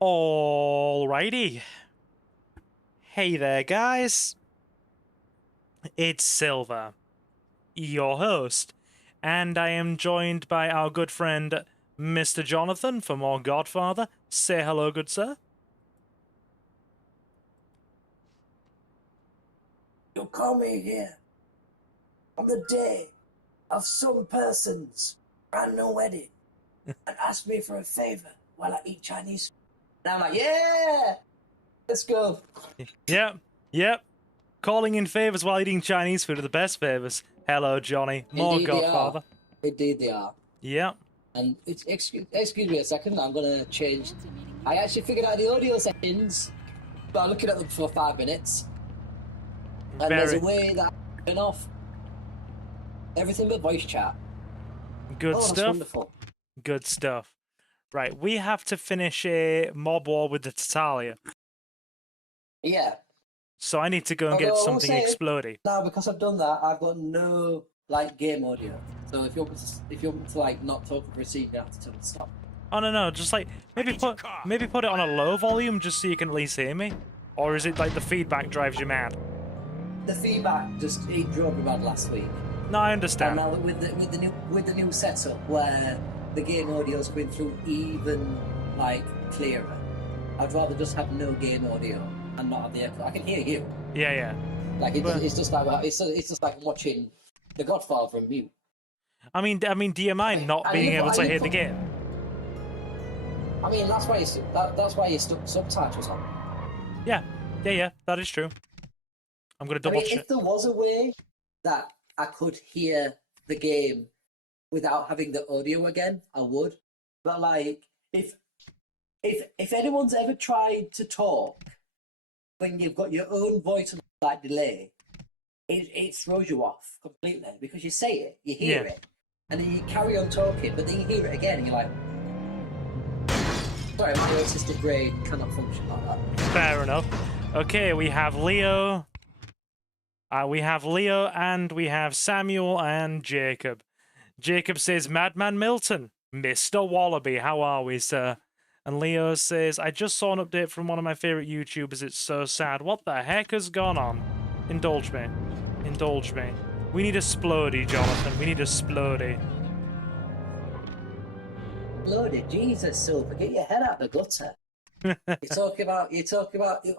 Alrighty. Hey there, guys. It's Silver, your host, and I am joined by our good friend, Mr. Jonathan, for more Godfather. Say hello, good sir. You call me here on the day of some person's brand new wedding and ask me for a favor while I eat Chinese. And I'm like, yeah, let's go. Yep. Calling in favors while eating Chinese food are the best favors. Hello, Johnny. More Indeed Godfather. Indeed they are. Yep. And it's, excuse me a second, I'm going to change. I actually figured out the audio settings, but I'm looking at them for 5 minutes. And there's a way that I turn off everything but voice chat. Good That's stuff. Wonderful. Good stuff. Right, we have to finish a mob war with the Tatalia. Yeah. So I need to go and get something explodey. Now, because I've done that, I've got no game audio. So if you want to like not talk for a scene, you have to tell me to stop. Oh no, just like maybe put it on a low volume just so you can at least hear me. Or is it like the feedback drives you mad? The feedback it drove me mad last week. No, I understand. And now with the new setup where the game audio's going through even like clearer, I'd rather just have no game audio and not have the echo. I can hear you. Yeah. Like it's just like watching The Godfather on mute. I mean, do you mind not being able to hear the game? I mean, that's why you stuck subtitles on. Yeah, that is true. I'm gonna double check. If there was a way that I could hear the game without having the audio again, I would. But like, if anyone's ever tried to talk when you've got your own voice and like delay, it throws you off completely because you say it, you hear it, and then you carry on talking, but then you hear it again, and you're like, sorry, my autistic brain cannot function like that. Fair enough. Okay, we have Leo. And we have Samuel and Jacob. Jacob says, Madman Milton, Mr. Wallaby, how are we, sir? And Leo says, I just saw an update from one of my favourite YouTubers. It's so sad. What the heck has gone on? Indulge me. We need a splody, Jonathan. We need a splody. Splody? Jesus, Silver, get your head out the gutter. You're talking about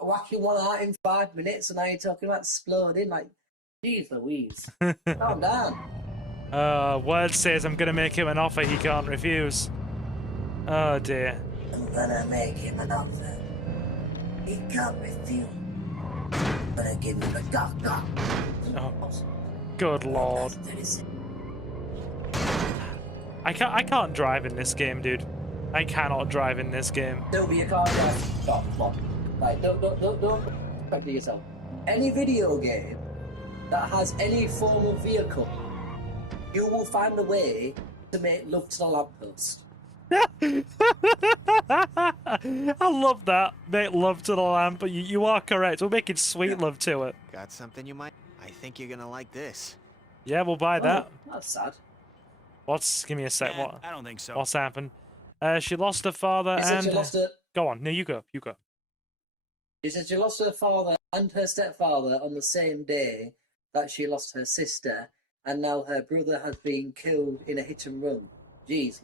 whacking one out in 5 minutes, and now you're talking about exploding. Like, geez Louise, calm down. Word says I'm gonna make him an offer he can't refuse. Oh dear. I'm gonna make him an offer he can't refuse. I'm gonna give him a doctor. Oh, good lord. I can't drive in this game, dude. I cannot drive in this game. There'll be a car drive. Stop. Like, don't expect yourself. Any video game that has any form of vehicle, you will find a way to make love to the lamppost. I love that. Make love to the lamp, but you are correct. We're making sweet love to it. Got something you might... I think you're gonna like this. Yeah, we'll buy that. That's sad. Give me a sec. What? I don't think so. What's happened? She lost her father and... Go on. No, you go. She said she lost her father and her stepfather on the same day that she lost her sister, and now her brother has been killed in a hit and run. Jeez.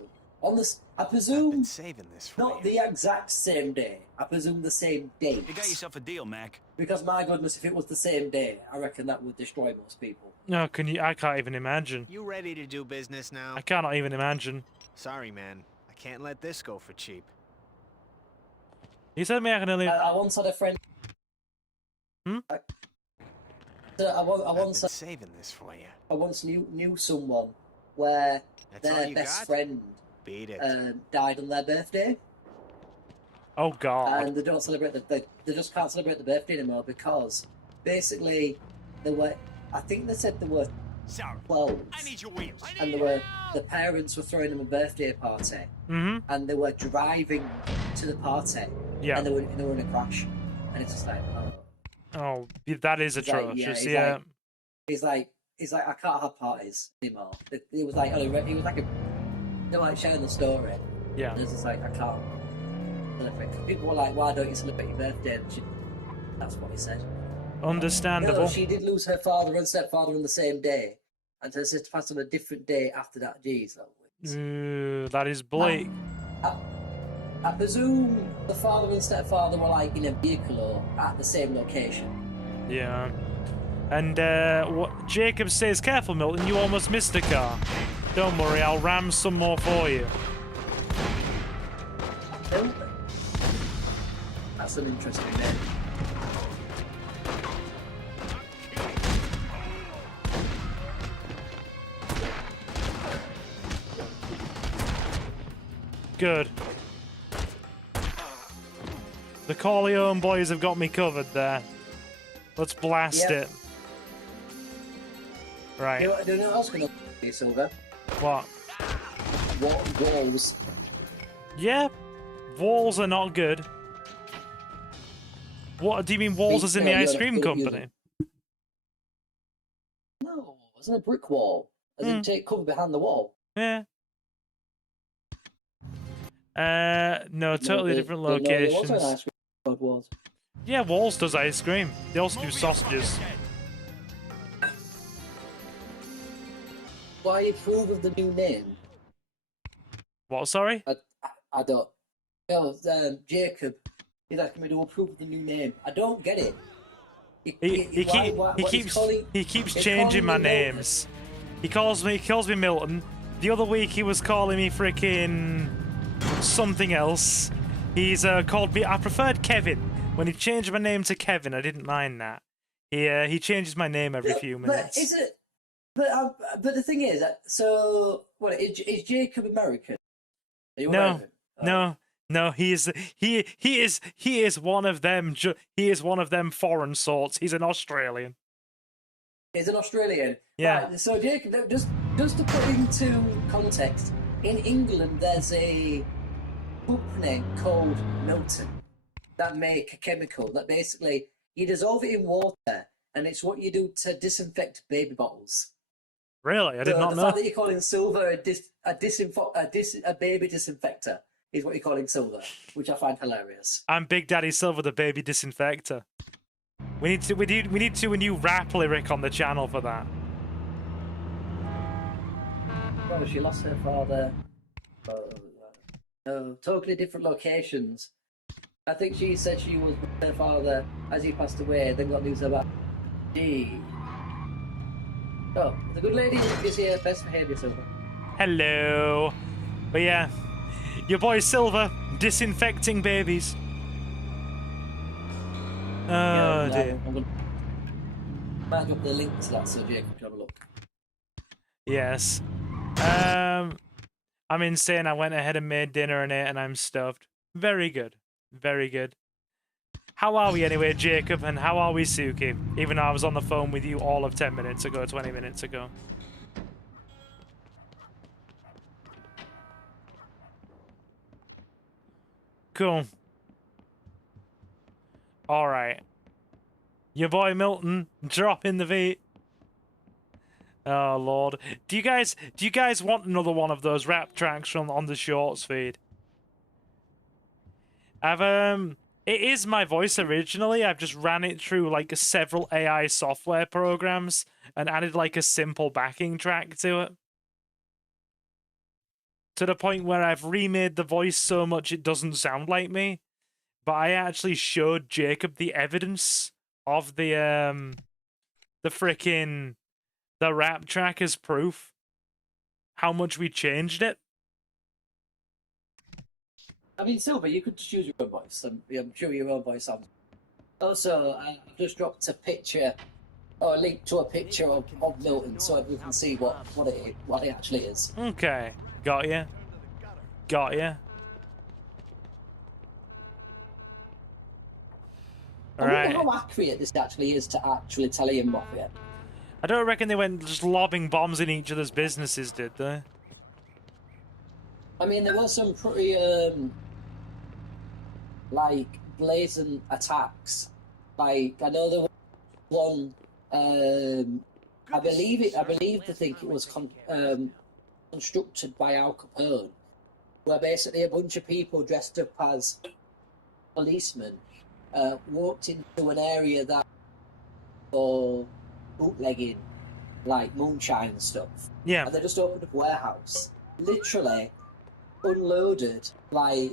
I presume saving this for not the exact same day. I presume the same date. You got yourself a deal, Mac. Because my goodness, if it was the same day, I reckon that would destroy most people. No, I can't even imagine. You ready to do business now? I cannot even imagine. Sorry, man. I can't let this go for cheap. You said me I can only... I once had a friend... I once been saving this for you. I once knew someone where their best friend died on their birthday. Oh God! And they don't celebrate they just can't celebrate the birthday anymore because basically I think they said there were 12, and the parents were throwing them a birthday party, and they were driving to the party, and they were in a crash, and it's just like, oh, that is atrocious. Yeah, he's like, I can't have parties anymore. It was like they were like sharing the story. Yeah, and it's just like I can't. celebrate. People were like, why don't you celebrate your birthday? And that's what he said. Understandable. No, she did lose her father and stepfather on the same day. And her sister passed on a different day after that. Jeez, that was... Ooh, that is bleak. I presume the father and stepfather were like in a vehicle or at the same location. Yeah. And what Jacob says, careful, Milton, you almost missed a car. Don't worry, I'll ram some more for you. That's an interesting name. Good. The Corleone boys have got me covered there. Let's blast it. Right. Do you know what else going to be, Silver? What? Walls. Yeah. Walls are not good. What do you mean walls as in the ice cream company? No, it's a brick wall. As in take cover behind the wall. Yeah. No, totally different locations. No, it was an ice cream walls. Yeah, Walls does ice cream. They also do sausages. Why approve of the new name? What, sorry? I don't. No, Jacob. He's asking me to approve of the new name. I don't get it. He keeps changing my names. He calls me Milton. The other week he was calling me freaking something else. He's called me. I preferred Kevin. When he changed my name to Kevin, I didn't mind that. He changes my name every few minutes. But is it? But the thing is, so what is Jacob American? Are you aware of him? No. He is one of them. He is one of them foreign sorts. He's an Australian. He's an Australian. Yeah. Right, so Jacob, just to put into context, in England there's a company called Milton that make a chemical that basically you dissolve it in water, and it's what you do to disinfect baby bottles. Really, I did not know. The fact that you're calling silver a baby disinfector is what you're calling silver, which I find hilarious. I'm Big Daddy Silver, the baby disinfector. We need to a new rap lyric on the channel for that. Oh, she lost her father. No, totally different locations. I think she said she was with her father as he passed away, then got news about. Gee. Oh, the good lady is here. Best behaviour, Silver. Hello. But yeah, your boy Silver disinfecting babies. Oh dear. Might drop the link to that so Jacob can have a look. Yes. I'm insane. I went ahead and made dinner and ate, and I'm stuffed. Very good. Very good. How are we anyway, Jacob? And how are we, Suki? Even though I was on the phone with you all of 10 minutes ago, 20 minutes ago. Cool. Alright. Your boy Milton, dropping the beat. Oh Lord. Do you guys want another one of those rap tracks on the shorts feed? It is my voice originally. I've just ran it through like several AI software programs and added like a simple backing track to it. To the point where I've remade the voice so much it doesn't sound like me. But I actually showed Jacob the evidence of the rap track as proof. How much we changed it. I mean, Silver, you could choose your own voice. I'm sure your own voice sounds. Also, I've just dropped a picture, or a link to a picture of Milton, so we can see what it actually is. Okay, got ya. Got ya. I wonder how accurate this actually is to actually tell him off yet. I don't reckon they went just lobbing bombs in each other's businesses, did they? I mean, there were some pretty, like, blazing attacks. Like, I know there was one, I believe it was constructed by Al Capone, where basically a bunch of people dressed up as policemen walked into an area that for bootlegging, like moonshine and stuff. Yeah. And they just opened up a warehouse, literally unloaded like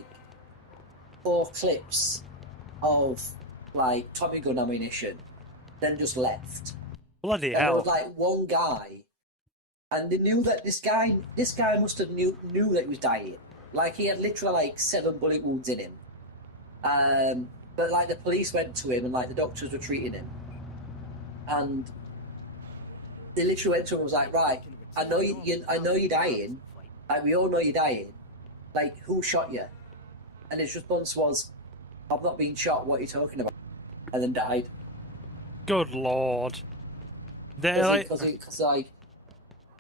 4 clips of like Tommy gun ammunition, then just left. Bloody And there hell. was like one guy, and they knew that this guy must have knew that he was dying. Like he had literally like 7 bullet wounds in him. But like the police went to him and like the doctors were treating him, and they literally went to him and was like, right, I know you're dying. Like we all know you're dying. Like who shot you? And his response was, "I've not been shot. What are you talking about?" And then died. Good lord. They're like... Because like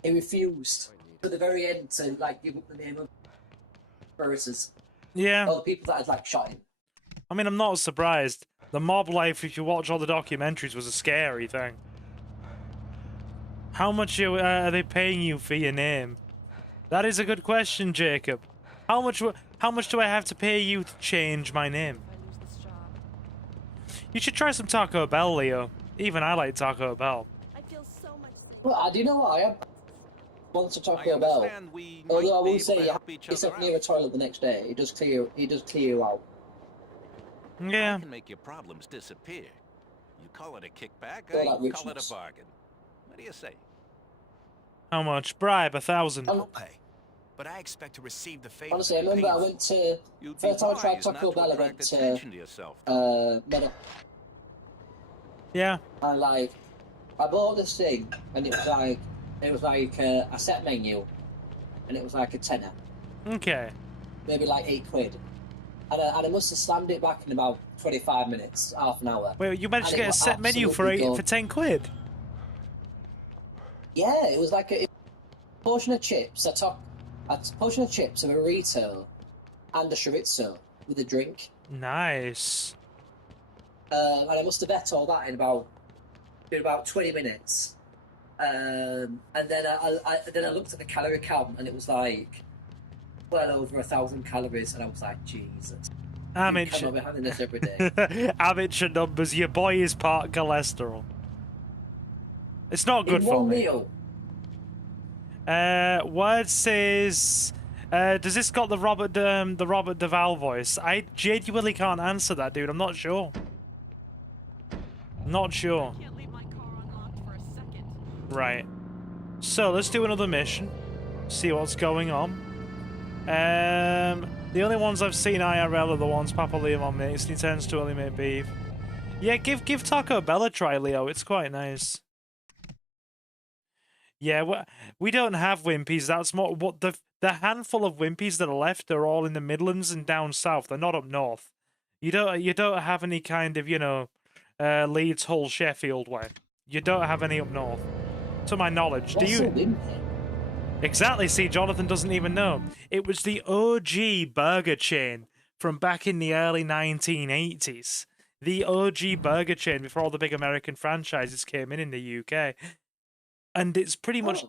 he refused to the very end to like give up the name of conspirators. Yeah. All the people that had like shot him. I mean, I'm not surprised. The mob life, if you watch all the documentaries, was a scary thing. How much are they paying you for your name? That is a good question, Jacob. How much do I have to pay you to change my name? You should try some Taco Bell, Leo. Even I like Taco Bell. I feel so much. Well, do you know what? I am once to Taco Bell. Although I will say, it's up near a toilet the next day. It does clear you out. Yeah. I can make your problems disappear. You call it a kickback, All I that call it richness. a bargain. What do you say? How much? Bribe 1,000. Um, I'll pay, but I expect to receive the favor. Honestly, I that you remember I paid went to You'd be first time I tried wise not Taco to Bell. I attract went to attention to yourself. Meta, Yeah. and like I bought this thing, and it was like a set menu, and it was like a tenner, Okay. maybe like £8. And I must have slammed it back in about 25 minutes, half an hour. Wait, you managed to And it get a was set menu for absolutely good. 10 quid? Yeah, it was like a portion of chips. A portion of chips, a burrito, and a chorizo with a drink. Nice. And I must have ate all that in about 20 minutes. And then I looked at the calorie count, and it was like well over 1,000 calories, and I was like, Jesus. Amateur. I'll be having this every day. Amateur numbers. Your boy is part cholesterol. It's not good in for one me. meal. Word says, does this got the Robert Duvall voice? I genuinely can't answer that, dude. I'm not sure. Not sure. Can't leave my car unlocked for a second. Right. So let's do another mission. See what's going on. The only ones I've seen IRL are the ones Papa Leo makes, and he tends to only make beef. Yeah, give Taco Bell a try, Leo. It's quite nice. Yeah, we don't have Wimpies. That's more what the handful of Wimpies that are left are all in the Midlands and down south. They're not up north. You don't have any kind of Leeds, Hull, Sheffield way. You don't have any up north, to my knowledge. What's Do a you? Wimpy? Exactly. See, Jonathan doesn't even know. It was the OG burger chain from back in the early 1980s. The OG burger chain before all the big American franchises came in the UK. And it's pretty much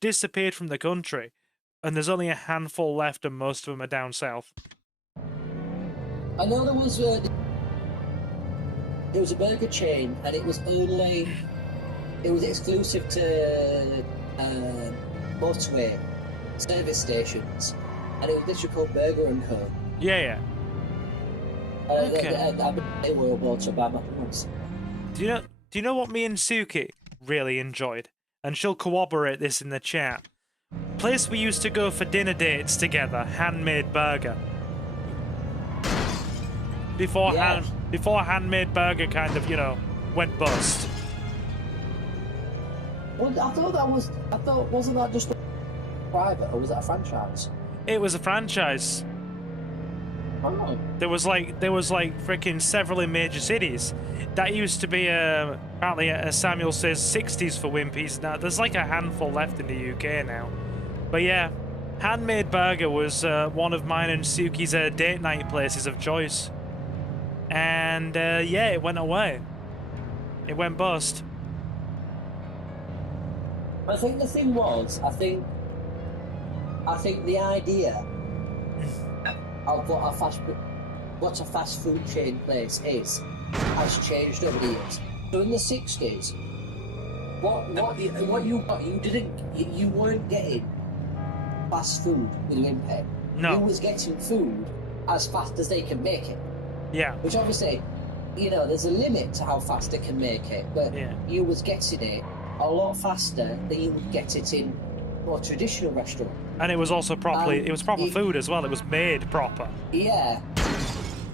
disappeared from the country, and there's only a handful left, and most of them are down south. I know there was a burger chain, and it was exclusive to motorway service stations, and it was literally called Burger and Co. Yeah. Okay. They were bought up by McDonald's. Do you know what me and Suki really enjoyed? And she'll corroborate this in the chat. Place we used to go for dinner dates together, Handmade Burger. Before Handmade Burger kind of, went bust. Well, wasn't that just private, or was that a franchise? It was a franchise. Oh. There was like freaking several in major cities. That used to be apparently Samuel says 60s for Wimpies. Now there's like a handful left in the UK now. But yeah, Handmade Burger was one of mine and Suki's date night places of choice. And yeah, it went away. It went bust. I think the thing was, I think the idea of what a fast what a fast food chain place is has changed over the years. So in the 60s, what you got, you weren't getting fast food with Wimpy. No. You was getting food as fast as they can make it. Yeah. Which obviously, you know, there's a limit to how fast they can make it, but you was getting it a lot faster than you would get it in a more traditional restaurant. And it was also properly, it was proper food as well. It was made proper. Yeah.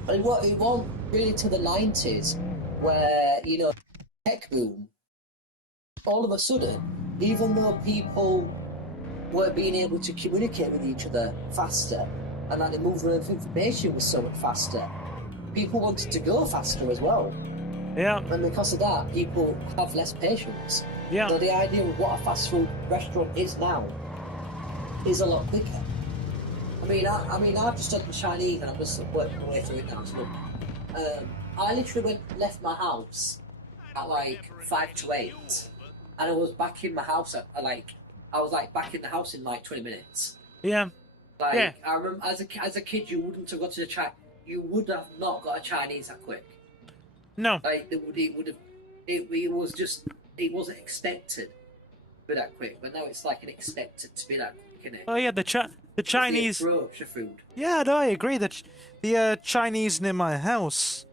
But it wasn't really to the 90s where, you know, tech boom, all of a sudden, even though people weren't being able to communicate with each other faster and that the movement of information was so much faster, people wanted to go faster as well. Yeah. And because of that, people have less patience. Yeah. So the idea of what a fast food restaurant is now is a lot quicker. I mean, I've just done Chinese and I'm just working my way through it now. So, I literally left my house at like 5 to 8, and I was back in my house at I was back in the house in like 20 minutes. Yeah. I remember as a kid, you wouldn't have got to you would have not got a Chinese that quick. No. It wasn't expected to be that quick, but now it's like an expected to be that quick, isn't it? Oh yeah, the Chinese. The approach to food. Yeah, no, I agree. The Chinese near my house,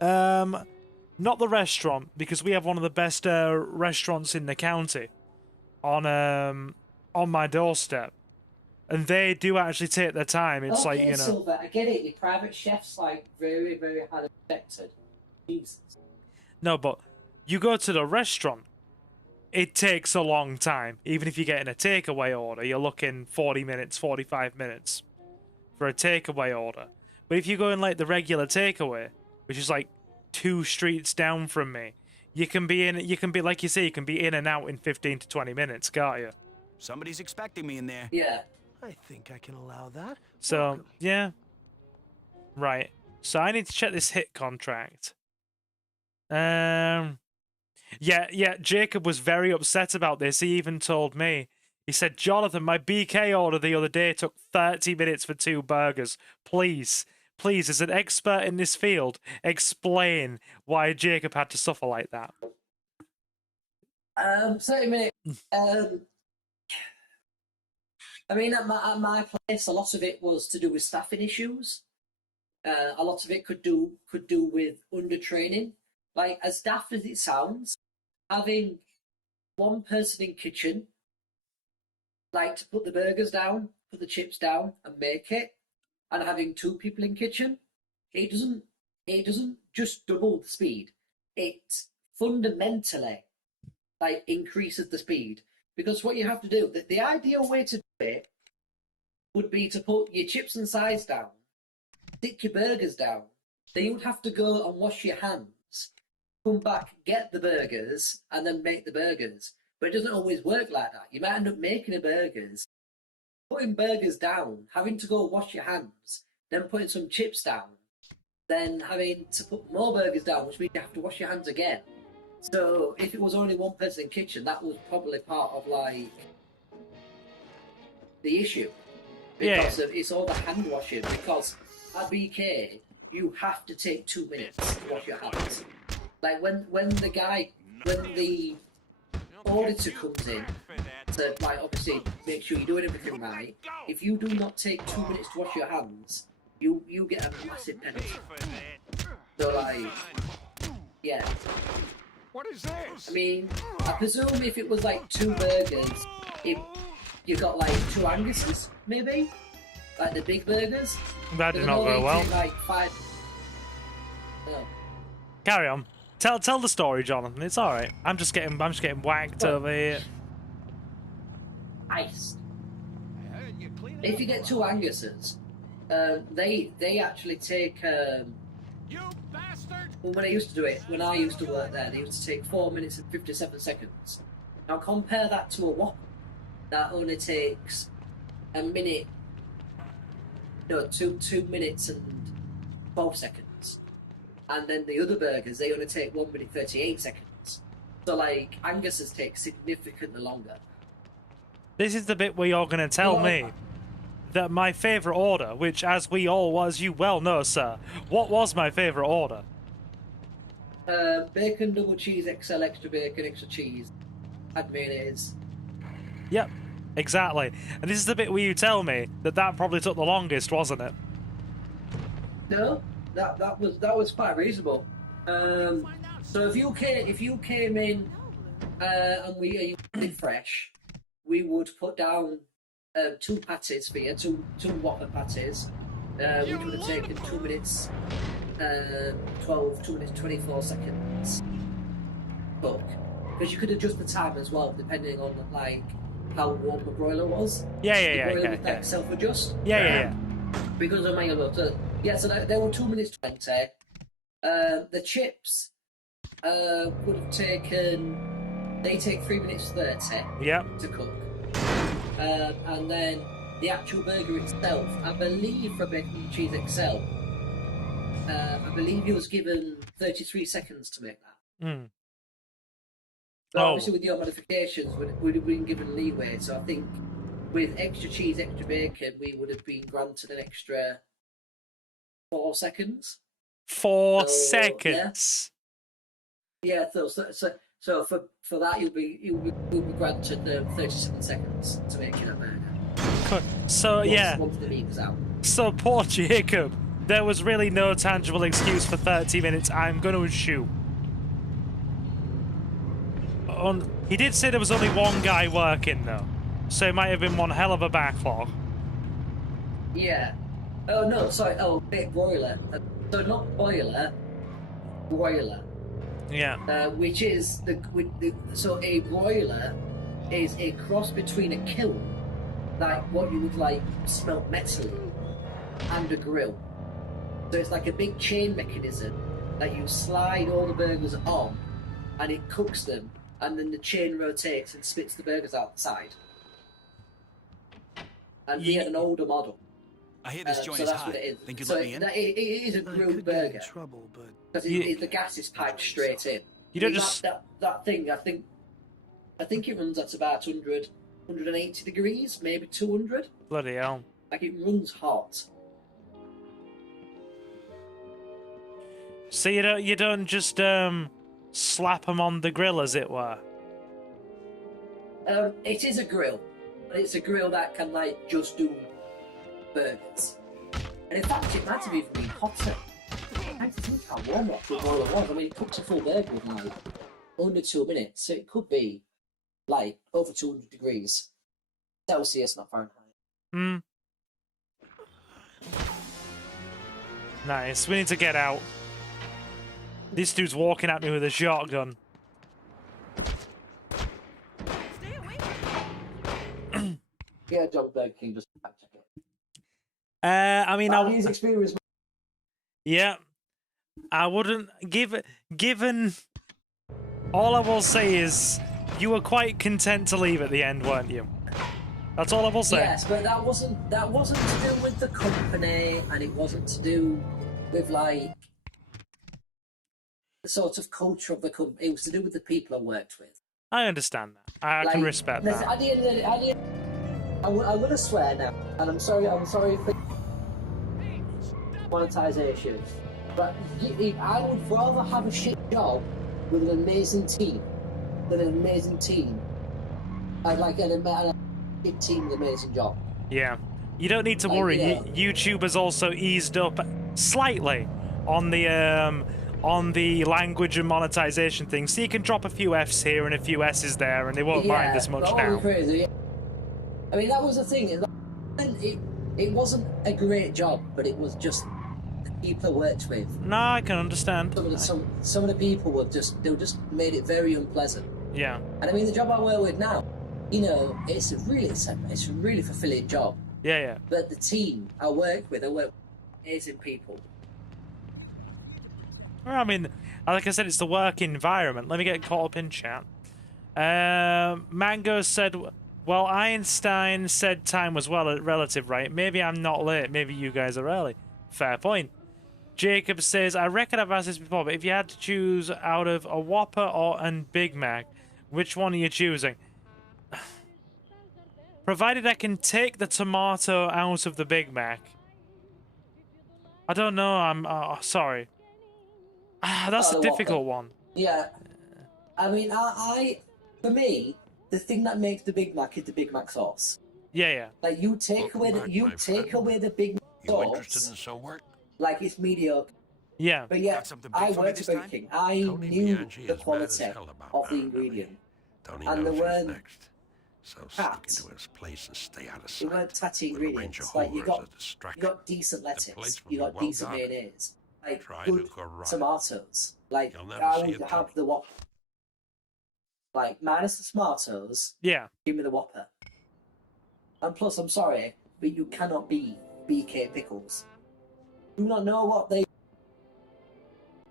not the restaurant, because we have one of the best restaurants in the county on my doorstep, and they do actually take their time. It's okay, like, you know. Silver, I get it. Your private chef's like very, very highly respected. Jesus. No, but you go to the restaurant, it takes a long time. Even if you're getting a takeaway order, you're looking 40 minutes, 45 minutes for a takeaway order. But if you go in like the regular takeaway, which is like 2 streets down from me, you can be like you say, you can be in and out in 15 to 20 minutes, can't you? Somebody's expecting me in there. Yeah. I think I can allow that. So, Welcome. yeah. Right. So I need to check this hit contract. Yeah, Jacob was very upset about this. He even told me. He said, Jonathan, my BK order the other day took 30 minutes for 2 burgers. Please, as an expert in this field, explain why Jacob had to suffer like that. 30 minutes. I mean, at my place, a lot of it was to do with staffing issues. A lot of it could do with undertraining. Like, as daft as it sounds, having one person in kitchen, like to put the burgers down, put the chips down, and make it, and having 2 people in kitchen, it doesn't just double the speed. It fundamentally increases the speed. Because what you have to do, the ideal way to do it would be to put your chips and sides down, stick your burgers down. Then you would have to go and wash your hands, come back, get the burgers, and then make the burgers. But it doesn't always work like that. You might end up making the burgers, putting burgers down, having to go wash your hands, then putting some chips down, then having to put more burgers down, which means you have to wash your hands again. So if it was only one person in the kitchen, that was probably part of the issue. Because it's all the hand washing. Because at BK, you have to take 2 minutes to wash your hands. Like when the auditor comes in to obviously make sure you're doing everything right, if you do not take 2 minutes to wash your hands, you get a massive penalty. So yeah. What is this? I mean, I presume if it was 2 burgers, you got 2 Angus's, maybe? Like the big burgers? That did not go well. 5. No. Carry on. Tell the story, Jonathan. It's all right. I'm just getting whacked over here. Ice. If you get 2 Angus's, they actually take. You bastard! Well, when I used to work there, they used to take 4 minutes and 57 seconds. Now compare that to a Whopper that only takes a minute. No, 2 minutes and 12 seconds. And then the other burgers, they only take 1 minute 38 seconds. So Angus's take significantly longer. This is the bit where you're gonna tell me that my favorite order, which as you well know, sir, what was my favorite order? Bacon, double cheese, XL, extra bacon, extra cheese, add mayonnaise. Yep, exactly. And this is the bit where you tell me that probably took the longest, wasn't it? No, that was quite reasonable. So if you came in and you wanted fresh, we would put down 2 patties for you, two Whopper patties, which would have taken 2 minutes, 2 minutes 24 seconds. Cook, because you could adjust the time as well depending on like how warm the broiler was. Yeah. The broiler would like self-adjust. Yeah. Because of my so they were 2 minutes 20. The chips would have taken. They take 3 minutes 30. Yep. To cook. And then the actual burger itself, I believe for Bacon and Cheese XL, I believe he was given 33 seconds to make that. Mm. But obviously with your modifications, we'd have been given leeway. So I think with extra cheese, extra bacon, we would have been granted an extra 4 seconds. 4 seconds. Yeah. So for that, you'll be granted 37 seconds to make it a burger. So Once the meat was out. So poor Jacob. There was really no tangible excuse for 30 minutes, I'm going to assume. He did say there was only one guy working, though. So it might have been one hell of a backlog. Yeah. Oh, no, sorry. Oh, broiler. So not boiler, broiler. Yeah. Which is so a broiler is a cross between a kiln, like what you would like smelt metal, and a grill. So it's like a big chain mechanism that you slide all the burgers on, and it cooks them, and then the chain rotates and spits the burgers out the side. And we had an older model. I hear this joint so is that's hot. what it is. Think you'd So let me in? it is a grilled burger. Trouble, but Because the gas is piped straight in. You don't that thing. I think it runs at about 100, 180 degrees, maybe 200. Bloody hell. Like it runs hot. So you don't just slap them on the grill, as it were. It is a grill. It's a grill that can like just do burgers. And in fact, it might have even been hotter. I have to think how warm that broiler was. I mean, it cooked a full burger in like under 2 minutes, so it could be like over 200 degrees Celsius, not Fahrenheit. Hmm. Nice. We need to get out. This dude's walking at me with a shotgun. Stay away from me. Yeah, John Burger King just fact check it. I mean, His experience. yeah, I wouldn't given. All I will say is you were quite content to leave at the end, weren't you? That's all I will say. Yes, but that wasn't to do with the company, and it wasn't to do with like the sort of culture of the company. It was to do with the people I worked with. I understand that. I can respect that. At the end of the day, I'm going to swear now, and I'm sorry for monetization, but I would rather have a shit job with an amazing team than an amazing team. I'd like a shit team with an amazing job. Yeah. You don't need to worry. Yeah. YouTube has also eased up slightly on the language and monetization thing, so you can drop a few Fs here and a few S's there, and they won't mind as much that now. was crazy. I mean, that was the thing. It wasn't a great job, but it was just the people I worked with. No, I can understand. Some of the people were just made it very unpleasant. Yeah. And I mean, the job I work with now, you know, it's a really fulfilling job. Yeah. But the team I work with amazing people. Well, I mean, like I said, it's the work environment. Let me get caught up in chat. Mango said, well, Einstein said time was relative, right? Maybe I'm not late. Maybe you guys are early. Fair point. Jacob says, I reckon I've asked this before, but if you had to choose out of a Whopper and Big Mac, which one are you choosing? Provided I can take the tomato out of the Big Mac. I don't know, I'm sorry. That's a difficult one. Yeah. I mean, for me, the thing that makes the Big Mac is the Big Mac sauce. Yeah, yeah. Like, you take away the Big Mac You interested sauce, in sew work? like it's mediocre. Yeah. But yeah, Got something big I for me worked this at Burger time? King. I Tony knew Bianchi the is mad as quality hell about of the Brown, Billy. ingredient. Don't he And know there who's weren't next? So sneak hats. into his place and stay out of There sight. weren't tatty With a range ingredients. of Like, you hoovers got as distraction. decent The lettuce. place will You be got well decent guarded. mayonnaise. Like, Try to good go right. tomatoes. Like, You'll never I see would it have coming. the Whopper. Like, minus the tomatoes, Yeah. give me the Whopper. And plus, I'm sorry, but you cannot be BK Pickles. Do not know what they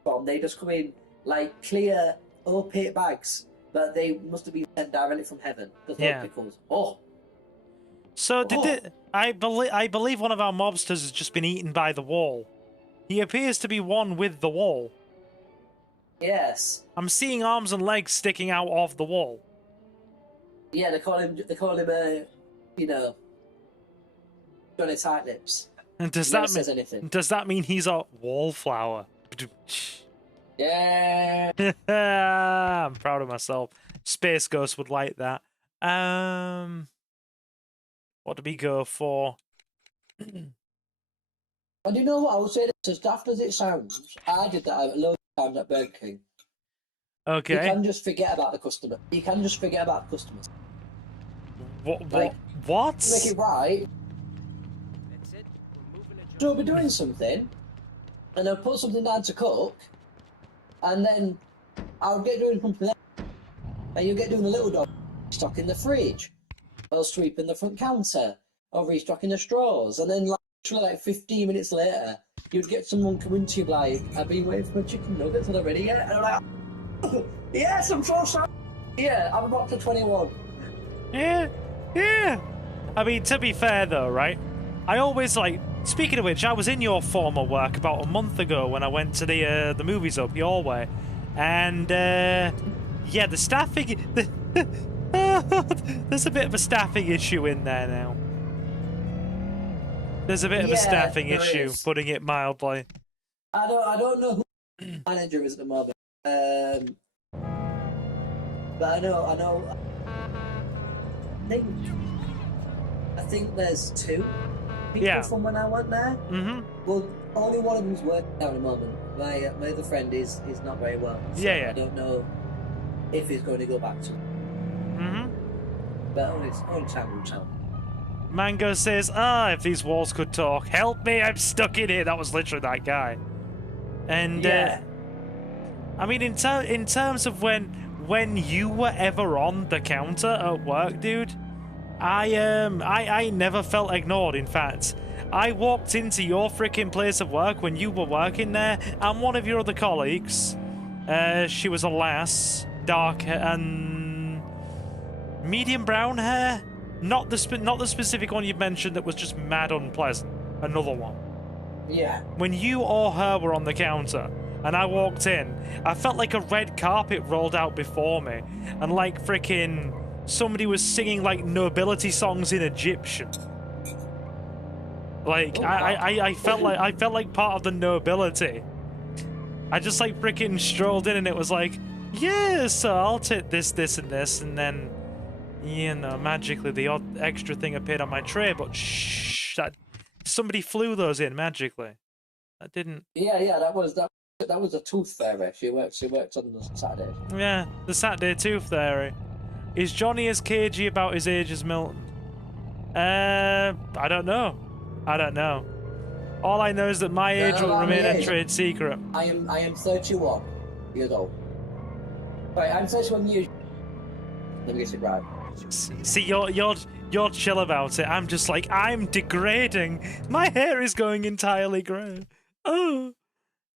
from. They just come in like clear, opaque bags, but they must have been sent directly from heaven. Because Yeah. those pickles. Oh, So did Oh. it? I believe one of our mobsters has just been eaten by the wall. He appears to be one with the wall. yes. I'm seeing arms and legs sticking out of the wall. Yeah, they call him you know, Johnny Tight Lips. And does He never that says mean anything. does that mean he's a wallflower? Yeah. I'm proud of myself. Space Ghost would like that. What did we go for? And you know what? I would say this, as daft as it sounds, I did that a load of times at Burger King. You Okay. can just forget about the customer. You can just forget about the customers. What? Like, What? Make it right. That's it. We're moving to So I'll be doing something, and I'll put something down to cook, and then I'll get doing something else, and you'll get doing a little dog stocking the fridge, or sweeping the front counter, or restocking the straws, and then like, literally, like 15 minutes later, you'd get someone coming to you like, I've been waiting for my chicken nuggets, are they ready yet? And I'm like, oh, yes, I'm so sorry. Yeah, I'm about to 21. Yeah. Yeah. I mean, to be fair though, right? I always like. Speaking of which, I was in your former work about a month ago when I went to the movies up your way, and yeah, the staffing. There's a bit of a staffing issue in there now. There's a bit of a staffing there issue, is. putting it mildly. I don't know who the manager is at the moment. But I know. I think there's two people Yeah. from when I went there. Mm-hmm. Well, only one of them's working now at the moment. My other friend is not very well. So Yeah. I don't know if he's going to go back to. Mm-hmm. But only time will tell. Mango says, if these walls could talk, help me, I'm stuck in here. That was literally that guy. And, Yeah. I mean, in terms of when you were ever on the counter at work, dude, I never felt ignored. In fact, I walked into your freaking place of work when you were working there, and one of your other colleagues, she was a lass, dark hair and medium brown hair, not the specific one you mentioned that was just mad unpleasant. Another one. Yeah. When you or her were on the counter and I walked in, I felt like a red carpet rolled out before me, and like freaking somebody was singing like nobility songs in Egyptian. Like I felt like part of the nobility. I just like freaking strolled in and it was like, yeah, so I'll take this, and this, and then, you know, magically the odd extra thing appeared on my tray, but shh, somebody flew those in magically. That didn't. Yeah. That was a tooth fairy. She works on the Saturday. Yeah, the Saturday Tooth Fairy. Is Johnny as cagey about his age as Milton? I don't know. All I know is that my age will remain a trade secret. I am 31 years old. Right, I'm 31 years. Let me get it right. See, you're chill about it. I'm just like, I'm degrading. My hair is going entirely grey.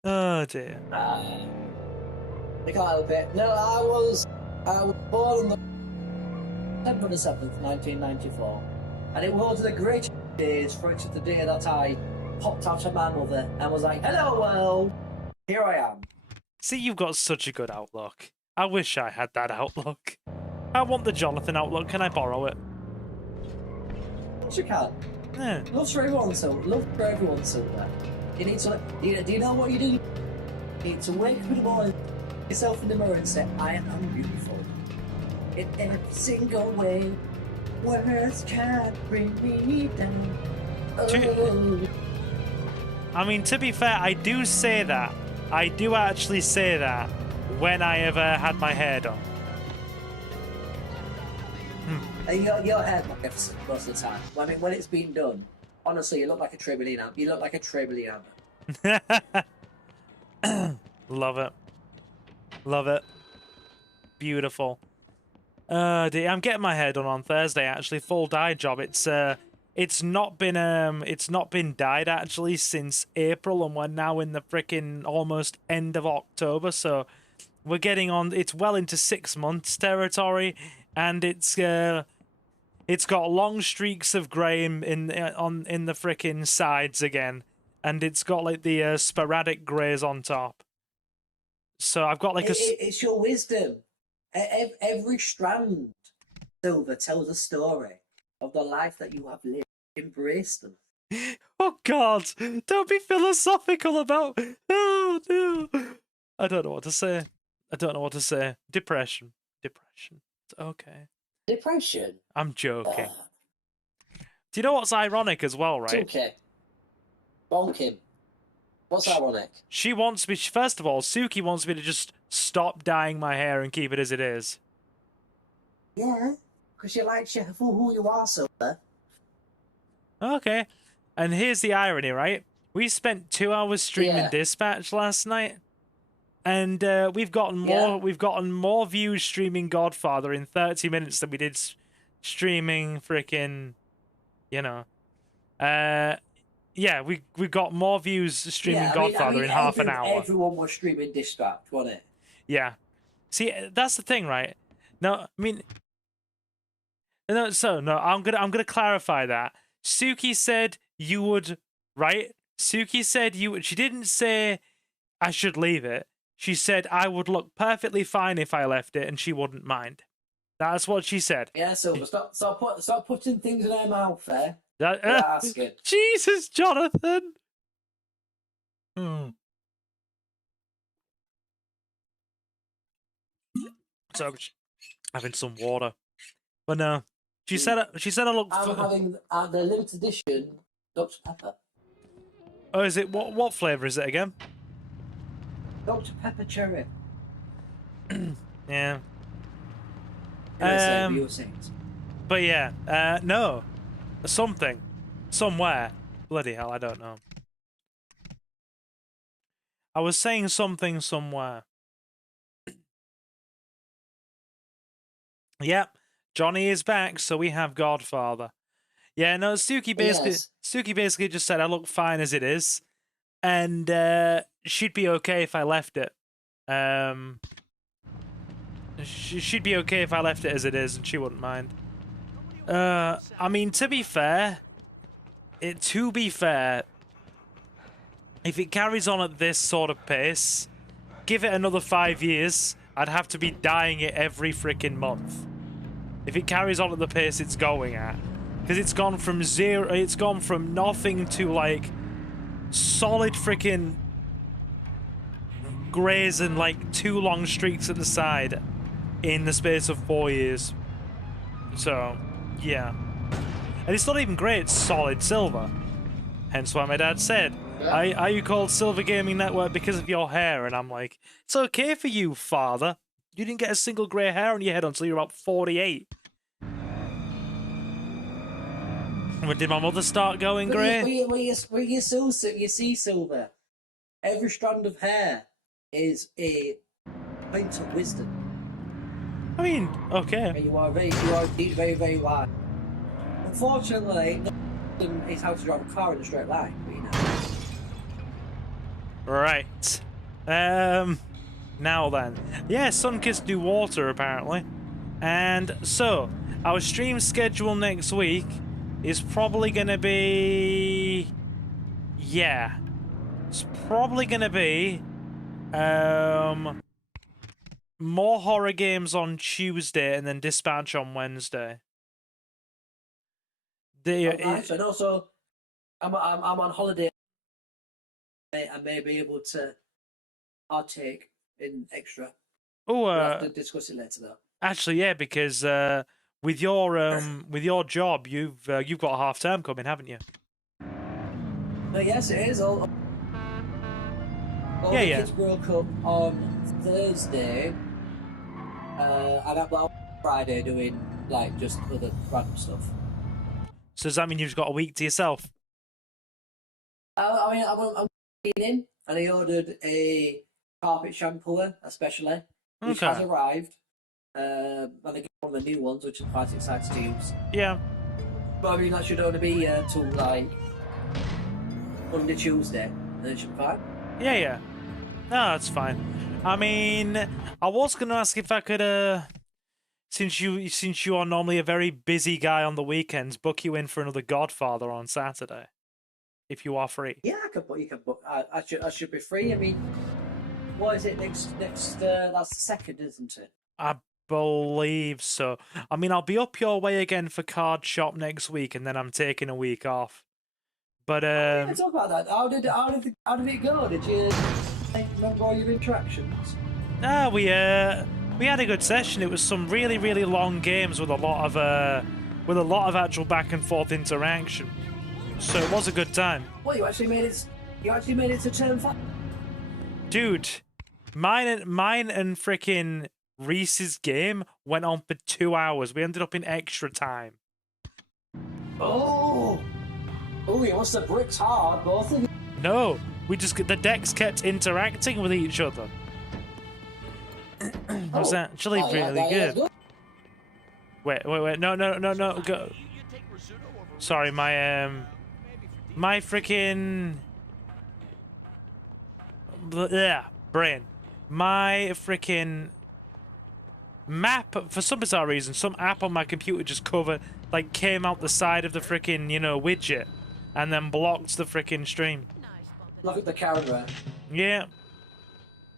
Oh dear. I can't help it. No, I was born on the 10th of the 7th, 1994, and it was one of the greatest days, for it was the day that I popped out of my mother and was like, hello world, here I am. See, you've got such a good outlook. I wish I had that outlook. I want the Jonathan outlook. Can I borrow it? course you can. Yeah. Love for everyone, so love for everyone, Silver. You need to. Do you know what you do? You need to wake up in the morning, look yourself in the mirror, and say, "I am beautiful in every single way. Words can't bring me down." Oh. I mean, to be fair, I do say that. I do actually say that when I have had my hair done. Your hair magnificent most of the time. I mean, when it's been done, honestly, you look like a Tribulino. You look like a Tribulino. Love it. Love it. Beautiful. I'm getting my hair done on Thursday. Actually, full dye job. It's not been dyed actually since April, and we're now in the freaking almost end of October. So we're getting on. It's well into 6 months territory, and it's got long streaks of grey in the freaking sides again, and it's got like the sporadic greys on top. So I've got like It's your wisdom. Every strand, Silver, tells a story of the life that you have lived. Embrace them. Oh God! Don't be philosophical about. Oh no! I don't know what to say. Depression. It's okay. Depression. I'm joking. Do you know what's ironic as well, right? It's okay. Bonk him. What's ironic? She wants me. First of all, Suki wants me to just stop dyeing my hair and keep it as it is. Yeah, because she likes you for who you are, Silver. Okay. And here's the irony, right? We spent 2 hours streaming Yeah. Dispatch last night, and we've gotten more views streaming Godfather in 30 minutes than we did streaming freaking, you know. Yeah, we got more views streaming Godfather in half an hour. Everyone was streaming Dispatch, wasn't it? Yeah. See, that's the thing, right? No, I mean, no. So no, I'm gonna clarify that. Suki said you would, right? Suki said you would. She didn't say I should leave it. She said I would look perfectly fine if I left it, and she wouldn't mind. That's what she said. Yeah, Silver, stop putting things in her mouth there. That, Asking. Jesus, Jonathan. So having some water, but no. She said I look. I'm having the limited edition Dr. Pepper. Oh, is it what flavor is it again? Dr. Pepper cherry. Yeah. You were saying. But yeah, no, something, somewhere. Bloody hell, I don't know. I was saying something somewhere. Yep, Johnny is back, so we have Godfather. Yeah, no, Suki basically just said I look fine as it is, and she'd be okay if I left it. She'd be okay if I left it as it is, and she wouldn't mind. I mean, to be fair, if it carries on at this sort of pace, give it another 5 years, I'd have to be dyeing it every freaking month. If it carries on at the pace it's going at. Because it's gone from nothing to like solid freaking greys and like 2 long streaks at the side in the space of 4 years. So, yeah. And it's not even grey, it's solid silver. Hence why my dad said, are you called Silver Gaming Network because of your hair? And I'm like, it's okay for you, father. You didn't get a single grey hair on your head until you were about 48. When did my mother start going grey? You see, Silver, every strand of hair is a point of wisdom. I mean, okay. And you are indeed very, very wise. Unfortunately, it's how to drive a car in a straight line, but you know. Right. Now then. Yeah, Sunkissed do water, apparently. And so, our stream schedule next week is probably going to be... Yeah. It's probably going to be... more horror games on Tuesday and then Dispatch on Wednesday. Nice. And also, I'm on holiday. I may be able to partake in extra. We'll have to discuss it later, though. Actually, yeah, because with your job, you've got a half term coming, haven't you? Yes, it is. All the kids broke up on Thursday, and I'm on Friday doing like just other random stuff. So does that mean you've got a week to yourself? I mean, I'm cleaning, and I ordered a carpet shampooer, especially, which has arrived. And I think one of the new ones, which I'm quite excited to use. Yeah. But I mean, that should only be till like Monday, Tuesday, and it should be fine. Yeah. No, that's fine. I mean, I was gonna ask if I could, since you are normally a very busy guy on the weekends, book you in for another Godfather on Saturday, if you are free. Yeah, you can book. I should be free. I mean, what is it next? That's the second, isn't it? I believe so. I mean, I'll be up your way again for Card Shop next week, and then I'm taking a week off. But talk about that. How did it go? Did you remember all your interactions? We had a good session. It was some really, really long games with a lot of actual back and forth interaction. So it was a good time. Well, you actually made it to turn 5. Dude, mine and frickin' Reese's game went on for 2 hours. We ended up in extra time. Oh, you must have bricked hard, both of you. No, the decks kept interacting with each other. It was actually really good. Wait, no, go. Sorry, my freaking brain. My freaking map, for some bizarre reason, some app on my computer just came out the side of the freaking, widget and then blocked the freaking stream. Look at the camera. Yeah.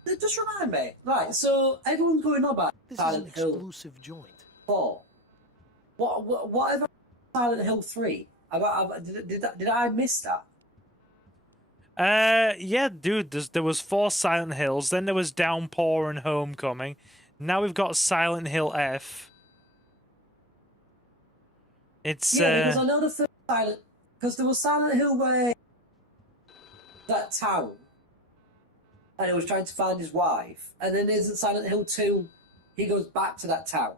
Just remind me. Right, so everyone's going on about Silent Hill exclusive joint. 4. Whatever Silent Hill 3? Did I miss that? Yeah, dude, there was 4 Silent Hills, then there was Downpour and Homecoming. Now we've got Silent Hill F. It's because I know the first Silent, because there was Silent Hill where that town, and he was trying to find his wife, and then there's Silent Hill 2. He goes back to that town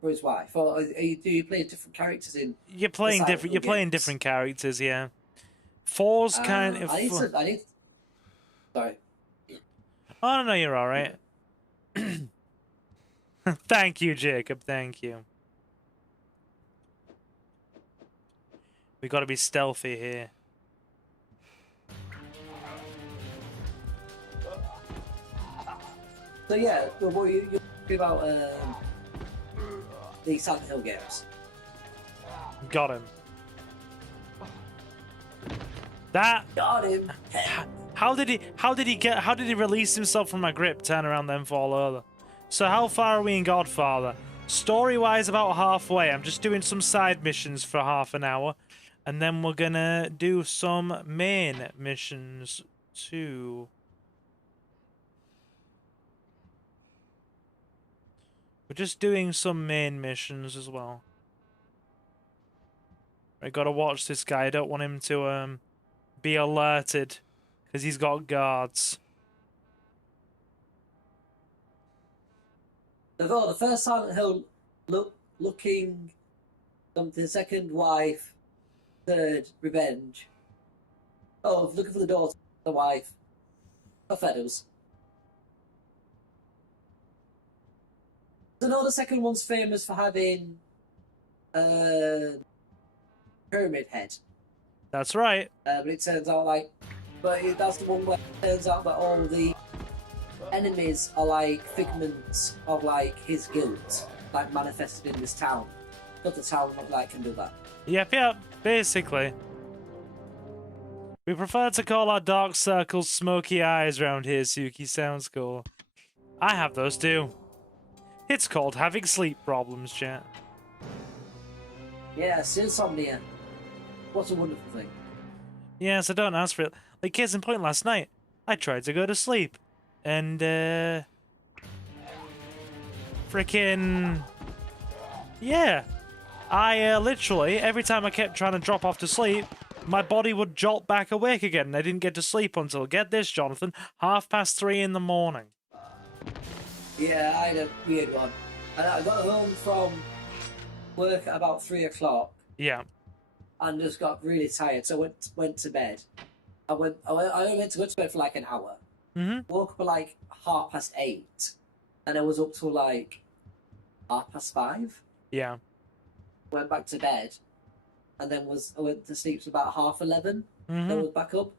for his wife, or do you play different characters in? You're playing different. You're playing different characters, yeah. 4's kind of. I need. Sorry. Oh no, you're all right. Thank you, Jacob. Thank you. We got to be stealthy here. So yeah, what you talking about the Silent Hill games? Got him. Got him. How did he release himself from my grip, turn around, then fall over? So how far are we in Godfather? Story-wise, about halfway. I'm just doing some side missions for half an hour, and then we're gonna do some main missions too. We're just doing some main missions as well. I gotta watch this guy. I don't want him to be alerted because he's got guards. The first Silent Hill looking something, second wife, third revenge. Oh, looking for the daughter, the wife, for feathers. I know the second one's famous for having pyramid head. That's right. But it turns out that's the one where it turns out that all the enemies are like figments of like his guilt, like manifested in this town. But the town can do that. Yep, basically. We prefer to call our dark circles smoky eyes round here, Suki. Sounds cool. I have those too. It's called having sleep problems, chat. Yes, insomnia. What's a wonderful thing? Yes, I don't ask for it. Like, case in point, last night, I tried to go to sleep. And, freaking... Yeah. I, literally, every time I kept trying to drop off to sleep, my body would jolt back awake again, and I didn't get to sleep until, get this, Jonathan, 3:30 in the morning. Yeah, I had a weird one. And I got home from work at about 3 o'clock. Yeah. And just got really tired, so went to bed. I only went to go to bed for like an hour. Mm-hmm. Woke up at like 8:30, and I was up till like 5:30. Yeah. Went back to bed, and then I went to sleep till about 11:30. Then was back up.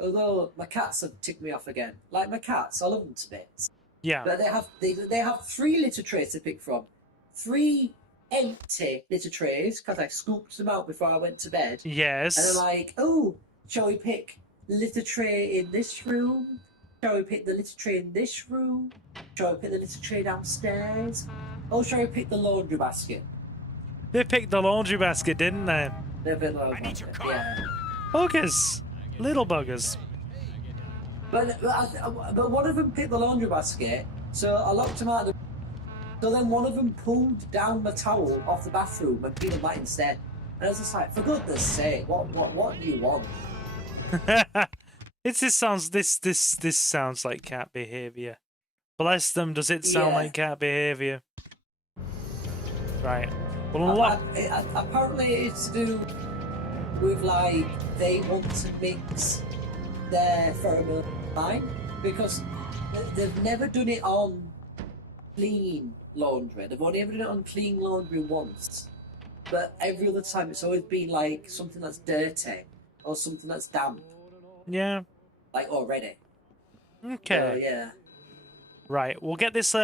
Although my cats have ticked me off again. Like my cats, I love them to bits. Yeah. But they have 3 litter trays to pick from. 3 empty litter trays, because I scooped them out before I went to bed. Yes. And I'm like, oh, shall we pick litter tray in this room? Shall we pick the litter tray in this room? Shall we pick the litter tray downstairs? Or shall we pick the laundry basket? They picked the laundry basket, didn't they? They picked the laundry basket, yeah. Buggers. Little buggers. But one of them picked the laundry basket, so I locked them out of the... So then one of them pulled down the towel off the bathroom and peed on that instead. And I was just like, for goodness sake, what do you want? This sounds like cat behavior. Bless them, does it sound like cat behavior? Right. Well, apparently it's to do with, like, they want to mix their pheromone line, because they've never done it on clean laundry. They've only ever done it on clean laundry once. But every other time it's always been, like, something that's dirty or something that's damp. Yeah. Like, already. Okay. So, yeah. Right, we'll get this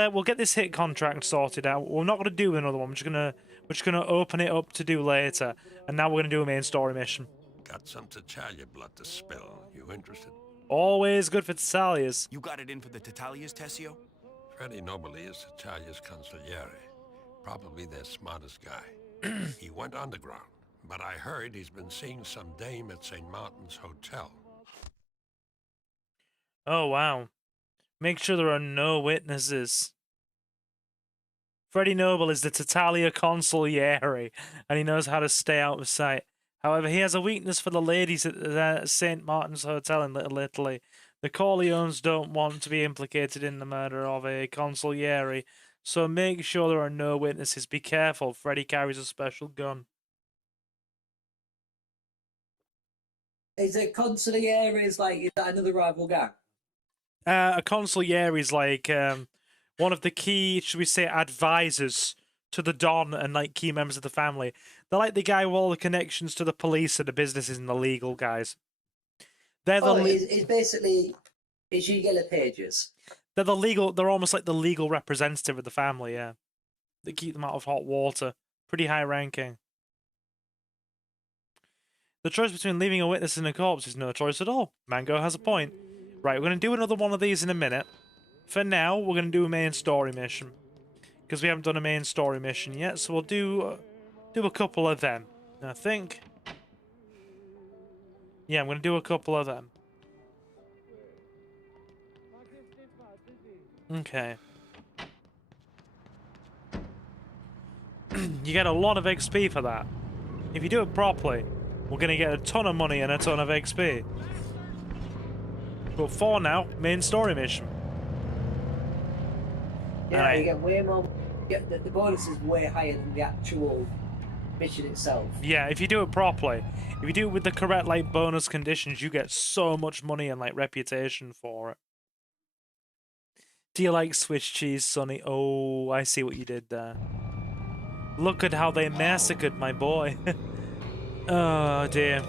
hit contract sorted out. We're not gonna do another one. We're just gonna open it up to do later. And now we're gonna do a main story mission. Got some Tatalia blood to spill. You interested? Always good for Tatalias. You got it in for the Tatalias, Tessio? Freddy Nobili is Tatalia's consigliere. Probably their smartest guy. He went underground, but I heard he's been seeing some dame at St. Martin's Hotel. Oh wow. Make sure there are no witnesses. Freddy Noble is the Tatalia consigliere, and he knows how to stay out of sight. However, he has a weakness for the ladies at St. Martin's Hotel in Little Italy. The Corleones don't want to be implicated in the murder of a consigliere, so make sure there are no witnesses. Be careful, Freddy carries a special gun. Is it consigliere is that another rival gang? A consigliere is like one of the key, should we say, advisors to the Don and like key members of the family. They're like the guy with all the connections to the police and the businesses and the legal guys. They're it's basically it's your Yellow Pages. They're the legal. They're almost like the legal representative of the family. Yeah, they keep them out of hot water. Pretty high ranking. The choice between leaving a witness and a corpse is no choice at all. Mango has a point. Right, we're going to do another one of these in a minute. For now, we're going to do a main story mission. Because we haven't done a main story mission yet, so we'll do a couple of them. I think. Yeah, I'm going to do a couple of them. Okay. You get a lot of XP for that. If you do it properly, we're going to get a ton of money and a ton of XP. But for now, main story mission. Yeah, you get way more. The bonus is way higher than the actual mission itself. Yeah, if you do it properly, if you do it with the correct like bonus conditions, you get so much money and like reputation for it. Do you like Swiss cheese, Sonny? Oh, I see what you did there. Look at how they massacred my boy. Oh dear.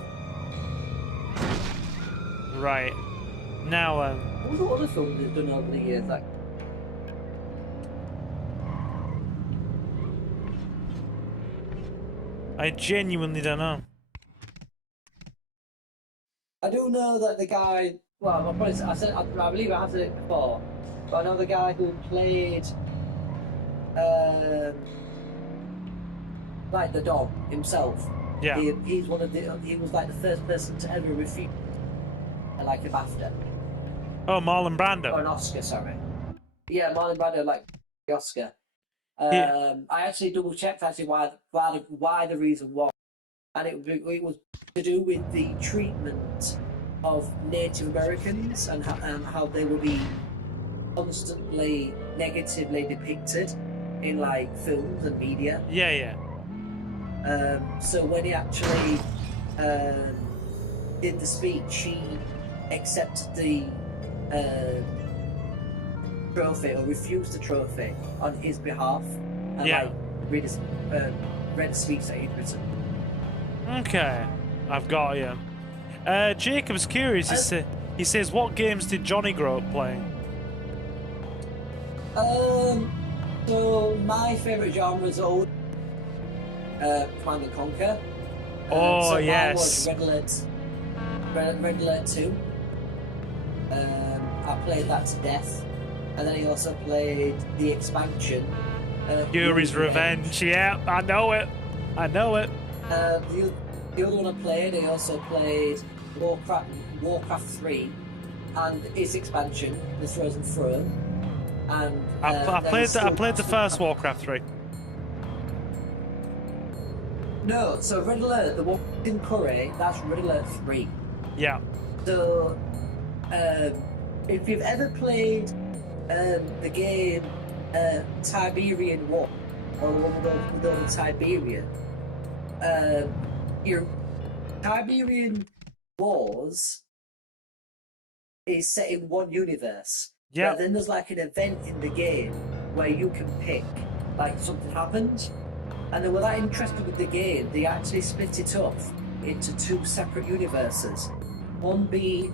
Right. Now, What were the other films they've done over the years? Like, I genuinely don't know. I do know that the guy. Well, I believe I have said it before, but I know the guy who played, like the Don himself. Yeah. He's one of the. He was like the first person to ever refuse like a BAFTA Oh, Marlon or Brando. an Oscar. Sorry. Yeah, Marlon Brando like the Oscar. Yeah. I actually double checked actually why the reason was, and it was to do with the treatment of Native Americans and how they will be constantly negatively depicted in like films and media. Yeah, yeah. So when he actually did the speech, he accepted the trophy or refused the trophy on his behalf, and Yeah. like read a speech that he'd written. Okay, I've got you. Jacob's curious. He says, what games did Johnny grow up playing? So my favourite genre is old Command and Conquer. Oh, so yes. Mine was Red Alert 2. I played that to death. And then he also played the expansion. Yuri's Revenge. Yeah, I know it. I know it. The other one I played, I also played Warcraft 3 and its expansion, The Frozen Throne. And I played the first Warcraft 3. No, so Red Alert, the one in Curry, that's Red Alert 3. Yeah. So, if you've ever played the game Tiberian War, or the one with over Tiberia, your Tiberian Wars is set in one universe. Yeah. But then there's like an event in the game where you can pick, like something happens. And they were that interested with the game, they actually split it up into two separate universes. One being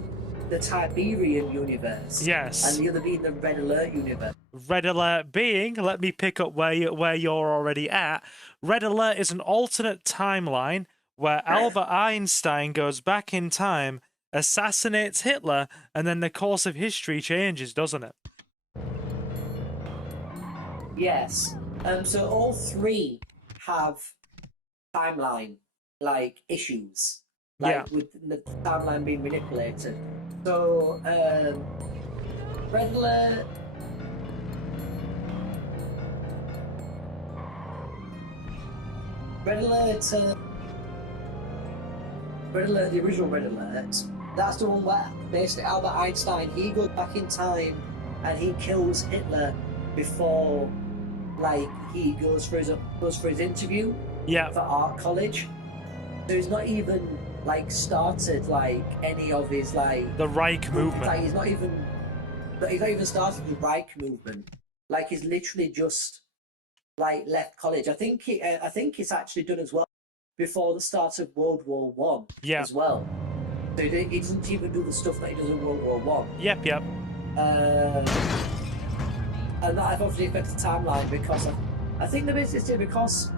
the Tiberian universe. Yes. And the other being the Red Alert universe. Red Alert being, let me pick up where you're already at. Red Alert is an alternate timeline where Albert Einstein goes back in time, assassinates Hitler, and then the course of history changes, doesn't it? Yes. So all three have timeline like issues, like with the timeline being manipulated. So Red Alert. Red Alert, the original Red Alert, that's the one where basically Albert Einstein, he goes back in time and he kills Hitler before, like, he goes for his interview for art college. So he's not even, like, started, like, any of his, like... The Reich movement. Like, he's not even started the Reich movement. Like, he's literally just... like left college. I think it's actually done as well before the start of World War One. As well. So he doesn't even do the stuff that he does in World War One. Yep. And that has obviously affected the timeline because I think the business did because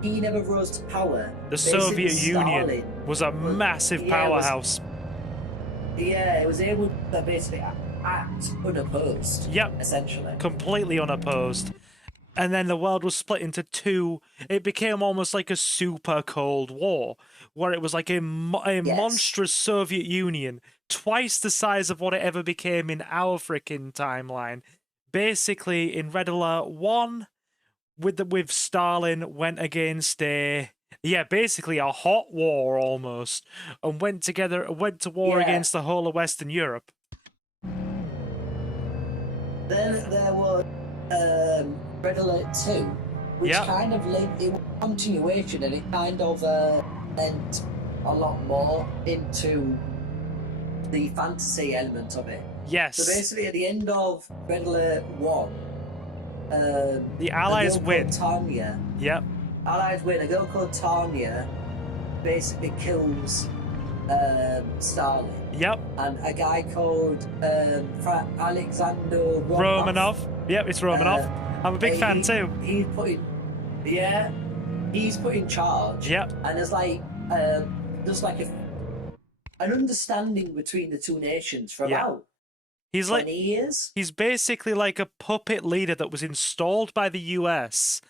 he never rose to power. The Soviet Union was a massive powerhouse. It was able to basically act unopposed. Yep. Essentially. Completely unopposed. And then the world was split into two. It became almost like a super Cold War, where it was like a monstrous Soviet Union, twice the size of what it ever became in our freaking timeline. Basically, in Red Alert 1, with Stalin, went against basically a hot war almost, and went to war against the whole of Western Europe. Then there was Red Alert 2, which kind of linked, it was a continuation, and it kind of lent a lot more into the fantasy element of it. Yes. So basically, at the end of Red Alert 1, the Allies win. Tanya. Yep. Allies win. A girl called Tanya basically kills Stalin. Yep. And a guy called Alexander Romanov. Yep, it's Romanov. I'm a big fan too. He's put in charge. Yep. And there's like there's like an understanding between the two nations for about 20 years. He's basically like a puppet leader that was installed by the US,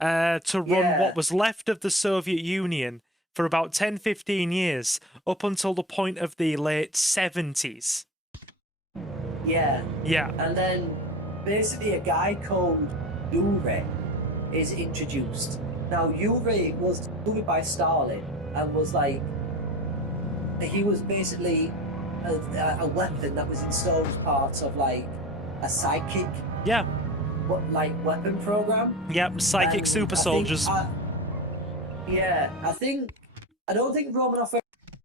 to run what was left of the Soviet Union for about 10-15 years, up until the point of the late 70s. Yeah. Yeah. And then basically a guy called Yuri is introduced. Now Yuri was discovered by Stalin and was like, he was basically a weapon that was installed as part of like a psychic weapon program. Yep, psychic And super soldiers. I don't think Romanov ever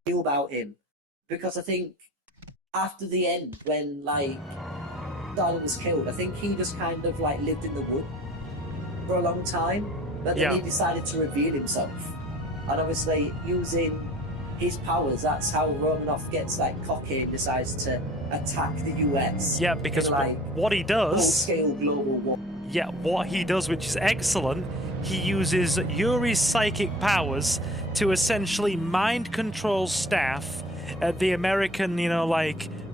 knew about him, because I think after the end, when like Stalin was killed, I think he just kind of like lived in the wood for a long time, but then he decided to reveal himself, and obviously using his powers, that's how Romanov gets like cocky and decides to attack the US. Yeah, because like what he does, full-scale global war. Yeah, what he does, which is excellent, he uses Yuri's psychic powers to essentially mind control staff at the American,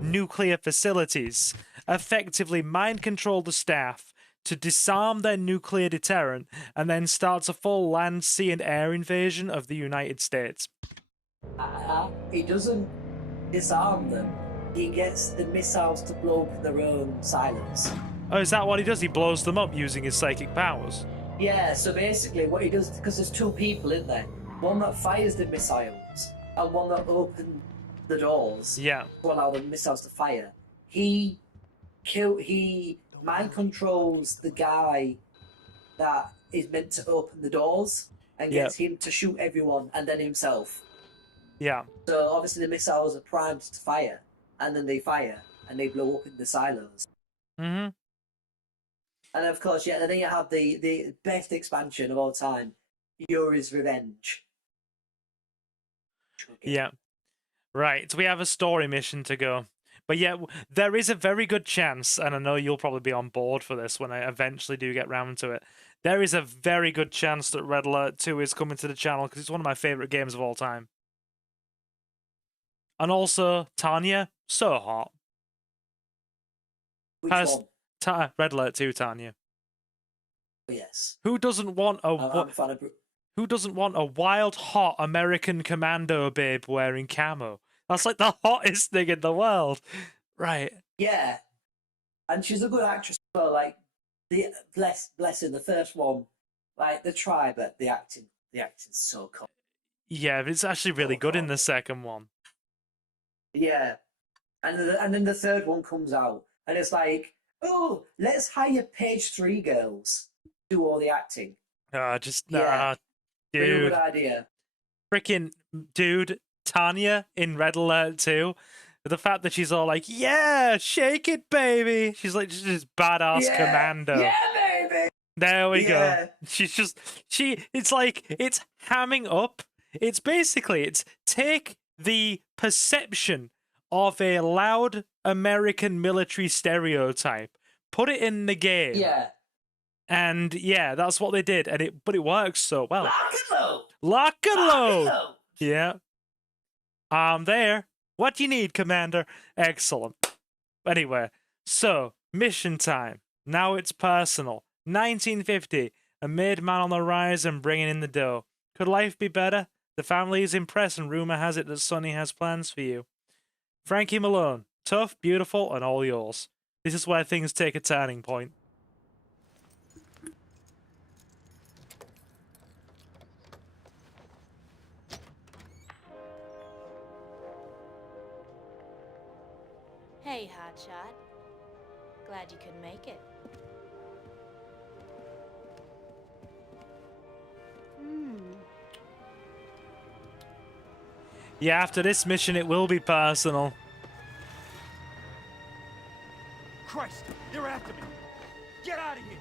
nuclear facilities. Effectively mind control the staff to disarm their nuclear deterrent, and then starts a full land, sea, and air invasion of the United States. He doesn't disarm them. He gets the missiles to blow up their own silence. Oh, is that what he does? He blows them up using his psychic powers? Yeah, so basically what he does, because there's two people in there, one that fires the missiles and one that opens the doors to allow the missiles to fire. He mind controls the guy that is meant to open the doors and gets him to shoot everyone and then himself. Yeah. So obviously the missiles are primed to fire, and then they fire and they blow up in the silos. Mm-hmm. And of course, and then you have the best expansion of all time, Yuri's Revenge. Yeah. Right, so we have a story mission to go. But yeah, there is a very good chance, and I know you'll probably be on board for this when I eventually do get round to it, there is a very good chance that Red Alert 2 is coming to the channel, because it's one of my favourite games of all time. And also, Tanya, so hot. Which one? Red Alert 2, Tanya. Oh, yes. Who doesn't want a wild, hot American commando babe wearing camo? That's like the hottest thing in the world. Right. Yeah. And she's a good actress as well. Like, bless in the first one, like, they try, but the acting's so cool. Yeah, but it's actually really good in the second one. Yeah. And then the third one comes out, and it's like, oh, let's hire page 3 girls to do all the acting. Dude. Good idea. Freaking dude, Tanya in Red Alert 2. The fact that she's all like, yeah, shake it, baby. She's like just badass commando. Yeah, baby. There we go. It's hamming up. It's take the perception of a loud American military stereotype, put it in the game. Yeah. And that's what they did, but it works so well. Lock and load. Lock and load. Yeah. I'm there. What do you need, Commander? Excellent. Anyway, so mission time. Now it's personal. 1950. A made man on the rise and bringing in the dough. Could life be better? The family is impressed, and rumor has it that Sonny has plans for you. Frankie Malone. Tough, beautiful, and all yours. This is where things take a turning point. Hey, hotshot. Glad you could make it. Yeah, after this mission, it will be personal. Christ, they're after me. Get out of here.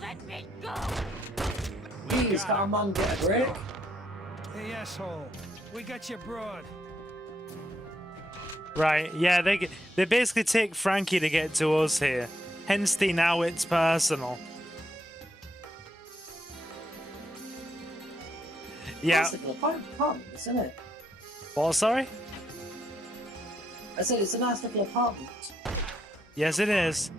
Let me go! Please, come on, get a break. Hey, asshole. We got your broad. Right, yeah, they basically take Frankie to get to us here. Hence the now it's personal. Yeah. That's the point, isn't it? What, sorry? I said it's a nice little apartment. Yes, it is.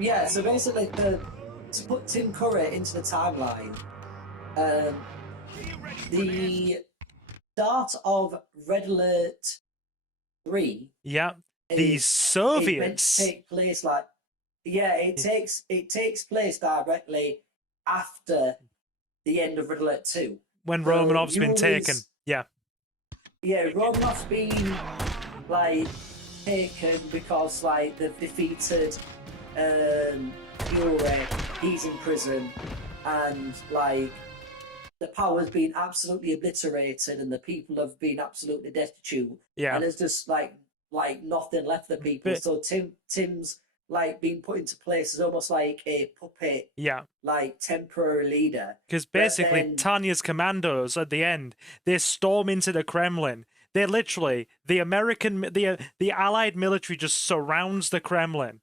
Yeah, so basically, to put Tim Curry into the timeline, the start of Red Alert 3. Yeah. is- The is meant to Soviets. take place it takes place directly after the end of Red Alert 2. When So Romanov's you been always- taken. Yeah. Yeah, Romanov's been taken because they've defeated Fury, he's in prison, and the power's been absolutely obliterated and the people have been absolutely destitute. Yeah. And there's just nothing left for the people. But- So Tim's being put into place as almost like a puppet, Yeah. temporary leader. Because But basically, then- Tanya's commandos at the end, they storm into the Kremlin. They literally, the Allied military just surrounds the Kremlin.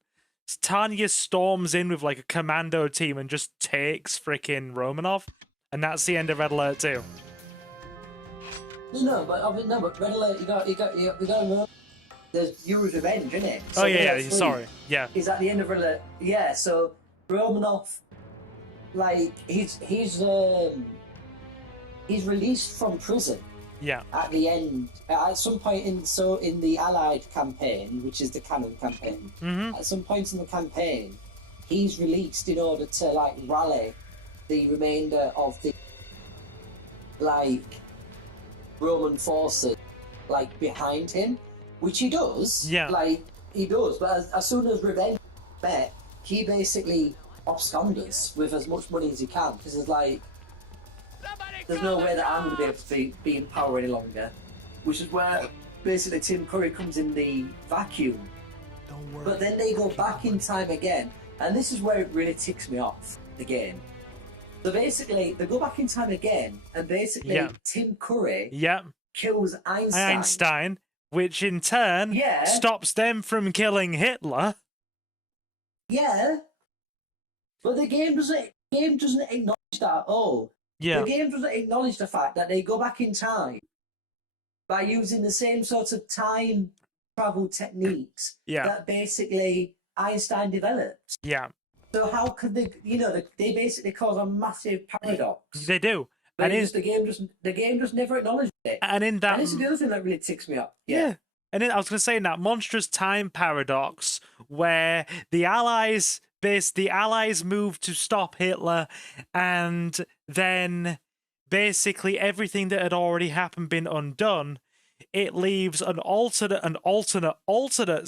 Tanya storms in with a commando team and just takes freaking Romanov, and that's the end of Red Alert 2. No, but Red Alert, you got to know. There's Yuri's Revenge, isn't it? Oh yeah, Red Alert 3 sorry, yeah, is at the end of Red Alert. Yeah, so Romanov, he's released from prison yeah, at the end. At some point in the Allied campaign, which is the canon campaign, at some point in the campaign, he's released in order to rally the remainder of the Roman forces behind him, which he does. Yeah. He does. But as soon as Revenge met, he basically absconds with as much money as he can because there's no way that I'm going to be able to be in power any longer, which is where basically Tim Curry comes in the vacuum. Don't worry. But then they go back in time again, and this is where it really ticks me off, the game. So basically, they go back in time again, and basically Yeah. Tim Curry yeah. kills Einstein, which in turn Yeah. stops them from killing Hitler. Yeah, but the game doesn't acknowledge that at all. Yeah, The game doesn't acknowledge the fact that they go back in time by using the same sort of time travel techniques Yeah. that basically Einstein developed. yeah, So how could they? They basically cause a massive paradox. they do. But And the game just never acknowledged it. And in that, And this is the other thing that really ticks me up. yeah. And I was going to say, in that monstrous time paradox where the Allies moved to stop Hitler, and then basically everything that had already happened been undone, it leaves an alternate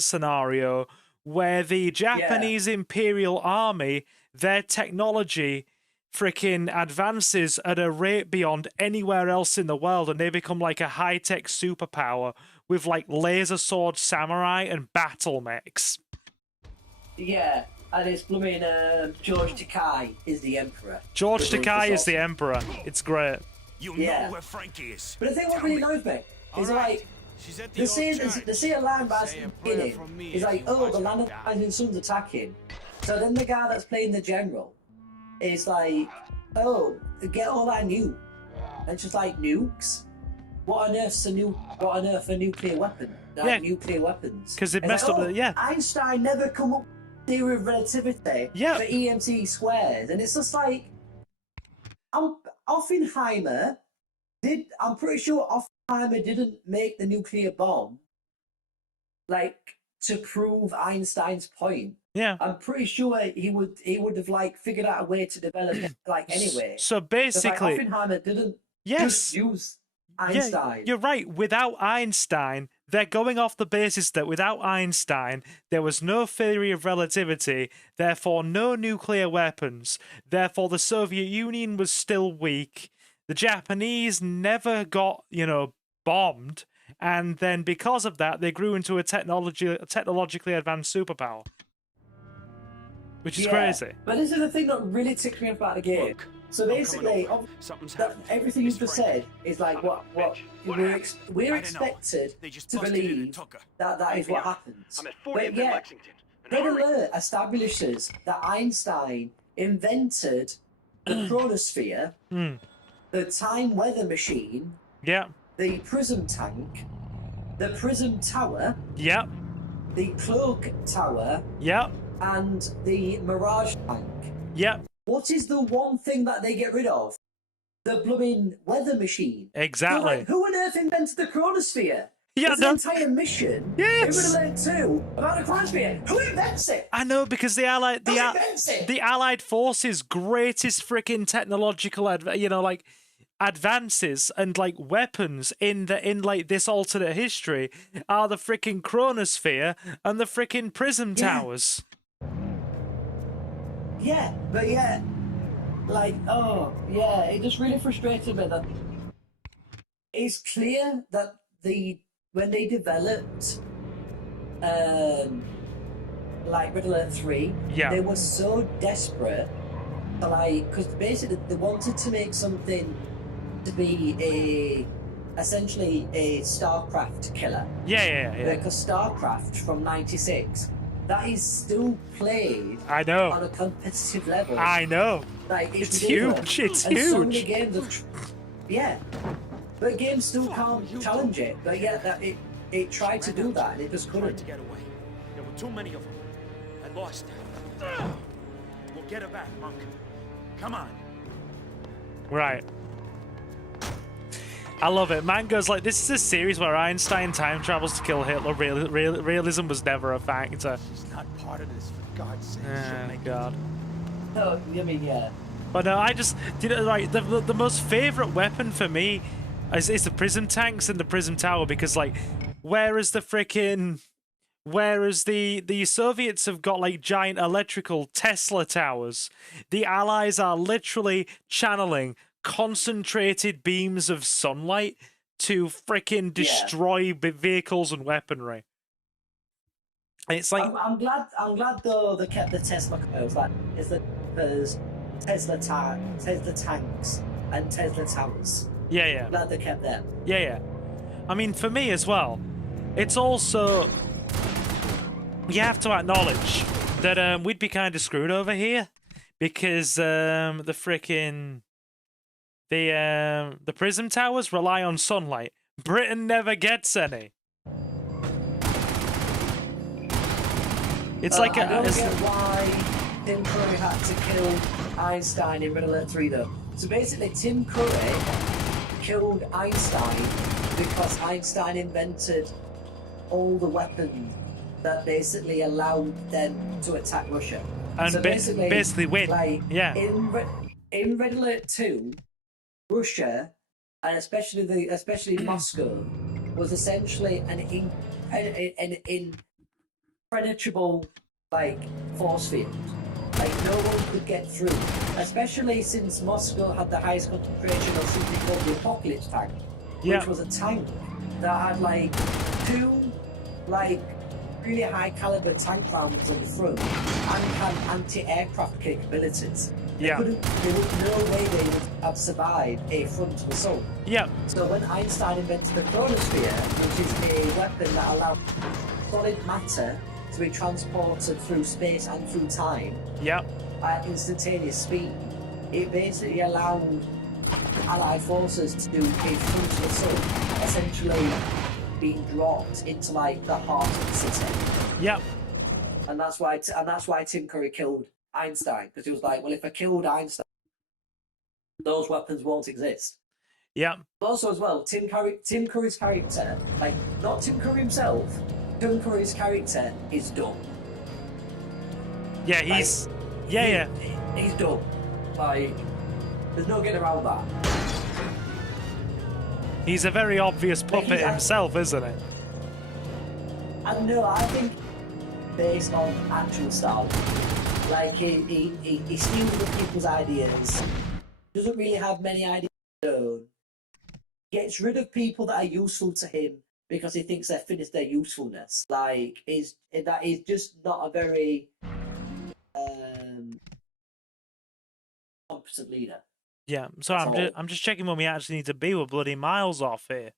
scenario where the Japanese Imperial Army, their technology freaking advances at a rate beyond anywhere else in the world, and they become a high-tech superpower with laser sword samurai and battle mechs. Yeah, and it's blooming George Takei is the emperor. George Which Takei is awesome. the emperor. It's great. You Yeah. know where Frankie is. But the thing what Tell really me. annoys me is Alright. She's at the they say a line by the beginning. He's the land of rising sun's attacking. So then the guy that's playing the general is get all our nukes. And it's just nukes? What on earth are nuclear weapons? Yeah. Nuclear weapons. 'Cause it It's messed up the- Einstein never come up with the theory of relativity Yeah. for EMC squares. And it's just Oppenheimer I'm pretty sure Oppenheimer didn't make the nuclear bomb to prove Einstein's point. Yeah. I'm pretty sure he would have figured out a way to develop it anyway. So So, basically, Oppenheimer didn't yes. just use Einstein. Yeah, you're right. Without Einstein, they're going off the basis that without Einstein, there was no theory of relativity, therefore no nuclear weapons, therefore the Soviet Union was still weak, the Japanese never got, bombed, and then because of that, they grew into a technologically advanced superpower. Which is crazy. But this is the thing that really ticks me off about the game. Look, So I'm coming basically, over. Something's that happened. everything you It's just Frankie. said is what Bitch. What we're happened? we're I don't know. expected They just to busted in and believe took her. that is what happens. I'm at But 40th and yet, Lexington. And Red hurry. Alert establishes that Einstein invented the chronosphere, the time weather machine, Yeah. the prism tank, the Prism Tower, Yep. the Cloak Tower, Yep. and the Mirage Tank. Yep. What is the one thing that they get rid of? The blooming weather machine. Exactly. So, like, who on earth invented the chronosphere? Yeah, There's no. an entire mission Yes. in Red Alert 2 about the chronosphere. Who invents it? I know, because the Allied, Who invents it? the Allied forces' greatest freaking technological, advances and like weapons in like this alternate history are the freaking chronosphere and the freaking prism towers. Yeah, but yeah, like, oh, yeah, it just really frustrated me that it's clear that when they developed, like Red Alert 3, Yeah. they were so desperate to, like, because basically they wanted to make something to be essentially a StarCraft killer. Yeah. Because StarCraft from '96, that is still played I know. on a competitive level. I know. Like, It's ridiculous. huge. It's and so many huge. games have, yeah, but games still can't challenge it. But yeah, that it tried to do that and it just Tried couldn't. to get away. There were too many of them. I lost her. We'll get her back, Monk. Come on. Right. I love it. Man goes like, this is a series where Einstein time travels to kill Hitler. Realism was never a factor. She's not part of this, for God's sake. Oh, She'll make God. No, I mean, yeah. But no, I just, like, the most favorite weapon for me is the prism tanks and the prism tower, because, like, whereas the Soviets have got, like, giant electrical Tesla towers, the Allies are literally channeling concentrated beams of sunlight to freaking destroy vehicles and weaponry. And it's like, I'm glad though they kept the Tesla coils. Like, there's Tesla tanks and Tesla towers. yeah. I'm glad they kept them. Yeah. I mean, for me as well, it's also, you have to acknowledge that we'd be kind of screwed over here, because the prism towers rely on sunlight. Britain never gets any. It's like I don't get why Tim Curry had to kill Einstein in Red Alert 3 though. So basically, Tim Curry killed Einstein because Einstein invented all the weapons that basically allowed them to attack Russia. and so basically win. Like, Yeah. In Red Alert 2, Russia, and especially Moscow, was essentially an impenetrable, like, force field. Like, no one could get through, especially since Moscow had the highest concentration of something called the Apocalypse tank, which was a tank that had, like, two, like, really high caliber tank rounds on the front and had anti-aircraft capabilities. There was no way they would have survived a frontal assault. Yeah. So when Einstein invented the chronosphere, which is a weapon that allowed solid matter to be transported through space and through time at instantaneous speed, it basically allowed Allied forces to do a frontal assault, essentially being dropped into, like, the heart of the city. Yep. And that's why Tim Curry killed Einstein, because he was like, well, if I killed Einstein, those weapons won't exist. Yeah. But also as well, Tim Curry's character, like, not Tim Curry himself, Tim Curry's character is dumb. Yeah, he's Like, he's dumb. Like, there's no getting around that. He's a very obvious puppet himself, isn't he? And no, I think based on actual style. Like, he steals other people's ideas, doesn't really have many ideas of his own, gets rid of people that are useful to him because he thinks they've finished their usefulness. Like, that is just not a very competent leader. Yeah, so I'm just checking when we actually need to be. We're bloody miles off here.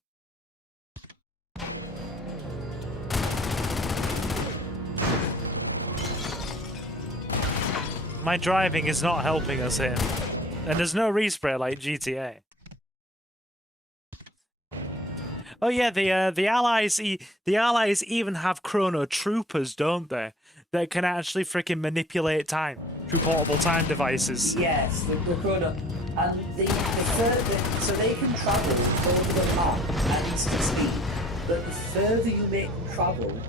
My driving is not helping us here. And there's no respray like GTA. Oh yeah, the Allies even have chrono troopers, don't they? That can actually freaking manipulate time through portable time devices. Yes, the chrono. And so they can travel over the map at instant speed. But the further you make them travel,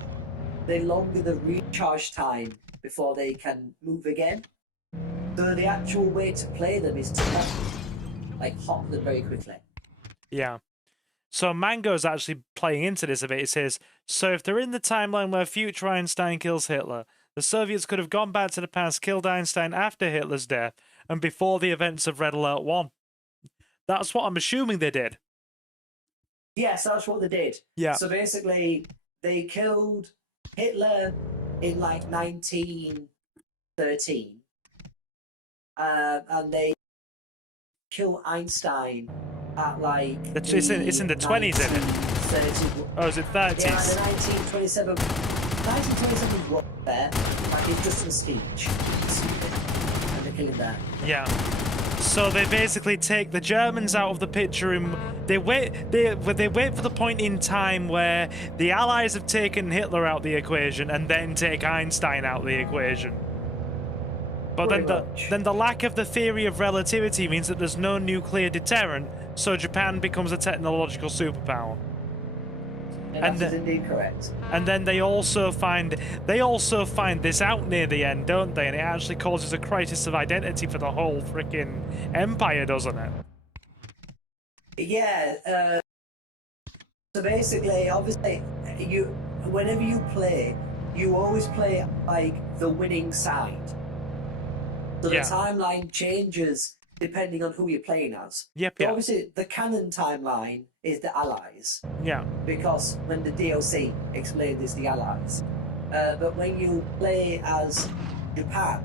the longer the recharge time before they can move again. So the actual way to play them is to hop them very quickly. Yeah. So Mango's actually playing into this a bit. He says, so if they're in the timeline where future Einstein kills Hitler, the Soviets could have gone back to the past, killed Einstein after Hitler's death, and before the events of Red Alert 1. That's what I'm assuming they did. Yes, that's what they did. Yeah. So basically, they killed Hitler in 1913. And they kill Einstein at it's in the 20s, isn't it? Oh, is it 30s? Yeah, the 1927. 1927 was there. It's just a speech. And they're killing that. Yeah. So they basically take the Germans out of the picture and they wait for the point in time where the Allies have taken Hitler out of the equation and then take Einstein out of the equation. But then the lack of the theory of relativity means that there's no nuclear deterrent, so Japan becomes a technological superpower. And that is indeed correct. And then they also find this out near the end, don't they? And it actually causes a crisis of identity for the whole freaking empire, doesn't it? Yeah. So basically, obviously, whenever you play, you always play the winning side. So the timeline changes depending on who you're playing as. Yep, but obviously, the canon timeline is the Allies. Yeah. Because when the DLC explained it's the Allies. But when you play as Japan,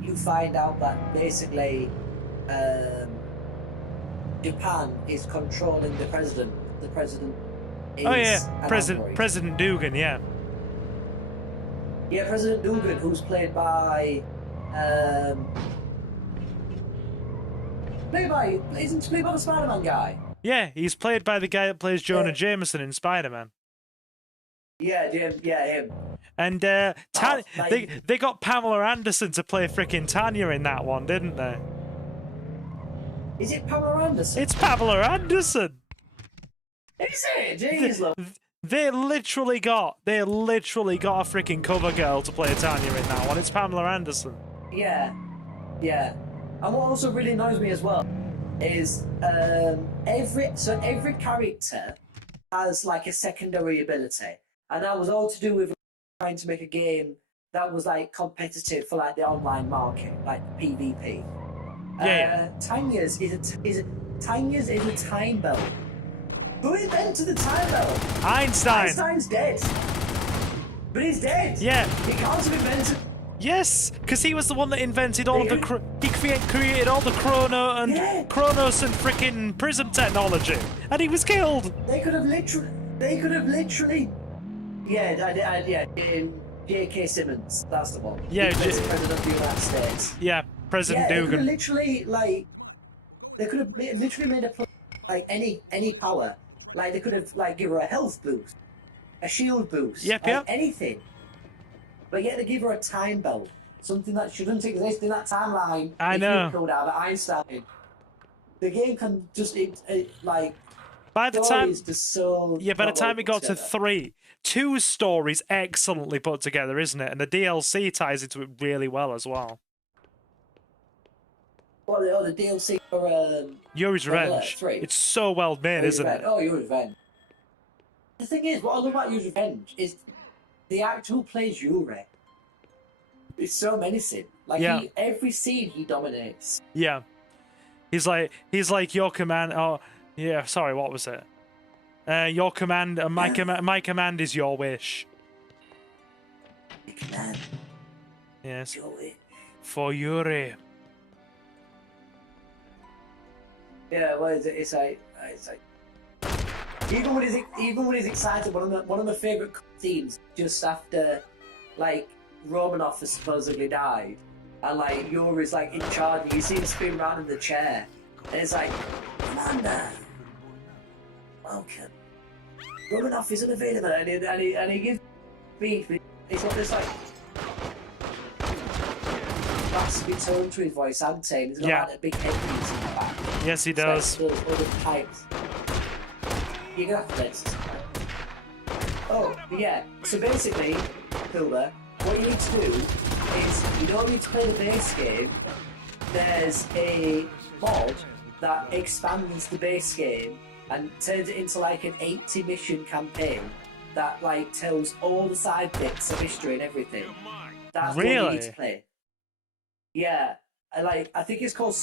you find out that basically Japan is controlling the president. The president is President Dugan, yeah. Yeah, President Dugan, who's played by isn't played by the Spider-Man guy? Yeah, he's played by the guy that plays Jonah Jameson in Spider-Man. Yeah, him. And they got Pamela Anderson to play frickin' Tanya in that one, didn't they? Is it Pamela Anderson? It's Pamela Anderson. Is it? Jeez, look. They literally got a freaking cover girl to play Tanya in that one. It's Pamela Anderson. Yeah. And what also really annoys me as well is every character has a secondary ability, and that was all to do with trying to make a game that was competitive for the online market, PvP. Tanya's is a time belt. Who invented the time belt? Einstein. Einstein's dead. But he's dead. Yeah. He can't have invented. Yes, because he was the one that invented all of the. He created all the Chronos and freaking prism technology, and he was killed. They could have literally. Yeah. J.K. Simmons. That's the one. Yeah. President of the United States. Yeah, President Dugan. They could have literally made a any power. They could have give her a health boost, a shield boost, anything. But yet they give her a time belt, something that shouldn't exist in that timeline. I know. Called out Einstein. The game can just by the time by the time it got to 2 stories excellently put together, isn't it? And the DLC ties into it really well as well. Well, the DLC for Yuri's Revenge. It's so well made, isn't it? Oh, Yuri's Revenge. The thing is, what I love about Yuri's Revenge is the actor who plays Yuri. It's so menacing. Every scene he dominates. Yeah. He's like your command. Oh, yeah. Sorry, what was it? Your command. My command is your wish. Your command. Yes. Your wish. For Yuri. Yeah, what is it? It's like even when he's excited, one of my favorite scenes just after Romanov has supposedly died, and Yuri's in charge, and you see him spin around in the chair, and it's Commander, okay. Romanoff is unavailable, and he gives me. He's got this like raspy tone to his voice, and he's got like a big headpiece in the back. Yes, he does. Like those other pipes. You're gonna have to register. Oh, yeah. So basically, Hilda, what you need to do is you don't need to play the base game. There's a mod that expands the base game and turns it into like an 80 mission campaign that like tells all the side bits of history and everything. That's what you need to play. Yeah, I think it's called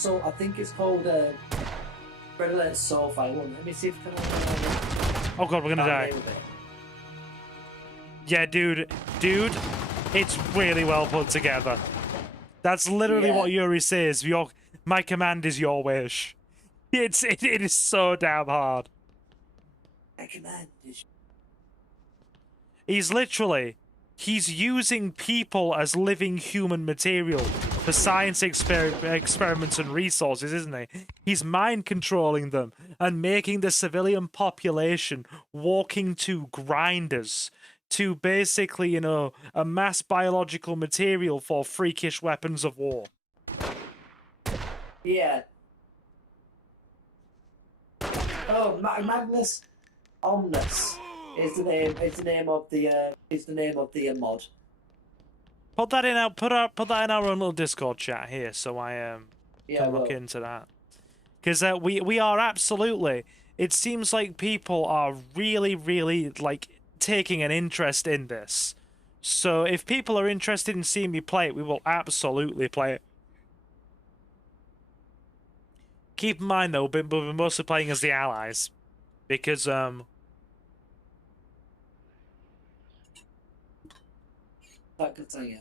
Red Alert Soulfire. Let me see if I can. Oh god, we're gonna die. Yeah, dude, it's really well put together. That's literally what Yuri says. My command is your wish. It is so damn hard. My command is. He's using people as living human material for science experiments and resources, isn't he? He's mind controlling them and making the civilian population walking to grinders to basically, amass biological material for freakish weapons of war. Yeah. Oh, Magnus Omnus is the name of the mod. Put that in our own little Discord chat here, so I can look into that. Because we are absolutely. It seems like people are really, really like taking an interest in this. So if people are interested in seeing me play it, we will absolutely play it. Keep in mind though, we're mostly playing as the allies, because I could tell you.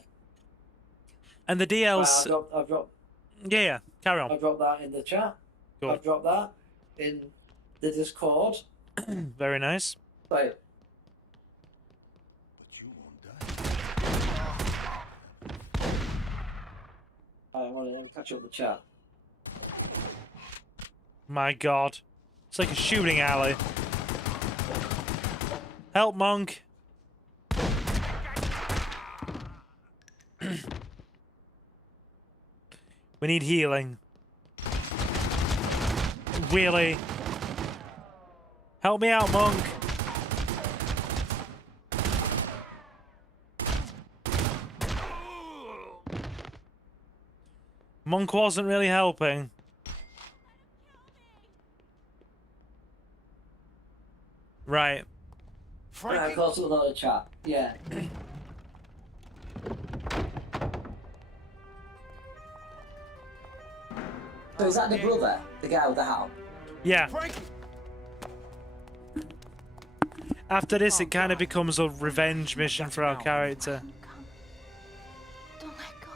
And the DLs. I've dropped. Yeah, carry on. I've dropped that in the chat. Cool. I've dropped that in the Discord. Very nice. Right. But you won't die. I want to catch up the chat. My god. It's like a shooting alley. Help, monk. We need healing. Really? Help me out, monk. Monk wasn't really helping. Right. Right, I've got to another chat. Yeah. So is that the brother? The guy with the hat? Yeah. After this, it kind of becomes a revenge mission for our character. Don't let go.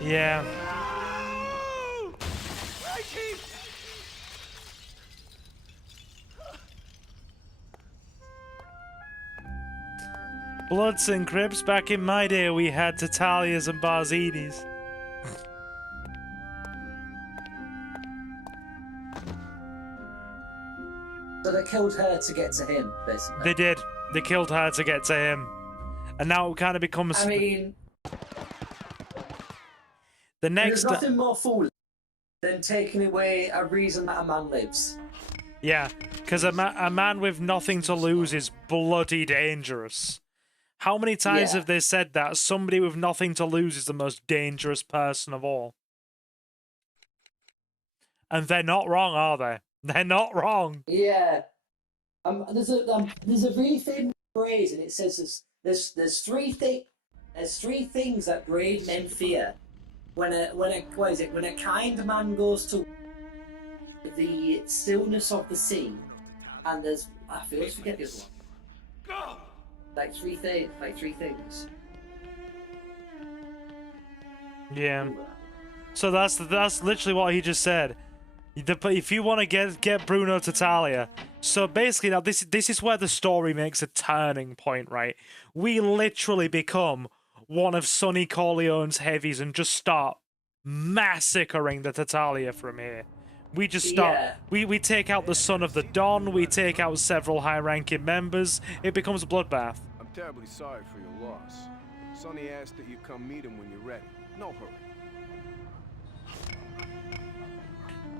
Yeah. Bloods and Crips, back in my day we had Tatalias and Barzinis. So they killed her to get to him, basically. They did. They killed her to get to him. And now it kind of becomes... I mean... The next... There's nothing more foolish than taking away a reason that a man lives. Yeah, because a man with nothing to lose is bloody dangerous. How many times have they said that? Somebody with nothing to lose is the most dangerous person of all. And they're not wrong, are they? They're not wrong. Yeah. There's a really thin phrase, and it says there's three things that brave men fear. When a kind man goes to the stillness of the sea, and I always forget the other one. Like three things. Yeah. So that's literally what he just said. If you want to get Bruno Tattaglia, so basically now this is where the story makes a turning point, right? We literally become one of Sonny Corleone's heavies and just start massacring the Tatalia from here. We just start. Yeah. We take out the son of the Don. We take out several high-ranking members. It becomes a bloodbath. I'm terribly sorry for your loss. Sonny asked that you come meet him when you're ready. No hurry.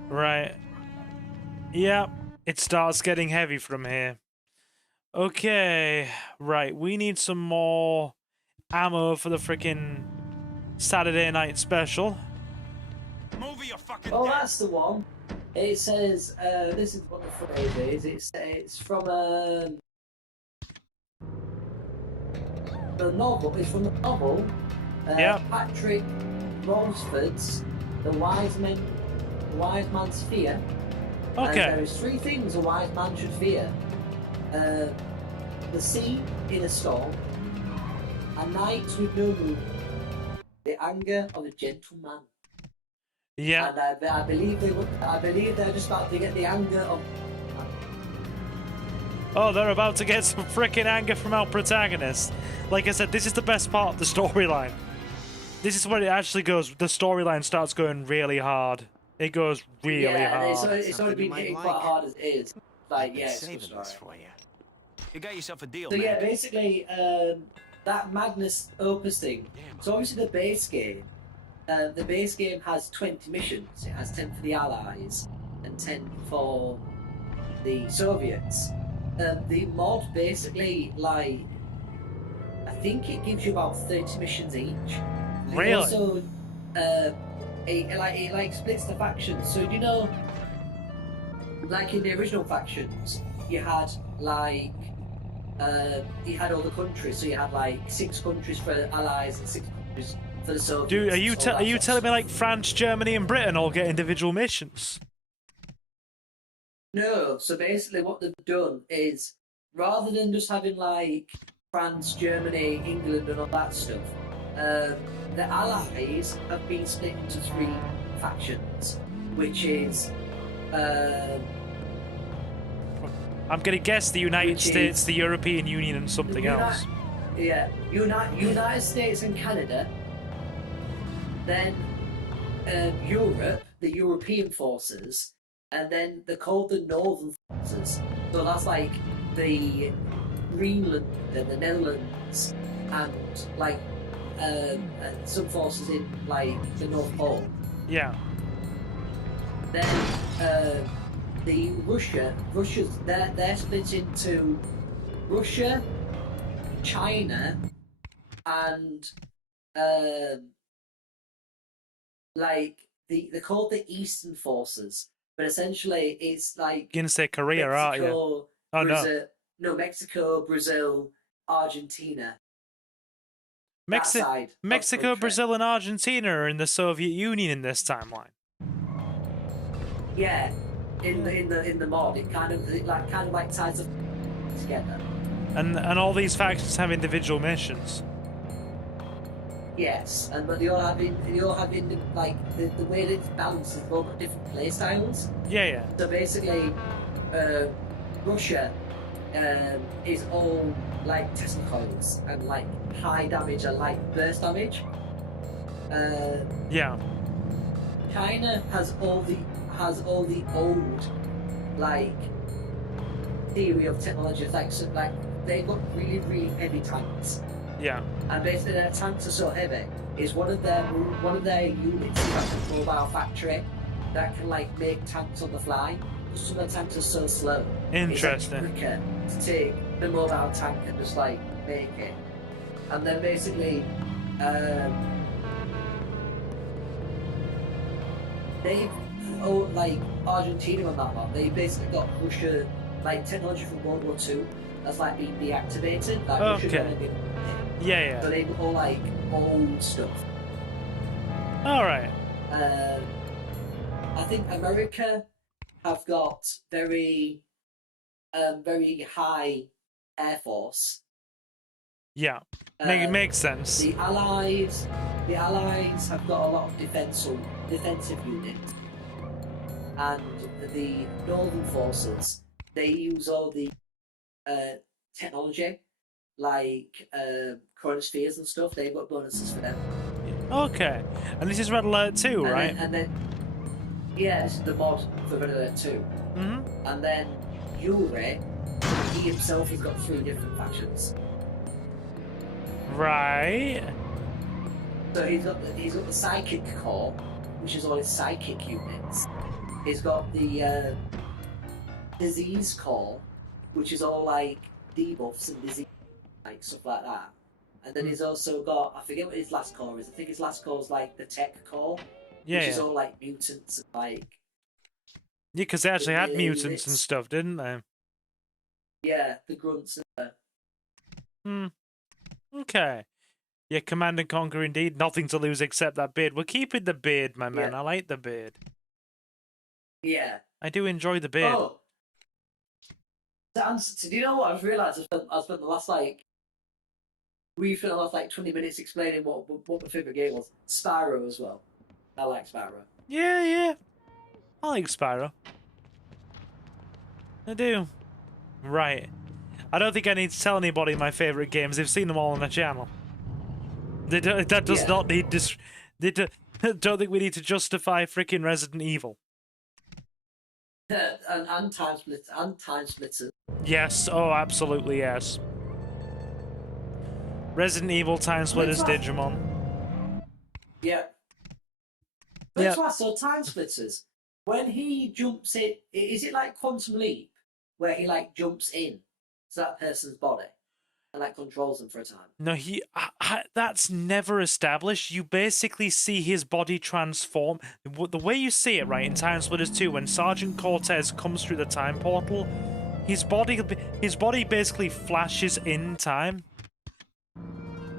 Right. Yep. It starts getting heavy from here. Okay. Right. We need some more ammo for the freaking Saturday night special. Move your fucking Oh, dick. that's the one. It says, this is what the phrase is. It's from the novel. It's from the novel. Yep. Patrick Rosefort's The Wise Man's Fear. And Okay. there is 3 things a wise man should fear: the sea in a storm, a night with no moon, the anger of a gentleman. Yeah. And I believe they're just about to get the anger of. Oh, they're about to get some freaking anger from our protagonist. Like I said, this is the best part of the storyline. This is where it actually goes. The storyline starts going really hard. It goes really hard. It's already been hitting quite hard as it is. Like, yeah, it's good story. for you. You got yourself a deal, So man. yeah, basically, that Magnus Opus thing. So obviously the base game has 20 missions. It has 10 for the Allies and 10 for the Soviets. The mod basically, like, I think it gives you about 30 missions each. It Really? also, it splits the factions. So you know, like in the original factions, you had like you had all the countries. So you had like 6 countries for the Allies and 6 countries for the Soviets. Dude, are you all that telling sort of me like stuff. France, Germany, and Britain all get individual missions? No, so basically what they've done is, rather than just having like France, Germany, England and all that stuff, the Allies have been split into 3 factions, which is I'm gonna guess the United Which States, is- the European Union, and something else. United States and Canada, then Europe, the European forces, and then they're called the Northern Forces. So that's like the Greenland and the Netherlands, and like some forces in like the North Pole. Yeah. Then the Russia's they're split into Russia, China, and like they're called the Eastern Forces, but essentially it's like You're gonna say Korea, aren't you? Mexico, Oh, no. Brazil, Mexico, Brazil, Argentina. That side of Mexico, country. Brazil, and Argentina are in the Soviet Union in this timeline. Yeah, in the mod, it kind of ties them together. And all these factions have individual missions. Yes, but they all have like the way that it's balanced is they've all got different play styles. Yeah. So basically, Russia is all like Tesla coils and like high damage and like burst damage. Yeah. China has all the old like theory of technology. Like they've got really heavy tanks. Yeah. And basically their tanks are so heavy, is one of their units is like a mobile factory that can like make tanks on the fly. Some of the tanks are so slow. Interesting. It's quicker to take the mobile tank and just like make it. And then basically they've like Argentina on that one, they basically got Russia like technology from World War II that's like being deactivated. Like Russia Okay. don't give- Yeah. So they got all like old stuff. All right. I think America have got very high air force. Yeah. Um, Makes sense. The Allies have got a lot of defensive units, and the Northern forces they use all the technology like chronospheres and stuff. They've got bonuses for them. Okay. And this is Red Alert 2, right? Yeah, this is the mod for Red Alert 2. Mm-hmm. And then Yuri, he himself has got 3 different factions. Right. So he's got the psychic core, which is all his psychic units. He's got the disease core, which is all like debuffs and disease, like stuff like that. And then he's also got, I forget what his last core is. I think his last core is like the tech core, which is all like mutants and like. Yeah, because they actually had melee mutants units. and stuff, didn't they? Yeah, the grunts. Okay. Yeah, Command and Conquer indeed. Nothing to lose except that beard. We're keeping the beard, my man. I like the beard. Yeah. I do enjoy the beard. Oh. Do you know what I've realised? I spent the last we spent the last 20 minutes explaining what my favourite game was. Spyro as well. I like Spyro. Yeah. I like Spyro. I do. Right. I don't think I need to tell anybody my favourite games. They've seen them all on the channel. That does not need don't think we need to justify freaking Resident Evil. And Time Splitters. Yes. Oh, absolutely yes. Resident Evil, Time Splitters, Digimon. Yeah. That's why I saw Time Splitters. When he jumps in, is it like Quantum Leap, where he jumps in to that person's body and controls them for a time? No, that's never established. You basically see his body transform. The way you see it, right, in Time Splitters 2, when Sergeant Cortez comes through the time portal, his body basically flashes in time.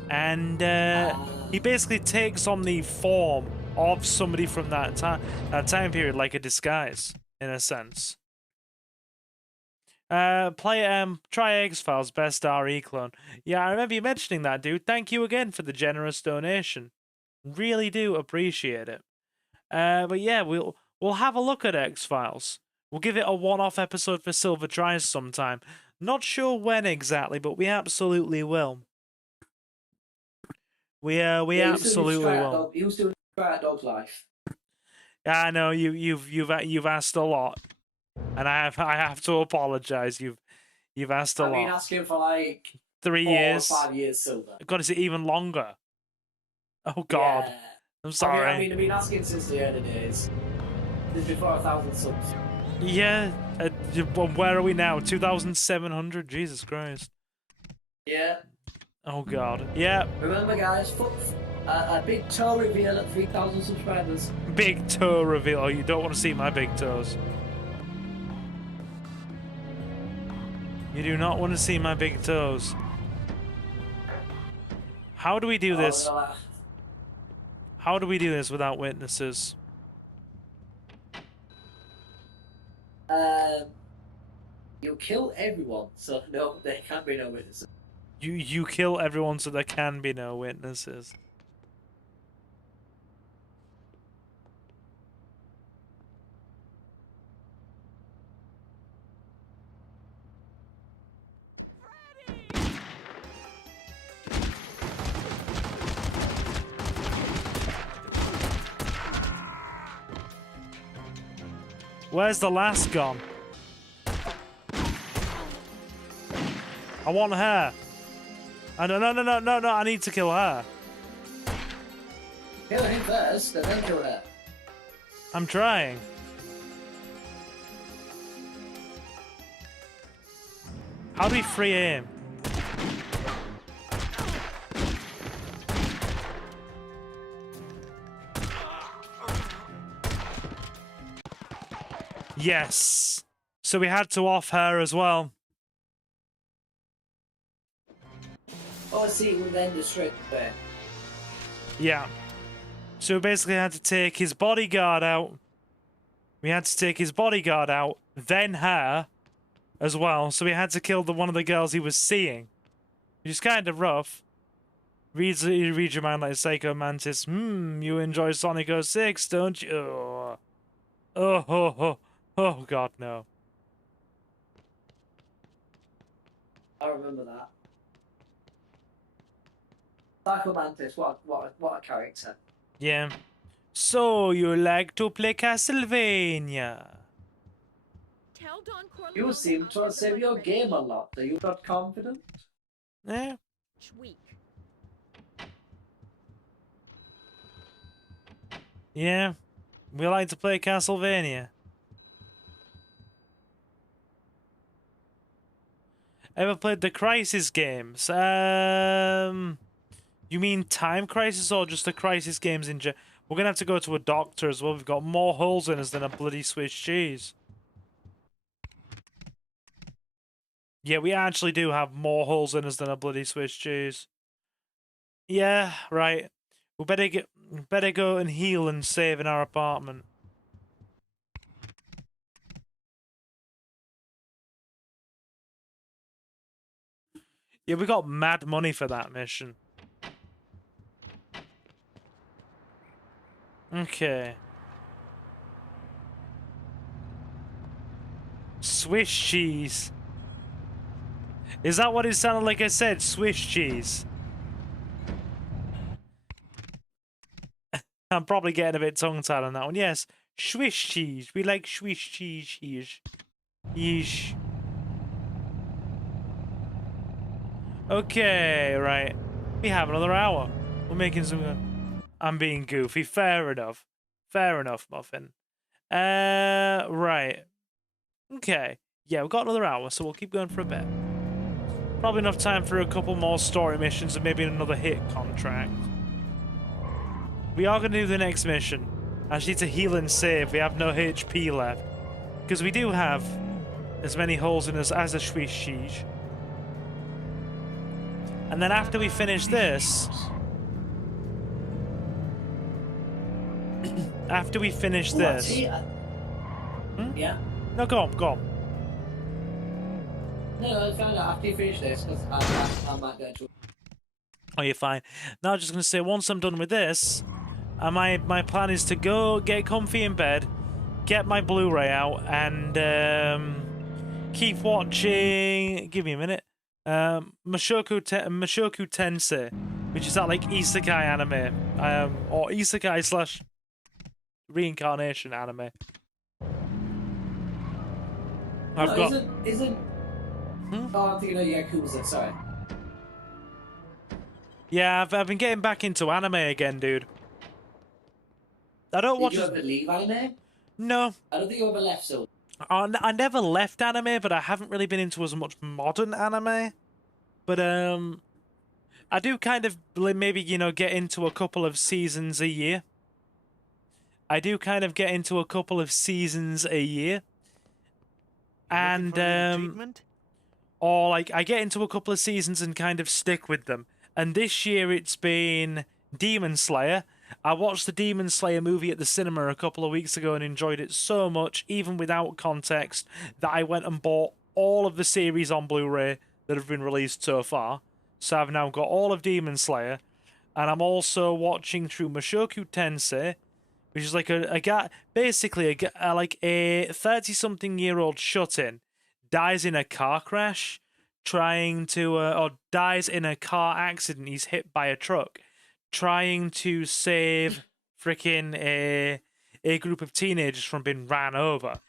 And he basically takes on the form of somebody from that time period, like a disguise, in a sense. Try X-Files, best RE clone. Yeah, I remember you mentioning that, dude. Thank you again for the generous donation. Really do appreciate it. But yeah, we'll have a look at X-Files. We'll give it a one-off episode for Silver Tries sometime. Not sure when exactly, but we absolutely will. We absolutely will. He was doing Try Out Dog's Life. Yeah, I know you've asked a lot, and I have to apologize. You've asked a lot. I've been asking for 3 years, 4 or 5 years, Silver. God, is it even longer? Oh God, yeah. I'm sorry. I've been asking since the early days. Since before 1,000 subs. Yeah, where are we now? 2,700. Jesus Christ. Yeah. Oh God. Yeah. Remember, guys, a big toe reveal at 3,000 subscribers. Big toe reveal. Oh, you don't want to see my big toes. You do not want to see my big toes. How do we do this? How do we do this without witnesses? You kill everyone, so no, there can't be no witnesses. You kill everyone so there can be no witnesses. Where's the last gone? I want her. No, I need to kill her. Kill him first, and then kill her. I'm trying. How do we free aim? Yes. So we had to off her as well. Oh, I see, we'll end it straight away. Yeah. So we basically had to take his bodyguard out. We had to take his bodyguard out, then her as well. So we had to kill one of the girls he was seeing. Which is kind of rough. Reads your mind like a Psycho Mantis. You enjoy Sonic 06, don't you? Oh, God, no. I remember that. Psycho Mantis, what a character. Yeah. So, you like to play Castlevania? Tell Don Corleone You seem I'll to have have the saved money your ready game a lot. Are you not confident? Eh? each week. Yeah. We like to play Castlevania. Ever played the Crisis games? You mean Time Crisis or just the Crisis games in general? We're gonna have to go to a doctor as well. We've got more holes in us than a bloody Swiss cheese. Yeah, we actually do have more holes in us than a bloody Swiss cheese. Yeah, right. We better go and heal and save in our apartment. Yeah, we got mad money for that mission. Okay. Swiss cheese. Is that what it sounded like I said? Swiss cheese. I'm probably getting a bit tongue-tied on that one. Yes, Swiss cheese. We like Swiss cheese. Yeesh. Okay, right. We have another hour. We're making some... I'm being goofy. Fair enough. Fair enough, Muffin. Right. Okay. Yeah, we've got another hour, so we'll keep going for a bit. Probably enough time for a couple more story missions and maybe another hit contract. We are going to do the next mission. I just need to heal and save. We have no HP left. Because we do have as many holes in us as a Swiss cheese. And then after we finish this... after we finish this... Yeah? No, go on, go on. No, it's fine. After you finish this, because I might go to... Oh, you're fine. Now I'm just going to say, once I'm done with this, my plan is to go get comfy in bed, get my Blu-ray out, and keep watching... Give me a minute. Mushoku Tensei, which is that like isekai anime, or isekai / reincarnation anime. I've got... Isn't... Oh, I'm thinking of Yakuza, sorry. Yeah, I've been getting back into anime again, dude. I don't watch... Did you ever leave anime? No. I don't think you ever left, so... I never left anime, but I haven't really been into as much modern anime. But, I do kind of maybe, you know, get into a couple of seasons a year. I do kind of get into a couple of seasons a year. And, or, like, I get into a couple of seasons and kind of stick with them. And this year it's been Demon Slayer. I watched the Demon Slayer movie at the cinema a couple of weeks ago and enjoyed it so much, even without context, that I went and bought all of the series on Blu-ray that have been released so far. So I've now got all of Demon Slayer. And I'm also watching through Mushoku Tensei, which is like a guy, basically like a 30-something-year-old shut-in dies in a car crash, trying to, or dies in a car accident. He's hit by a truck, trying to save freaking a group of teenagers from being ran over.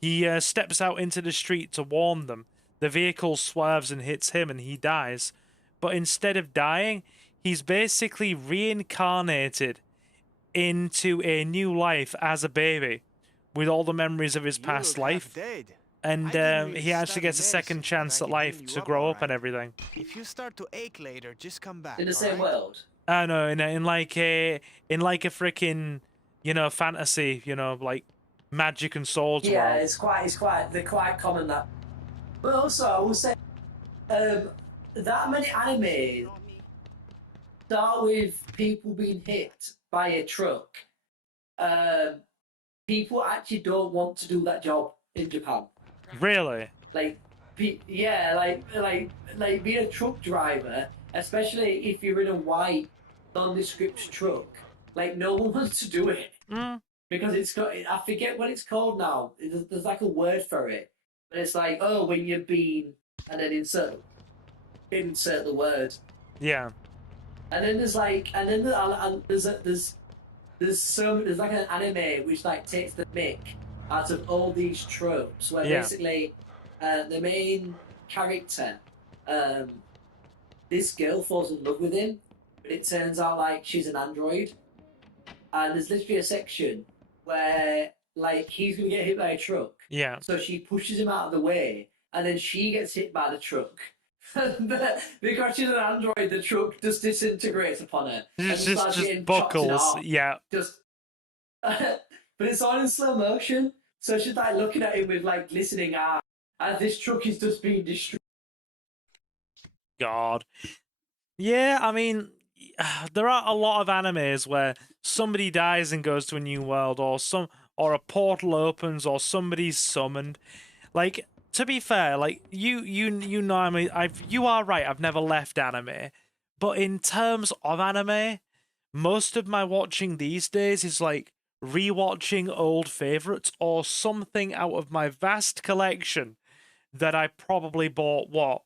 He steps out into the street to warn them. The vehicle swerves and hits him, and he dies. But instead of dying, he's basically reincarnated into a new life as a baby, with all the memories of his past life. And he actually gets a second chance at life to grow up and everything. If you start to ache later, just come back. In the same world? I know, in like a freaking, you know, fantasy, you know, like magic and swords Yeah, world. they're quite common that. But also, I will say, that many anime start with people being hit by a truck. People actually don't want to do that job in Japan. Really? Like, yeah, like being a truck driver, especially if you're in a white, nondescript truck. Like, no one wants to do it because it's got. I forget what it's called now. There's like a word for it, but it's like, oh, when you're being, and then insert the word. Yeah. And then there's like, and then there's like an anime which like takes the mick out of all these tropes, where basically the main character, this girl falls in love with him, but it turns out like she's an android, and there's literally a section where like he's gonna get hit by a truck, so she pushes him out of the way, and then she gets hit by the truck. Because she's an android, the truck just disintegrates upon her. Just buckles, but it's all in slow motion, so she's like looking at him with like glistening eyes, as this truck is just being destroyed. God. Yeah, I mean, there are a lot of animes where somebody dies and goes to a new world, or a portal opens, or somebody's summoned. Like, to be fair, like you know, I mean, you are right. I've never left anime, but in terms of anime, most of my watching these days is like rewatching old favorites or something out of my vast collection that I probably bought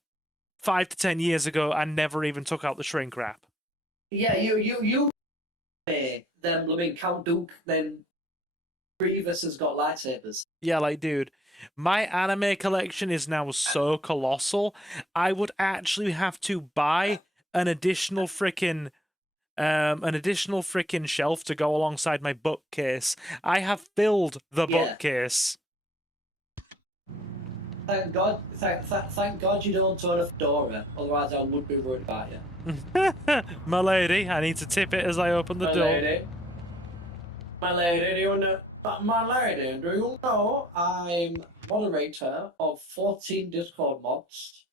5 to 10 years ago and never even took out the shrink wrap. Yeah, you them loving Count Dooku, then Grievous has got lightsabers. Yeah, like, dude, my anime collection is now so colossal, I would actually have to buy an additional freaking shelf to go alongside my bookcase. I have filled the bookcase. Thank God you don't own a fedora, otherwise I would be worried about you. My lady, I need to tip it as I open the door. My lady, do you know I'm moderator of 14 Discord mods?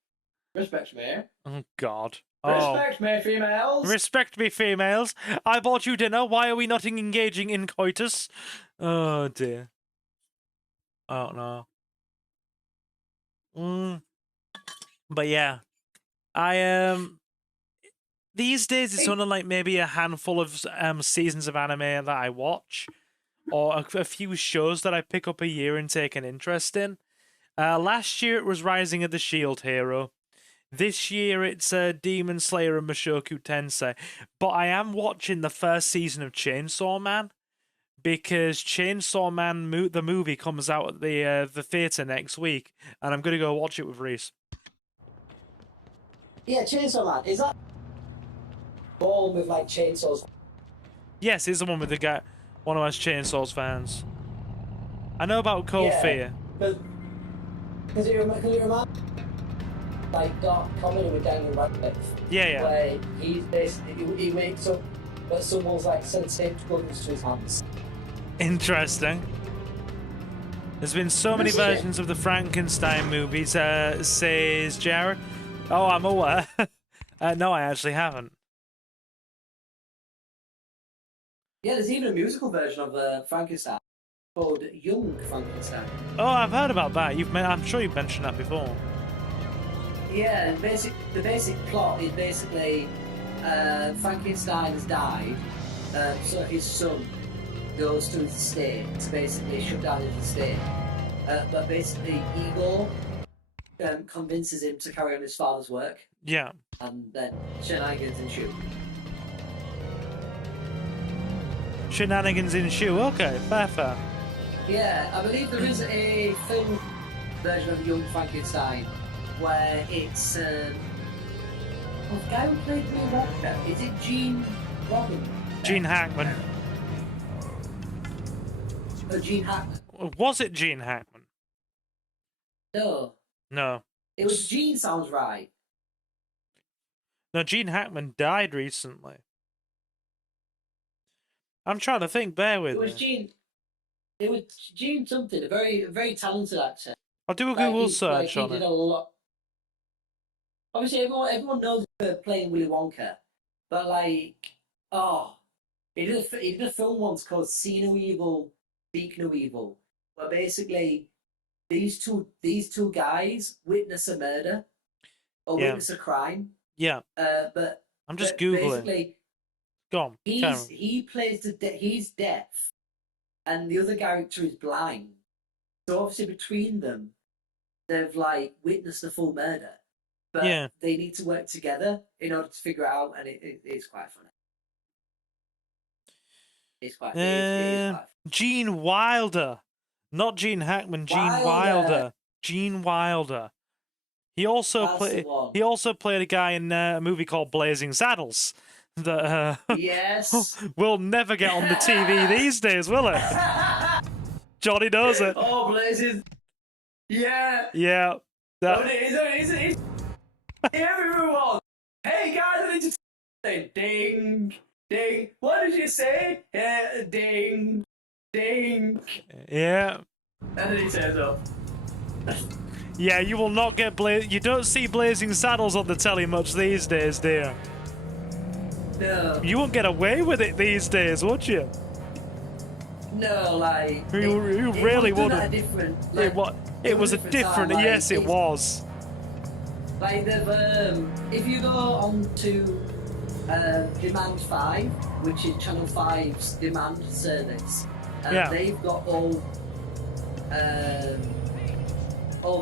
Respect me. Oh, God. Respect me, females. Respect me, females. I bought you dinner. Why are we not engaging in coitus? Oh, dear. I don't know. But yeah, these days it's only like maybe a handful of seasons of anime that I watch, or a few shows that I pick up a year and take an interest in. Last year it was Rising of the Shield Hero. This year it's Demon Slayer and Mushoku Tensei. But I am watching the first season of Chainsaw Man, because Chainsaw Man the movie comes out at the theatre next week, and I'm going to go watch it with Reese. Yeah, Chainsaw Man. Is that the one with like chainsaws? Yes, it's the one with the guy, one of us Chainsaws fans. I know about Cold Fear. Because it reminds like dark comedy with Daniel Radcliffe. Yeah. Where he's basically he wakes up, but someone's like sent taped guns to his hands. Interesting. There's been so many versions of the Frankenstein movies, says Jared. Oh, I'm aware. No, I actually haven't. Yeah, there's even a musical version of Frankenstein called Young Frankenstein. Oh, I've heard about that. I'm sure you've mentioned that before. Yeah, the basic plot is basically Frankenstein has died, so his son goes to his estate to basically shut down his estate. But basically, Igor convinces him to carry on his father's work. Yeah. And then shenanigans ensue. Shenanigans ensue. Okay, fair. Yeah, I believe there is a film version of Young Frankenstein where it's the guy who played Willy Wonka. Is it Gene Roddenberry? Gene Hackman. Oh, Gene Hackman. Was it Gene Hackman? No. It was Gene, sounds right. No, Gene Hackman died recently. I'm trying to think, bear with me. It was Gene something, a very, very talented actor. I'll do a Google search on it. He did a lot. Obviously, everyone knows him playing Willy Wonka, but like, he did a film once called See No Evil, Speak No Evil, where basically these two guys witness a murder or witness a crime. Yeah. But I'm just Googling. Basically, go on. He plays he's deaf, and the other character is blind. So obviously between them, they've like witnessed the full murder. but Yeah. they need to work together in order to figure it out, and it's quite funny. It's quite. It is quite. Gene Wilder, not Gene Hackman. Gene Wilder. Wilder. Gene Wilder. He also That's played. the one. He also played a guy in a movie called Blazing Saddles. That Yes. will never get on the TV these days, will it? Johnny knows it. Oh, Blazing. Yeah. Yeah. That. Hey, everyone. Hey, guys, I need to say ding, ding. What did you say? Ding, ding. Yeah. And then he turns up. Yeah, you will not get You don't see Blazing Saddles on the telly much these days, do you? No. You won't get away with it these days, would you? No, like You really it was done wouldn't. at a different. Like, It was a different. time, like, Yes, it was. Like they've if you go on to Demand 5, which is Channel 5's demand service, Yeah. they've got all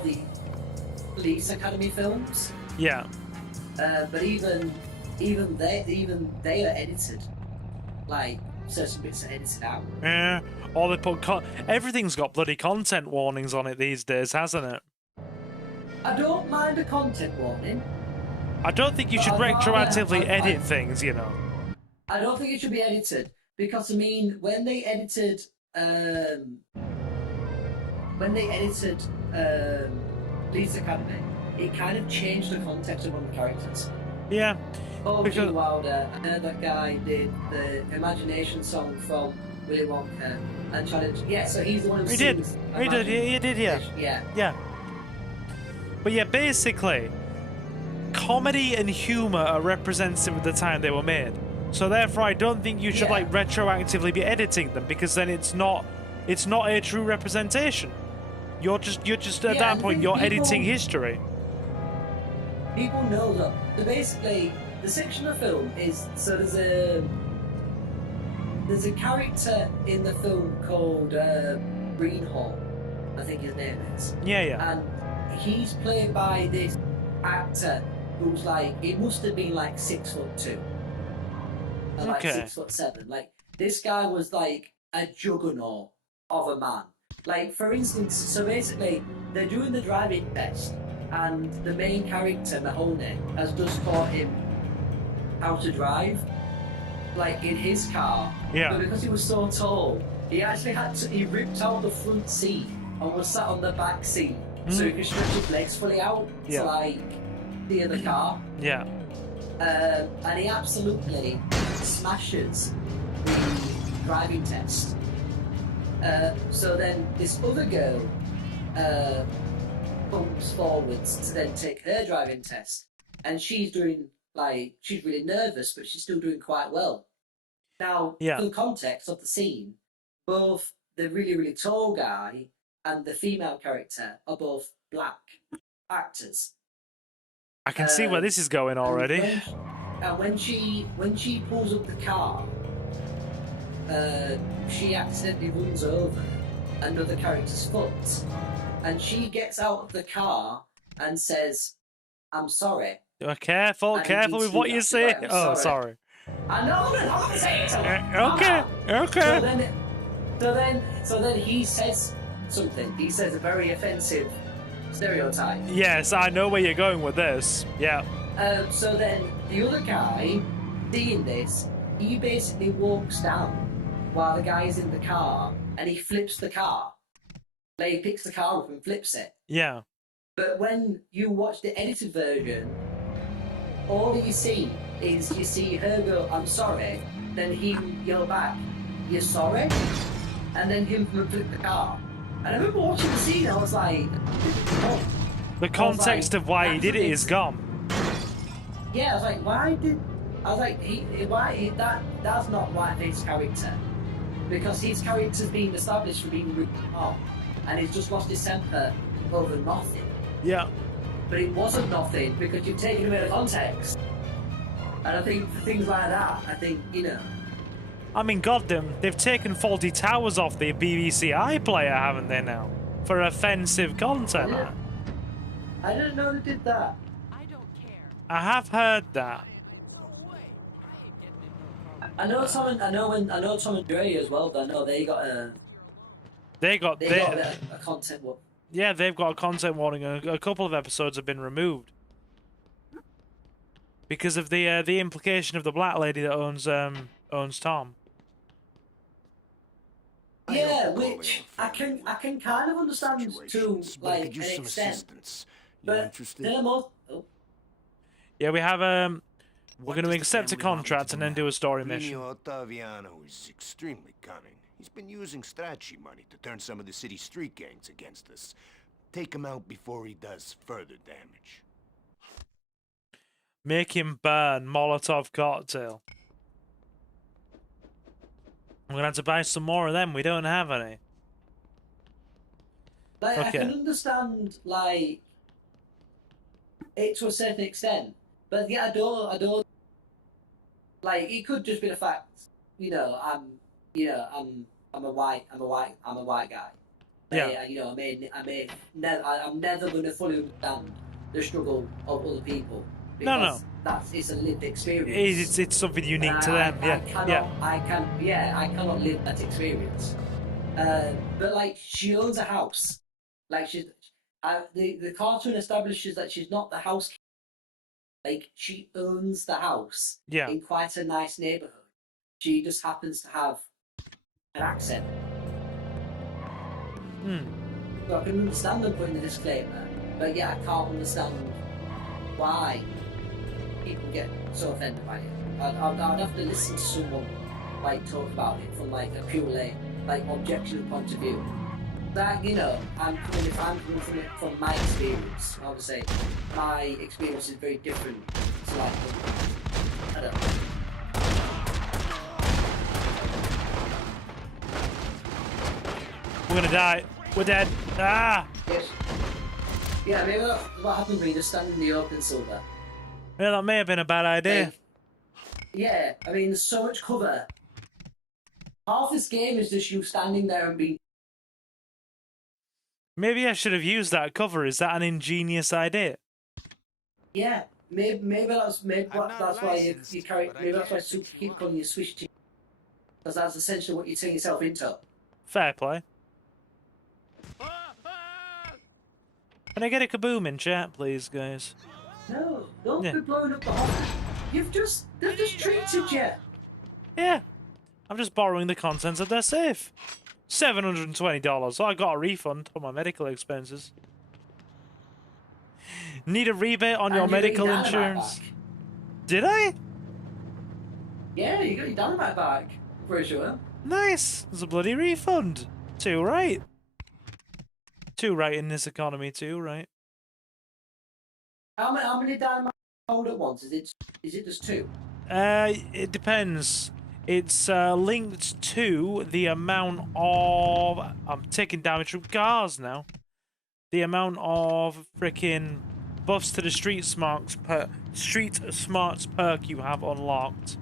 the Police Academy films. Yeah. But even they are edited. Like certain bits are edited out. Yeah. Or they put everything's got bloody content warnings on it these days, hasn't it? I don't mind a content warning. I don't think you should retroactively edit things, you know. I don't think it should be edited because I mean when they edited Police Academy, it kind of changed the context of one of the characters. Yeah. Oh, Because- Gene Wilder, I know that guy did the Imagination song from Willy Wonka and challenged. Yeah, so he's the one who He did. sings He did. He did. Yeah. Yeah. Yeah. But yeah, basically, comedy and humor are representative of the time they were made. So therefore, I don't think you should Yeah. like retroactively be editing them because then it's not a true representation. You're just at Yeah, that I point think you're people- editing history. People know that. So basically, the section of the film is so there's a character in the film called Greenhall, I think his name is. Yeah, yeah. And he's played by this actor who's like, he must have been like 6'2", and like Okay. 6'7". Like this guy was like a juggernaut of a man. Like for instance, so basically they're doing the driving test, and the main character Mahoney has just taught him how to drive, like in his car. Yeah. But because he was so tall, he actually he ripped out the front seat and was sat on the back seat so he could stretch his legs fully out Yeah. to like steer the car. Yeah. And he absolutely smashes the driving test. So then this other girl comes forwards to then take her driving test, and she's doing she's really nervous, but she's still doing quite well. Now, Yeah. for the context of the scene, both the really, really tall guy and the female character are both black actors. I can see where this is going already. And when she pulls up the car, she accidentally runs over another character's foot, and she gets out of the car and says, "I'm sorry." Careful, I careful need with to what do you that. say. Right, I'm Oh, sorry. sorry. I know that I'm not saying it. Okay, okay. So then he says something. He says a very offensive stereotype. Yes, I know where you're going with this. Yeah. So then the other guy, seeing this, he basically walks down while the guy's in the car, and he flips the car. Like he picks the car up and flips it. Yeah. But when you watch the edited version, all you see is you see her go, "I'm sorry," then he yell back, "You're sorry?" And then him flip the car. And I remember watching the scene, I was like, oh. The context of why he did it is gone. Yeah, I was like, that's not Whiteface's character. Because his character's been established for being really calm, and he's just lost his temper over nothing. Yeah. But it wasn't nothing because you've taken away the context. And I think for things like that, I think, I mean, goddamn, they've taken Faulty Towers off the BBC iPlayer, haven't they now? For offensive content. I didn't know they did that. I don't I have heard that. I know Tom and Jerry as well. But I know they got a They got a bit of a content warning. Yeah, they've got a content warning. A couple of episodes have been removed because of the implication of the black lady that owns Tom. Yeah, which I can kind of understand to like an extent. But then I'm also, Yeah, we have we're going to accept a contract and then do a story mission. Ottaviano is extremely cunning. He's been using Strachey money to turn some of the city's street gangs against us. Take him out before he does further damage. Make him burn Molotov cocktail. I'm going to have to buy some more of them. We don't have any. like, Okay. I can understand like it to a certain extent, but yeah, I don't like it could just be the fact, I'm a white guy. Yeah. I'm never going to fully understand the struggle of other people. No. It's a lived experience. It's something unique to them. I cannot live that experience. But like, she owns a house. Like the cartoon establishes that she's not the housekeeper. Like, she owns the house. Yeah. In quite a nice neighborhood. She just happens to have an accent. So I can understand them putting the disclaimer, but yeah, I can't understand why people get so offended by it. I'd have to listen to someone like talk about it from like a purely like objective point of view. That I'm coming from my experience. Obviously, my experience is very different to like I don't know. We're gonna die. We're dead. Ah! Yes. Yeah, maybe that's what happens when you just stand in the open, Silver. Yeah, that may have been a bad idea. Like, yeah, I mean, there's so much cover. Half this game is just you standing there and being. Maybe I should have used that cover. Is that an ingenious idea? Yeah, maybe that's I'm not why licensed, you carry. but I Maybe that's can why Super keep calling you Swish Team. Because that's essentially what you turn yourself into. Fair play. Can I get a kaboom in chat, please, guys? No, don't Yeah. be blowing up the hospital. They've just treated you. Yeah. I'm just borrowing the contents of their safe. $720. I got a refund on my medical expenses. Need a rebate on your And you got medical your dynamite insurance? back. Did I? Yeah, you got your dynamite back. Pretty sure. Nice. There's a bloody refund. 2 right. 2 right in this economy, 2 right. How many dynamite hold at once? Is it just 2? It depends. It's linked to the amount of... I'm taking damage from cars now. The amount of freaking buffs to the street smarts perk you have unlocked.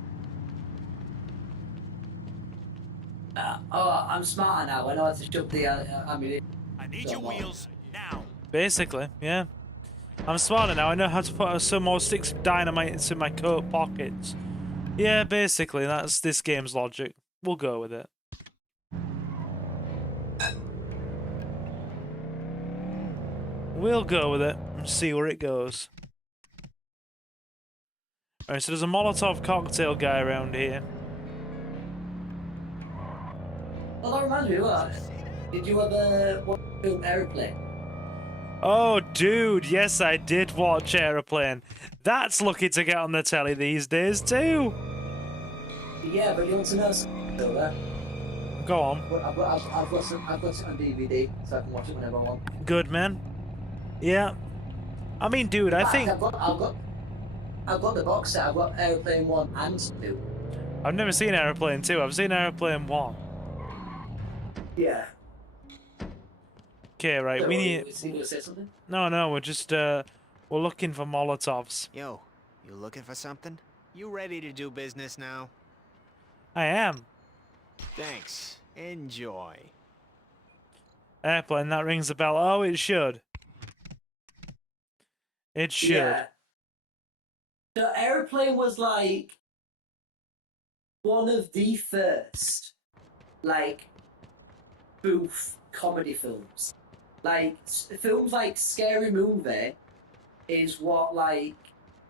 I'm smarter now. I know how to shove the ammunition. I need your wheels now. Basically, yeah. I'm smarter now. I know how to put some more sticks of dynamite into my coat pockets. Yeah, basically, that's this game's logic. We'll go with it. We'll go with it and see where it goes. Alright, so there's a Molotov cocktail guy around here. Well, that reminds me of what? Did you ever watch the film Aeroplane? Oh, dude, yes, I did watch Aeroplane. That's lucky to get on the telly these days, too. Yeah, but you want to know something, Silver? Go on. I've got it on DVD, so I can watch it whenever I want. Good, man. Yeah. I mean, dude, I think... I've got the box set. I've got Aeroplane 1 and 2. I've never seen Aeroplane 2. I've seen Aeroplane 1. Yeah. Okay, right, we need... You going to say something? No, we're just, we're looking for Molotovs. Yo, you looking for something? You ready to do business now? I am. Thanks. Enjoy. Airplane, that rings a bell. Oh, it should. It should. Yeah. The Airplane was like one of the first like spoof comedy films. Like films like Scary Movie is what like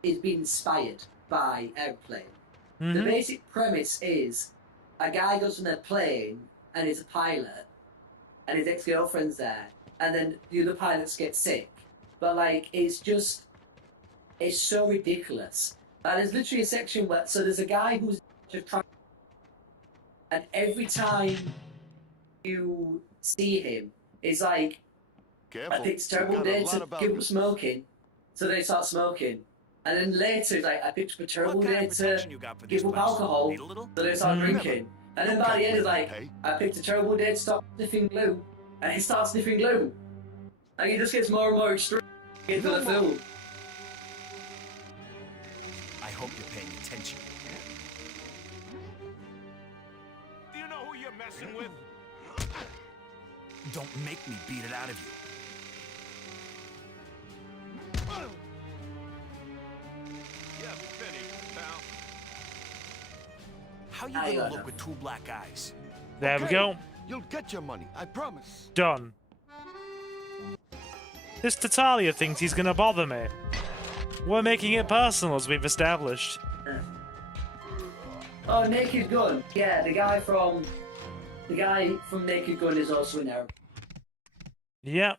is being inspired by Airplane. The basic premise is a guy goes on a plane and he's a pilot and his ex-girlfriend's there and then the other pilots get sick. But like it's so ridiculous. And there's literally a section where there's a guy who's just trying, and every time you see him, it's like I picked a terrible day to give up smoking, so they start smoking. And then later, it's like, I picked up a terrible day to give up alcohol, so they start drinking. And then by the end, it's like, I picked a terrible day to stop sniffing glue, and he starts sniffing glue. Like, he just gets more and more extreme into the film. I hope you're paying attention. Do you know who you're messing with? Don't make me beat it out of you. How you gonna look with two black eyes? There we go. You'll get your money, I promise. Done. This Tatalia thinks he's gonna bother me. We're making it personal, as we've established. Oh, Naked Gun. Yeah, the guy from Naked Gun is also in there. Yep.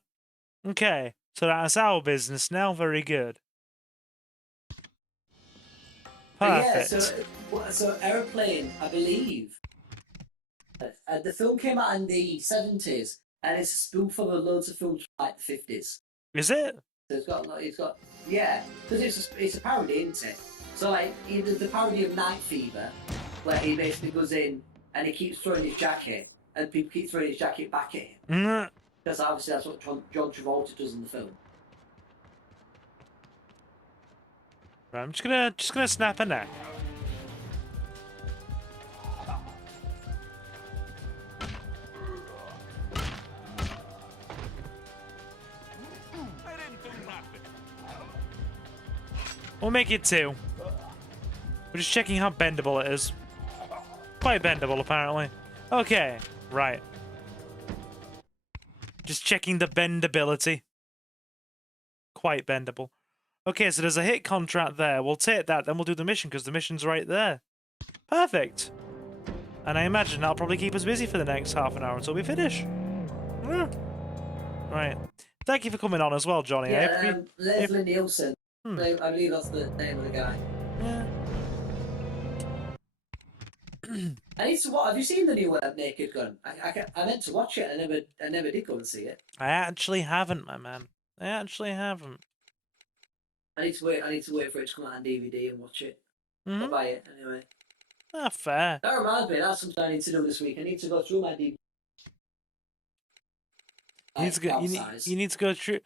Okay, so that's our business now. Very good. Perfect. Yeah, so Airplane, I believe. The film came out in the 70s, and it's a spoof of loads of films from like the 50s. Is it? So yeah, because it's a parody, isn't it? So like the parody of Night Fever, where he basically goes in and he keeps throwing his jacket, and people keep throwing his jacket back at him. Because obviously that's what John Travolta does in the film. Right, I'm just gonna snap a neck. We'll make it 2. We're just checking how bendable it is. Quite bendable, apparently. Okay, right. Just checking the bendability. Quite bendable. Okay, so there's a hit contract there. We'll take that, then we'll do the mission, because the mission's right there. Perfect. And I imagine that'll probably keep us busy for the next half an hour until we finish. Right. Thank you for coming on as well, Johnny. Yeah, Leslie Nielsen. I believe that's the name of the guy. Yeah. I need to watch. Have you seen the new Naked Gun? I meant to watch it. I never did go and see it. I actually haven't, my man. I actually haven't. I need to wait for it to come out on DVD and watch it. I'll buy it anyway. Ah, fair. That reminds me. That's something I need to do this week. I need to go through my DVD. You need to go through.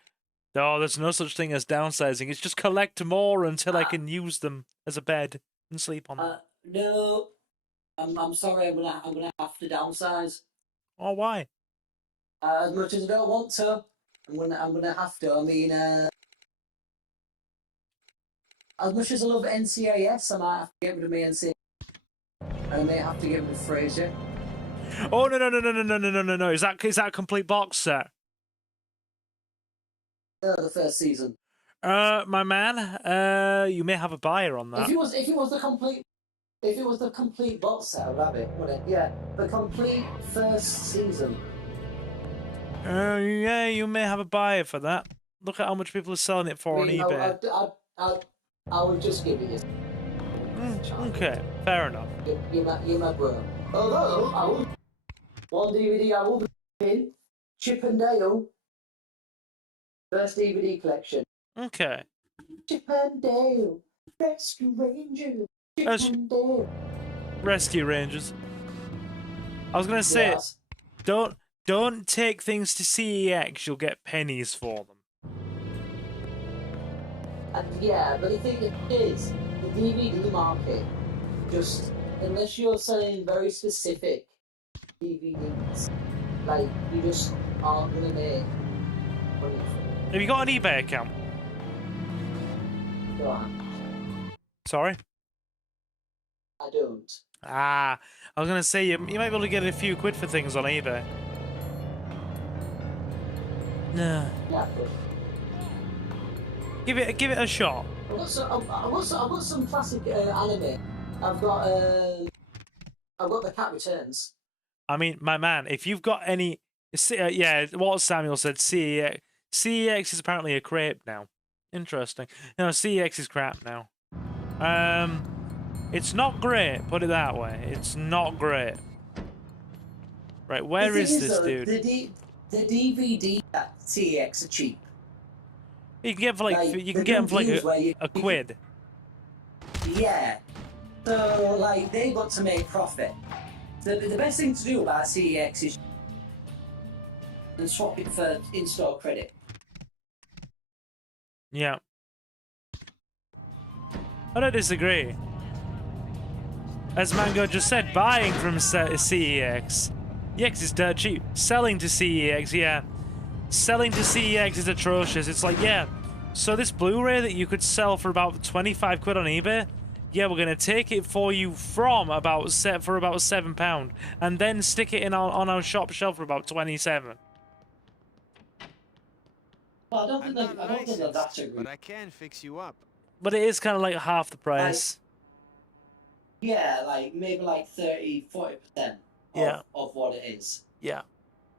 No, there's no such thing as downsizing. It's just collect more until I can use them as a bed and sleep on them. No, I'm sorry. I'm gonna have to downsize. Oh, why? As much as I don't want to, I'm gonna have to. I mean, as much as I love NCIS, I might have to get rid of my NCIS, and I may have to get rid of Frasier. Oh no! Is that a complete box set? The first season. My man, you may have a buyer on that. If it was the complete box set, I'd have it, wouldn't it? Yeah, the complete first season. Yeah, you may have a buyer for that. Look at how much people are selling it for on eBay. I would just give it you. Okay, fair enough. You're my bro. Although one DVD I will be in Chip and Dale. First DVD collection. Okay. Chip and Dale, Rescue Rangers. Chip and Dale. Rescue Rangers. I was gonna say, don't take things to CEX. You'll get pennies for them. Yeah, but the thing is, the DVD market, just unless you're selling very specific DVDs, like you just aren't gonna make money. Have you got an eBay account? Go on. Sorry. I don't. Ah, I was gonna say you might be able to get a few quid for things on eBay. No. Yeah, but Give it a shot. I've got some classic anime. I've got the Cat Returns. I mean, my man, if you've got any, yeah, what Samuel said, CEX is apparently a crepe now. Interesting. No, CEX is crap now. It's not great. Put it that way. It's not great. Right, where is this dude? The DVD at CEX are cheap. You can get for like you can get them for like a quid. Yeah. So like they want to make profit. The best thing to do about CEX is and swap it for in-store credit. Yeah. I don't disagree. As Mango just said, buying from CEX. EX is dirt cheap. Selling to CEX, yeah. Selling to CEX is atrocious. It's like, yeah, so this Blu-ray that you could sell for about 25 quid on eBay, yeah, we're gonna take it for you from about £7 and then stick it in on our shop shelf for about 27. Well, I don't think they're that agree. But I can fix you up. But it is kind of like half the price. Yeah, like maybe like 30-40% of what it is. Yeah.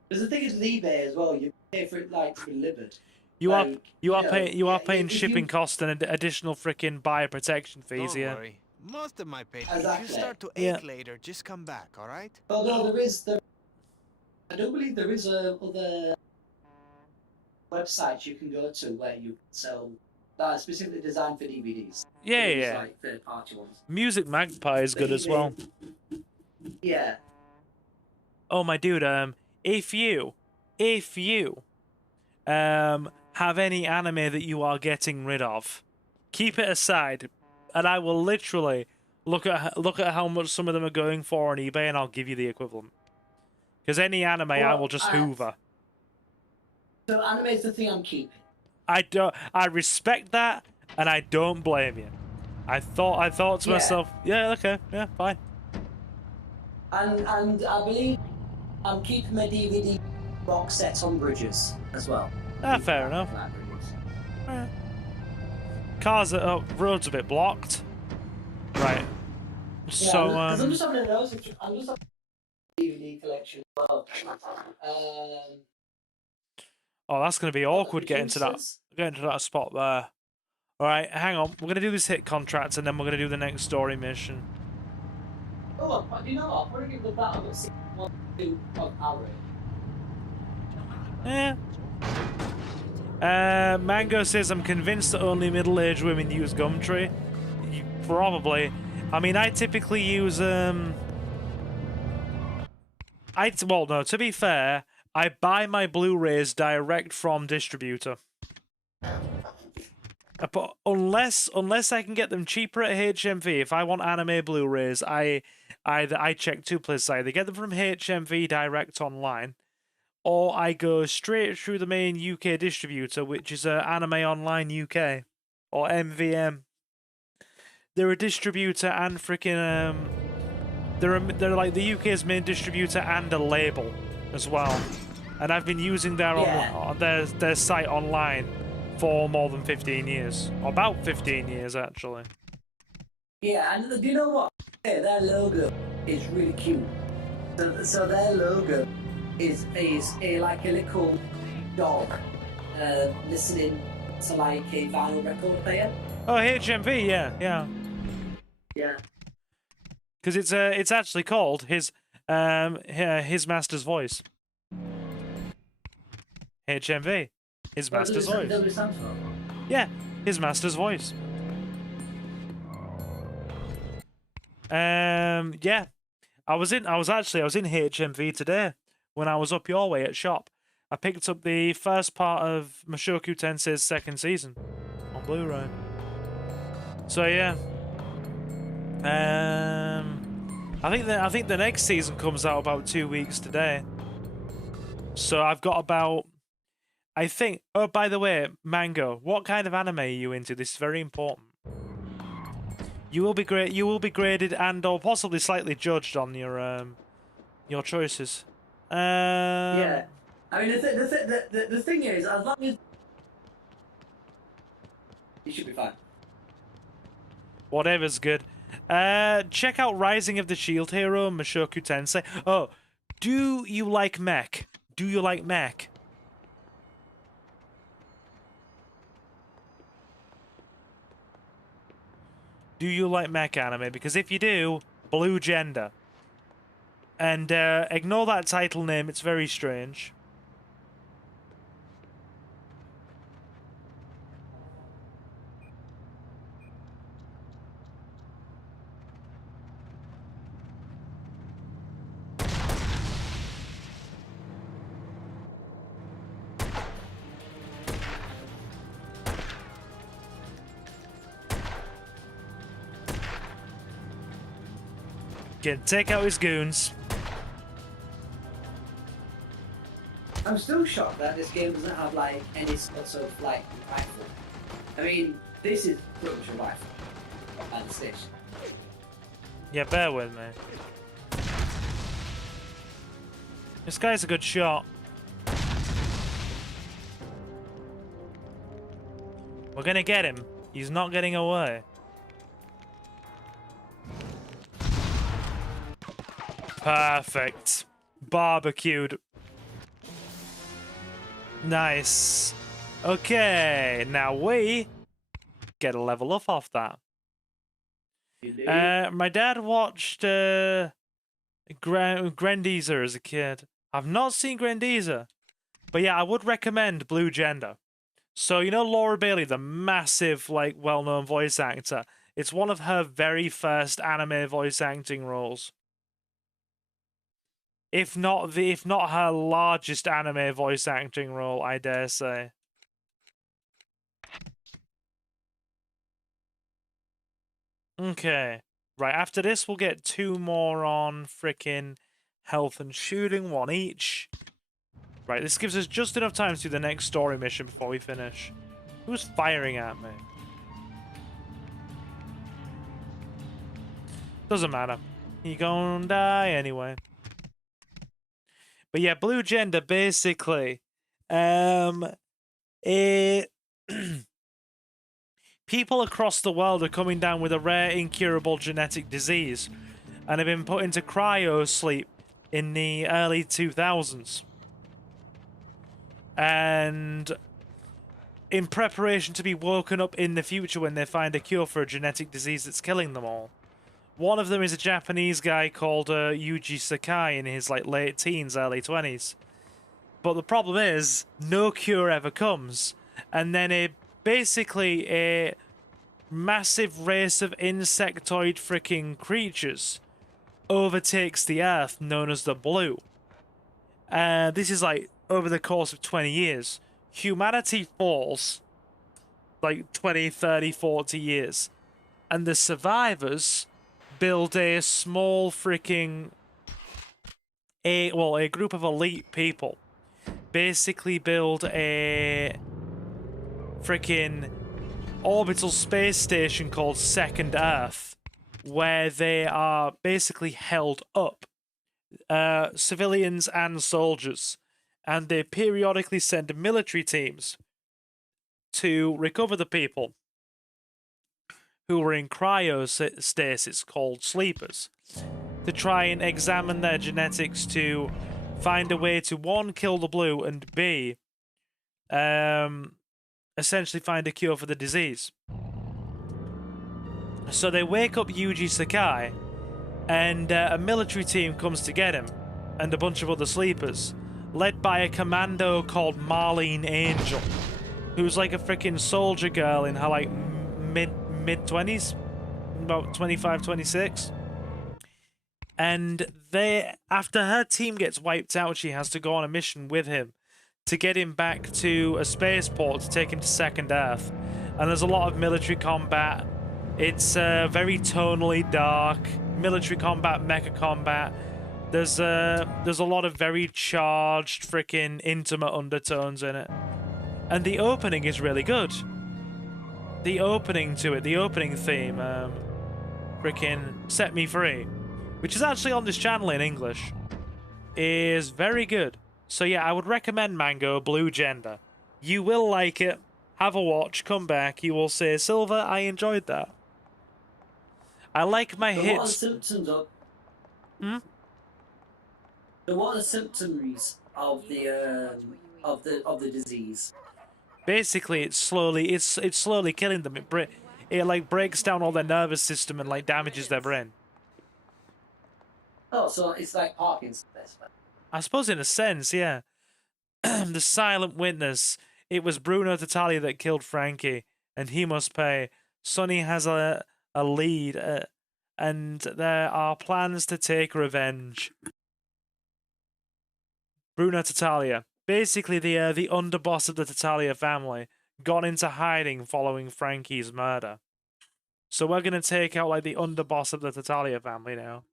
Because the thing is with eBay as well, you pay for it like to be delivered. You Like, are paying shipping costs and additional freaking buyer protection fees. Don't Yeah. worry. Most of my paper. Exactly. If you start to ache later, just come back, all right? Although I don't believe there is other websites you can go to where you can sell that are specifically designed for DVDs. Yeah, There's, yeah. like third-party ones. Music Magpie is good as well. Yeah. Oh my dude, if you have any anime that you are getting rid of, keep it aside, and I will literally look at how much some of them are going for on eBay, and I'll give you the equivalent. Because any anime, I will just hoover. So anime is the thing I'm keeping. I respect that, and I don't blame you. I thought to myself, yeah, okay, yeah, fine. And I believe I'm keeping my DVD box sets on bridges as well. Ah, fair enough. Right. Road's a bit blocked. Right. Yeah, So, I'm just having a nose. I'm just having a DVD collection as well. Oh, that's going to be awkward getting to that spot there. All right, hang on. We're going to do this hit contract, and then we're going to do the next story mission. Oh, you know what? I'm going to give the battle of 6-1-2 of Harry. Yeah. Mango says, I'm convinced that only middle-aged women use Gumtree. Probably. I mean, I typically use, well, no, to be fair, I buy my Blu-rays direct from distributor. But unless I can get them cheaper at HMV, if I want anime Blu-rays, I check two places. I either get them from HMV direct online, or I go straight through the main UK distributor, which is Anime Online UK, or MVM. They're a distributor and freaking they're like the UK's main distributor and a label as well. And I've been using their site online for more than 15 years. Or about 15 years, actually. Yeah, and do you know what? Their logo is really cute. So their logo is like a little dog listening to like a vinyl record player. Oh, HMV, yeah. Yeah. Because it's actually called His Master's Voice. HMV, His Master's Voice. Yeah, His Master's Voice. Yeah. I was in HMV today when I was up your way at shop. I picked up the first part of Mushoku Tensei's second season on Blu-ray. So yeah. I think the next season comes out about 2 weeks today. So I've got about, I think. Oh, by the way, Mango, what kind of anime are you into? This is very important. You will be great. You will be graded and or possibly slightly judged on your choices. Yeah. I mean, the thing is, as long as you should be fine. Whatever's good. Check out Rising of the Shield Hero, Mushoku Tensei. Oh, do you like mech? Do you like mech? Do you like mech anime? Because if you do, Blue Gender. And ignore that title name, it's very strange. Can take out his goons. I'm still shocked that this game doesn't have like any sort of like rifle. I mean, this is pretty much a rifle at the station. Yeah, bear with me. This guy's a good shot. We're gonna get him. He's not getting away. Perfect. Barbecued. Nice. Okay, now we get a level up off that. My dad watched Grandiza as a kid. I've not seen Grandiza, but yeah, I would recommend Blue Gender. So you know Laura Bailey, the massive, like, well-known voice actor. It's one of her very first anime voice acting roles. If not her largest anime voice acting role, I dare say. Okay. Right, after this, we'll get 2 more on frickin' health and shooting, 1 each. Right, this gives us just enough time to do the next story mission before we finish. Who's firing at me? Doesn't matter. He gonna die anyway. But yeah, Blue Gender, basically, people across the world are coming down with a rare, incurable genetic disease and have been put into cryo sleep in the early 2000s. And in preparation to be woken up in the future when they find a cure for a genetic disease that's killing them all. One of them is a Japanese guy called Yuji Sakai in his late teens, early 20s. But the problem is, no cure ever comes. And then basically a massive race of insectoid freaking creatures overtakes the Earth, known as the Blue. This is over the course of 20 years. Humanity falls 20, 30, 40 years. And the survivors build a small freaking a group of elite people basically build a freaking orbital space station called Second Earth, where they are basically held up, civilians and soldiers, and they periodically send military teams to recover the people who were in cryostasis, called sleepers, to try and examine their genetics to find a way to, 1, kill the Blue, and B, essentially find a cure for the disease. So they wake up Yuji Sakai, and a military team comes to get him, and a bunch of other sleepers, led by a commando called Marlene Angel, who's like a freaking soldier girl in her mid-20s, about 25, 26. And after her team gets wiped out, she has to go on a mission with him to get him back to a spaceport to take him to Second Earth. And there's a lot of military combat. It's very tonally dark. Military combat, mecha combat. There's a lot of very charged, freaking intimate undertones in it. And the opening is really good. The opening to it, the opening theme, freaking Set Me Free, which is actually on this channel in English, is very good. So yeah, I would recommend Mango Blue Gender. You will like it. Have a watch, come back, you will say, Silver, I enjoyed that. I like my But what are the hits. symptoms of? Hmm? So what are the symptoms of the disease? Basically, it's slowly killing them. It like breaks down all their nervous system and like damages their brain. Oh, so it's like Parkinson's. I suppose in a sense, yeah. The silent witness. It was Bruno Tatalia that killed Frankie, and he must pay. Sonny has a lead, and there are plans to take revenge. Bruno Tatalia, basically the underboss of the Tatalia family, got into hiding following Frankie's murder. So we're gonna take out like the underboss of the Tatalia family now.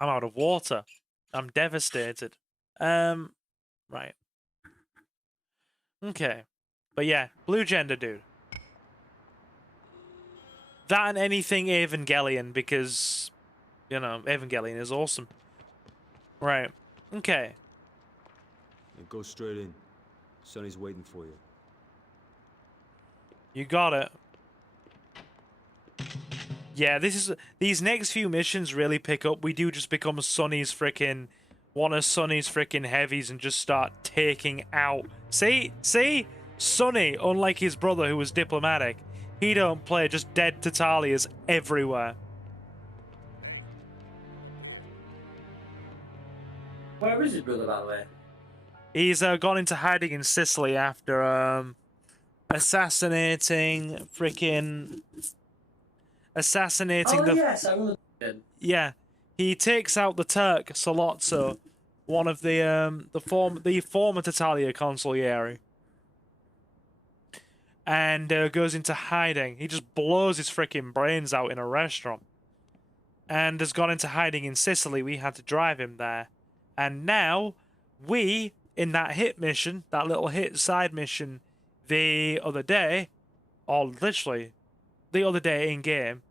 I'm out of water. I'm devastated. Right. Okay. But yeah, Blue Gender, dude. That and anything Evangelion, because, you know, Evangelion is awesome. Right. Okay. And go straight in. Sonny's waiting for you. You got it. Yeah, these next few missions really pick up. We do just become one of Sonny's freaking heavies and just start taking out. See? Sonny, unlike his brother who was diplomatic, he don't play, just dead Tatalias everywhere. Where is his brother, by the way? He's gone into hiding in Sicily after assassinating yes, I remember. Yeah, he takes out the Turk Solazzo, one of the former Tatalia consigliere, and goes into hiding. He just blows his freaking brains out in a restaurant, and has gone into hiding in Sicily. We had to drive him there, and now we, in that hit mission, that little hit side mission, the other day, or literally the other day in game,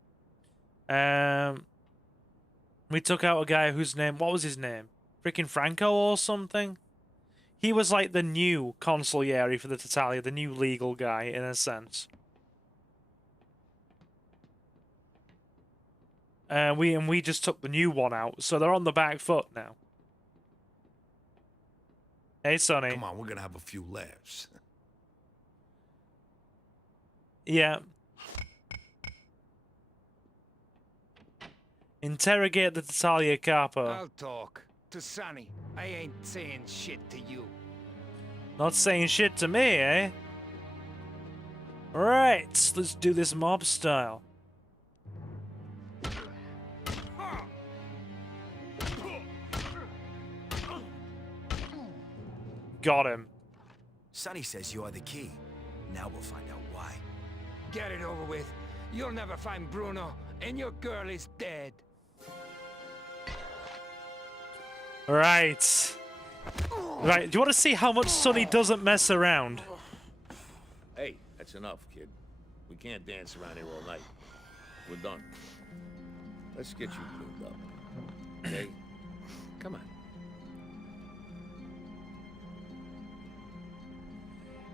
we took out a guy whose name, what was his name? Freaking Franco or something? He was like the new consigliere for the Tatalia, the new legal guy, in a sense. We just took the new one out, so they're on the back foot now. Hey, Sonny. Come on, we're gonna have a few laughs. Yeah. Interrogate the Tatalia capo. I'll talk. To Sonny, I ain't saying shit to you. Not saying shit to me, eh? Right, let's do this mob style. Got him. Sonny says you are the key. Now we'll find out why. Get it over with. You'll never find Bruno, and your girl is dead. Right. Right, do you want to see how much Sonny doesn't mess around? Hey, that's enough, kid. We can't dance around here all night. We're done. Let's get you cleaned up. Okay? Come on.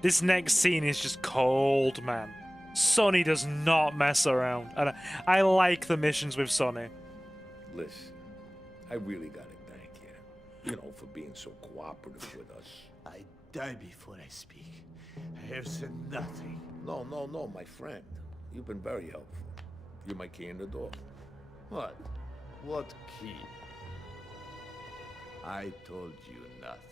This next scene is just cold, man. Sonny does not mess around. And I like the missions with Sonny. Listen, I really gotta thank you. You know, for being so cooperative with us. I die before I speak. I have said nothing. No, my friend. You've been very helpful. You're my key in the door. What? What key? I told you nothing.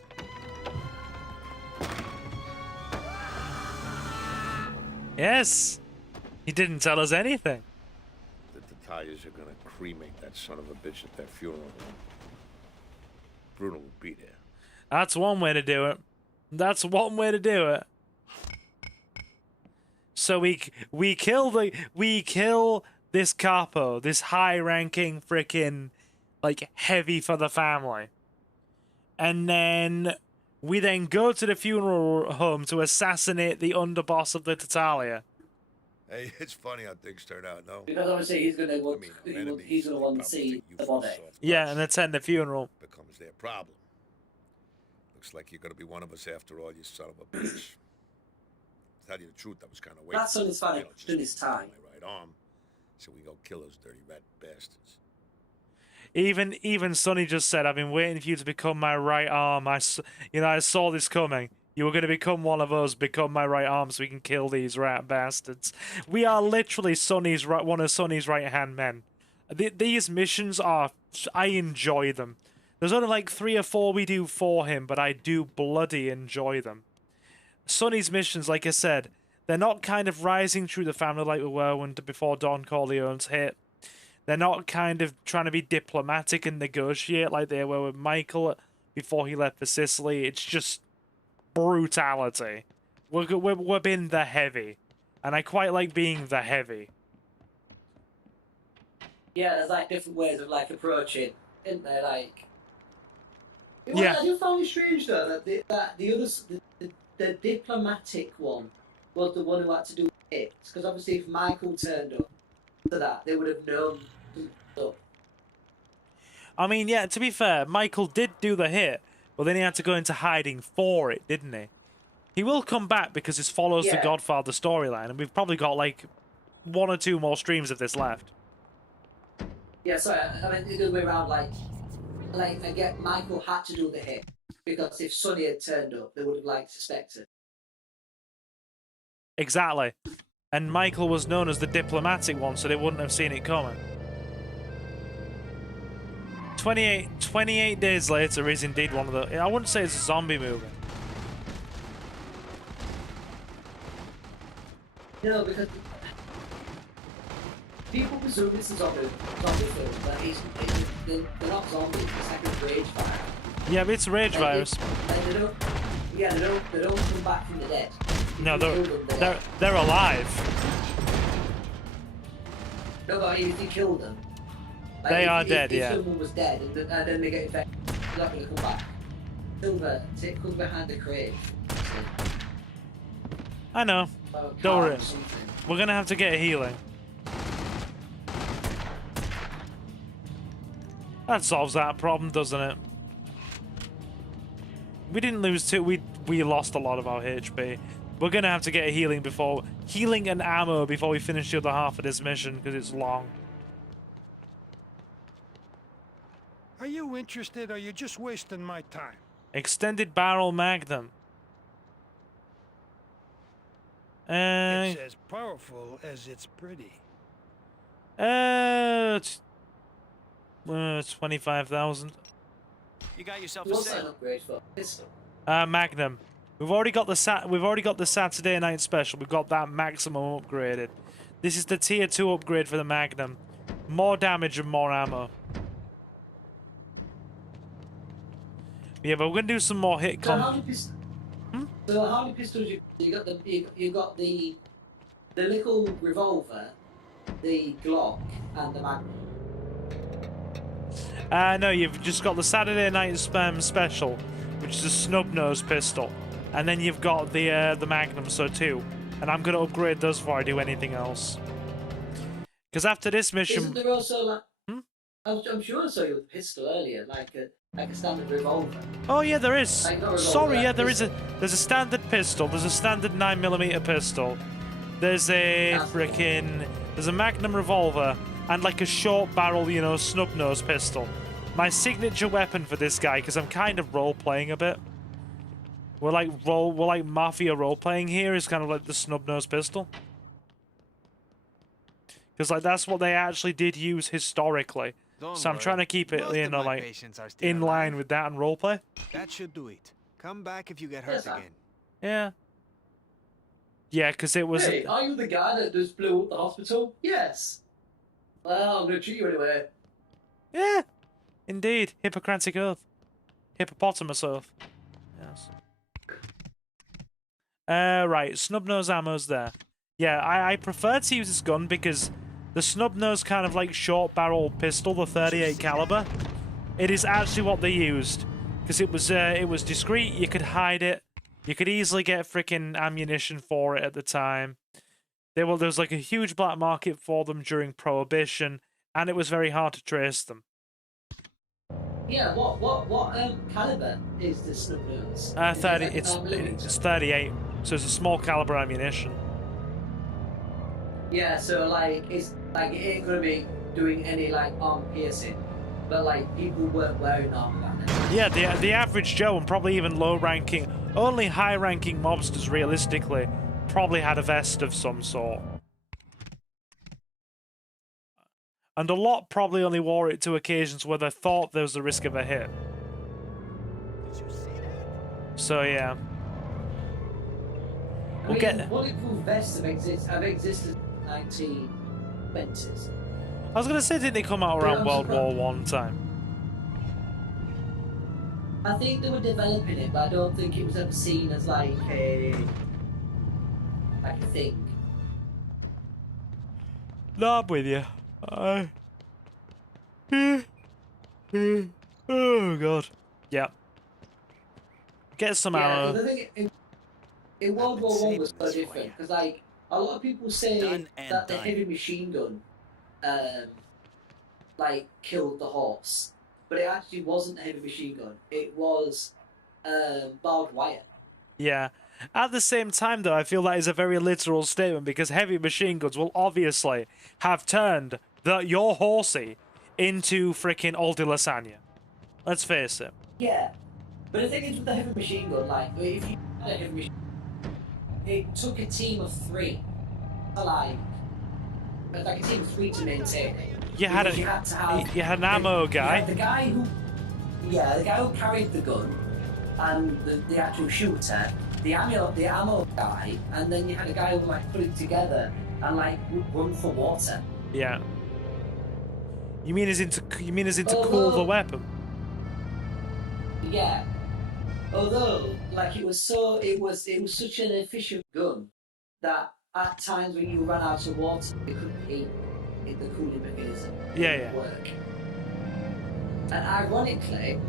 Yes. He didn't tell us anything. The Tatalias are gonna cremate that son of a bitch at their funeral. Bruno will be there. That's one way to do it. That's one way to do it. So we kill this capo, this high-ranking freaking like heavy for the family, and then we then go to the funeral home to assassinate the underboss of the Tatalia. Hey, it's funny how things turn out, no? Because obviously he's gonna want, he's gonna want to see the body. Yeah, and attend the funeral. Becomes their problem. Looks like you're gonna be one of us after all, you son of a bitch. To tell you the truth, I was kind of waiting. That's on his funny in his time. My right arm, so we go kill those dirty rat bastards. Even Sonny just said, "I've been waiting for you to become my right arm. I saw this coming. You were going to become one of us, become my right arm, so we can kill these rat bastards." We are literally one of Sonny's right-hand men. These missions are... I enjoy them. There's only like 3 or 4 we do for him, but I do bloody enjoy them. Sonny's missions, like I said, they're not kind of rising through the family like we were before Don Corleone's hit. They're not kind of trying to be diplomatic and negotiate like they were with Michael before he left for Sicily. It's just brutality. We're being the heavy, and I quite like being the heavy. Yeah, there's like different ways of like approaching, isn't there? Like, yeah. I do find it strange though that the diplomatic one was the one who had to do it, because obviously if Michael turned up to that, they would have known stuff. I mean, yeah. To be fair, Michael did do the hit. Well, then he had to go into hiding for it, didn't he? He will come back because this follows the Godfather storyline, and we've probably got like 1 or 2 more streams of this left. Yeah, sorry, I meant the other way around. Like I get Michael had to do the hit because if Sonny had turned up, they would have like suspected. Exactly, and Michael was known as the diplomatic one, so they wouldn't have seen it coming. 28 days later is indeed one of the... I wouldn't say it's a zombie movie. No, because people presume it's a zombie film, but they're not zombies. It's like a rage virus. Yeah, but it's a rage virus. They don't come back from the dead. No, they're alive. No, but if you kill them, like they are dead. If yeah. someone was dead and then they get infected, they're not going to come back. Silver, it comes behind the crate. I know. Don't worry. We're gonna have to get healing. That solves that problem, doesn't it? We didn't lose too. We lost a lot of our HP. We're gonna have to get healing and ammo before we finish the other half of this mission because it's long. Are you interested, or are you just wasting my time? Extended barrel magnum. It's as powerful as it's pretty. It's 25,000. You got yourself a sale. Magnum. We've already got the Saturday night special. We've got that maximum upgraded. This is the tier 2 upgrade for the Magnum. More damage and more ammo. Yeah, but we're gonna do some more hit combo. So how many pistols you got the little revolver, the Glock, and the Magnum? No, you've just got the Saturday night special, which is a snub-nose pistol, and then you've got the Magnum, so 2. And I'm gonna upgrade those before I do anything else. Because after this mission, isn't there also like? I'm sure I saw you with a pistol earlier, like a standard revolver. Oh yeah, there is. Like revolver, sorry, yeah, there's a standard pistol. There's a standard 9mm pistol. There's a there's a Magnum revolver and like a short barrel, you know, snub-nose pistol. My signature weapon for this guy, because I'm kind of role-playing a bit. We're like mafia role-playing here, is kind of like the snub-nose pistol. Because like that's what they actually did use historically. So I'm trying to keep it, you know, like in line with that and roleplay. That should do it. Come back if you get hurt again. Yeah. Yeah, because it was. Hey, are you the guy that just blew up the hospital? Yes. Well, I'm gonna treat you anyway. Yeah. Indeed. Hippocratic oath. Hippopotamus oath. Yes. Right. Snub-nose ammo's there. Yeah, I prefer to use this gun because the snub-nose kind of like short barrel pistol, the 38 caliber, it is actually what they used because it was discreet. You could hide it. You could easily get freaking ammunition for it at the time. there was like a huge black market for them during Prohibition, and it was very hard to trace them. Yeah, what caliber is the snub nose? 30. It's 38, so it's a small caliber ammunition. Yeah, so like it ain't gonna be doing any like arm piercing, but like people weren't wearing armor back then. Yeah, the average Joe and probably even low-ranking, only high-ranking mobsters realistically probably had a vest of some sort. And a lot probably only wore it to occasions where they thought there was a risk of a hit. Did you see that? So yeah. Bulletproof vests have existed in the 1920s. I was gonna say, didn't they come out around World War One time? I think they were developing it, but I don't think it was ever seen as like a thing. No, I'm with you. Oh god. Yeah. Get some ammo. The thing in World War One was so different because like a lot of people say that the heavy machine gun like killed the horse, but it actually wasn't a heavy machine gun. It was barbed wire. Yeah. At the same time, though, I feel that is a very literal statement because heavy machine guns will obviously have turned your horsey into freaking Aldi lasagna. Let's face it. Yeah, but the thing is with the heavy machine gun, like if you had a heavy machine, it took a team of 3 to like a team of 3 to maintain it. You had an ammo guy. The guy who carried the gun and the actual shooter. The ammo guy, and then you had a guy who like put it together and like would run for water. Yeah. You mean as into cool the weapon? Yeah. Although, like it was such an efficient gun that at times when you ran out of water, it couldn't heat in the cooling mechanism. Yeah. Work. And ironically,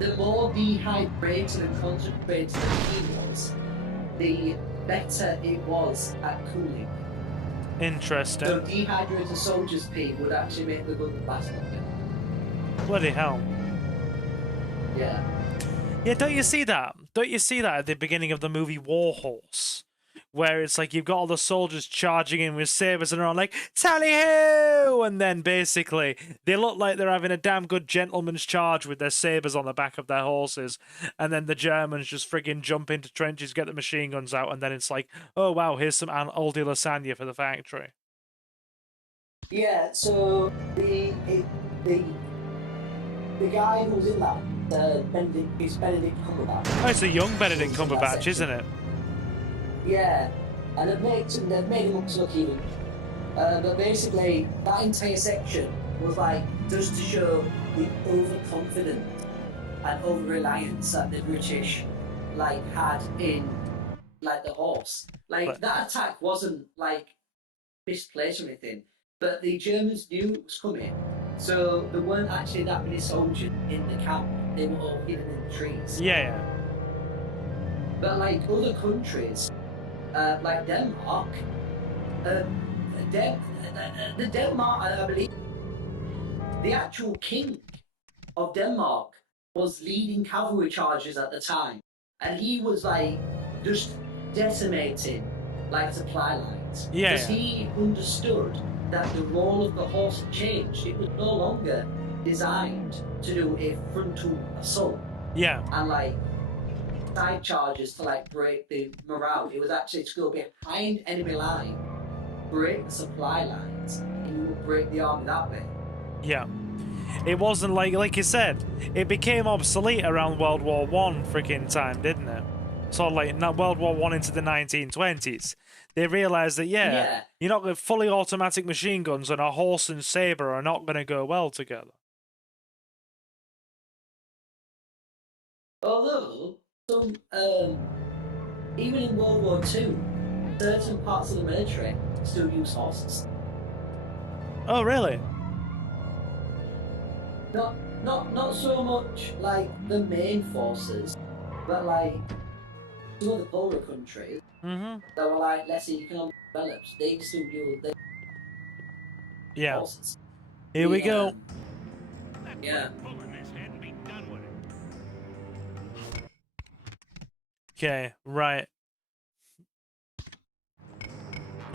the more dehydrated and concentrated the heat was, the better it was at cooling. Interesting. So dehydrated soldier's pee would actually make the gun last longer. Bloody hell. Yeah. Yeah, don't you see that? Don't you see that at the beginning of the movie War Horse? Where it's like you've got all the soldiers charging in with sabers and they're all like, tally-ho! And then basically they look like they're having a damn good gentleman's charge with their sabers on the back of their horses. And then the Germans just friggin' jump into trenches, get the machine guns out, and then it's like, oh wow, here's some Aldi lasagna for the factory. Yeah, so the guy who's in that, Benedict Cumberbatch. Oh, it's a young Benedict Cumberbatch, isn't it? Yeah, and they've made him look so cute. But basically, that entire section was like just to show the overconfidence and over-reliance that the British like had in like the horse. Like that attack wasn't like misplaced or anything, but the Germans knew it was coming, so there weren't actually that many soldiers in the camp. They were all hidden in the trees. Yeah. But like other countries. Like Denmark, Denmark, I believe, the actual king of Denmark was leading cavalry charges at the time, and he was like just decimating like supply lines. Yeah. Because he understood that the role of the horse had changed. It was no longer designed to do a frontal assault. Yeah. And like side charges to like break the morale. It was actually to go behind enemy line, break the supply lines, and you would break the army that way. Yeah. It wasn't like you said, it became obsolete around World War One freaking time, didn't it? So like World War One into the 1920s. They realised that you're not going fully automatic machine guns and a horse and saber are not going to go well together. Although some, even in World War II, certain parts of the military still use horses. Oh, really? Not so much like the main forces, but like some of the poorer countries that were like less economic, develops. They still use they Yeah. forces. Here we go. Yeah. Okay, right.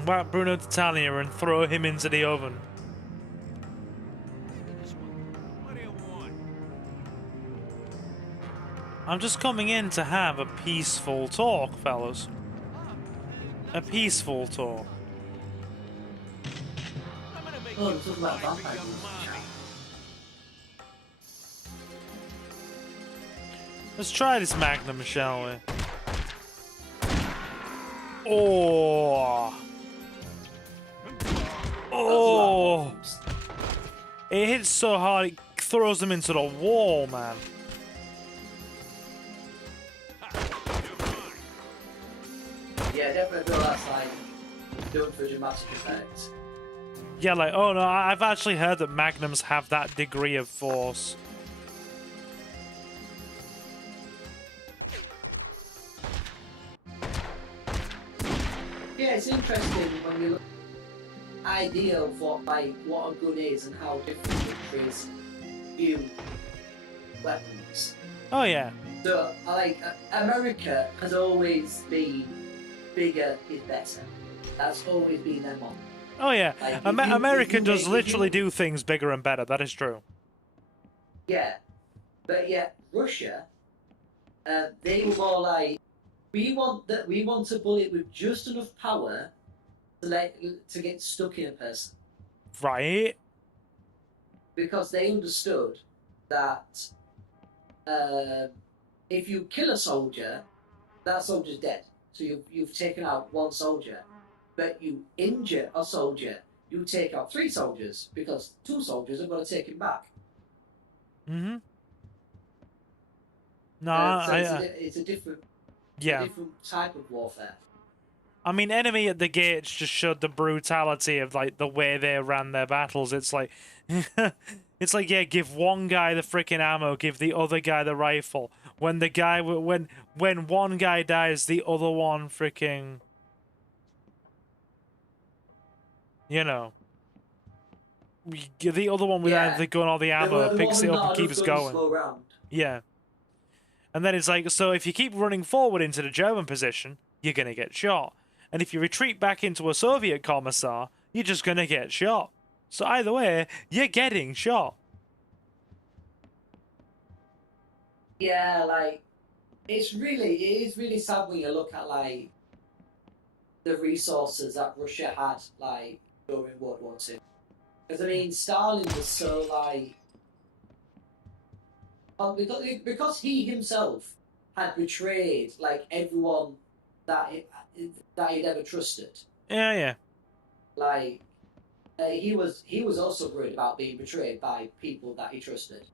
Whack Bruno Titania and throw him into the oven. I'm just coming in to have a peaceful talk, fellas. A peaceful talk. Oh, talk about vampires. Let's try this Magnum, shall we? Oh! Oh! It hits so hard, it throws them into the wall, man. Yeah, definitely feel that's like done for dramatic effect. Yeah, like, oh no, I've actually heard that Magnums have that degree of force. Yeah, it's interesting when you look at the idea of what a gun is and how different countries view weapons. Oh yeah. So, America has always been bigger is better. That's always been their motto. Oh yeah. Like, America does literally do things bigger and better. That is true. Yeah, but yet Russia, they were more like, we want a bullet with just enough power to get stuck in a person. Right. Because they understood that if you kill a soldier, that soldier's dead. So you've taken out one soldier, but you injure a soldier, you take out 3 soldiers because 2 soldiers are going to take him back. Mm-hmm. No, so it's a different. Yeah. A different type of warfare. I mean, Enemy at the Gates just showed the brutality of like the way they ran their battles. It's like, it's like, yeah, give one guy the freaking ammo, give the other guy the rifle. When the guy, when one guy dies, the other one freaking, you know, the other one with either the gun or the ammo picks it up and keeps going. Yeah. And then it's like, so if you keep running forward into the German position, you're going to get shot. And if you retreat back into a Soviet commissar, you're just going to get shot. So either way, you're getting shot. Yeah, like, it is really sad when you look at, like, the resources that Russia had, like, during World War II. Because, I mean, Stalin was so, like, because he himself had betrayed like everyone that he'd ever trusted. Yeah, yeah. Like he was also worried about being betrayed by people that he trusted.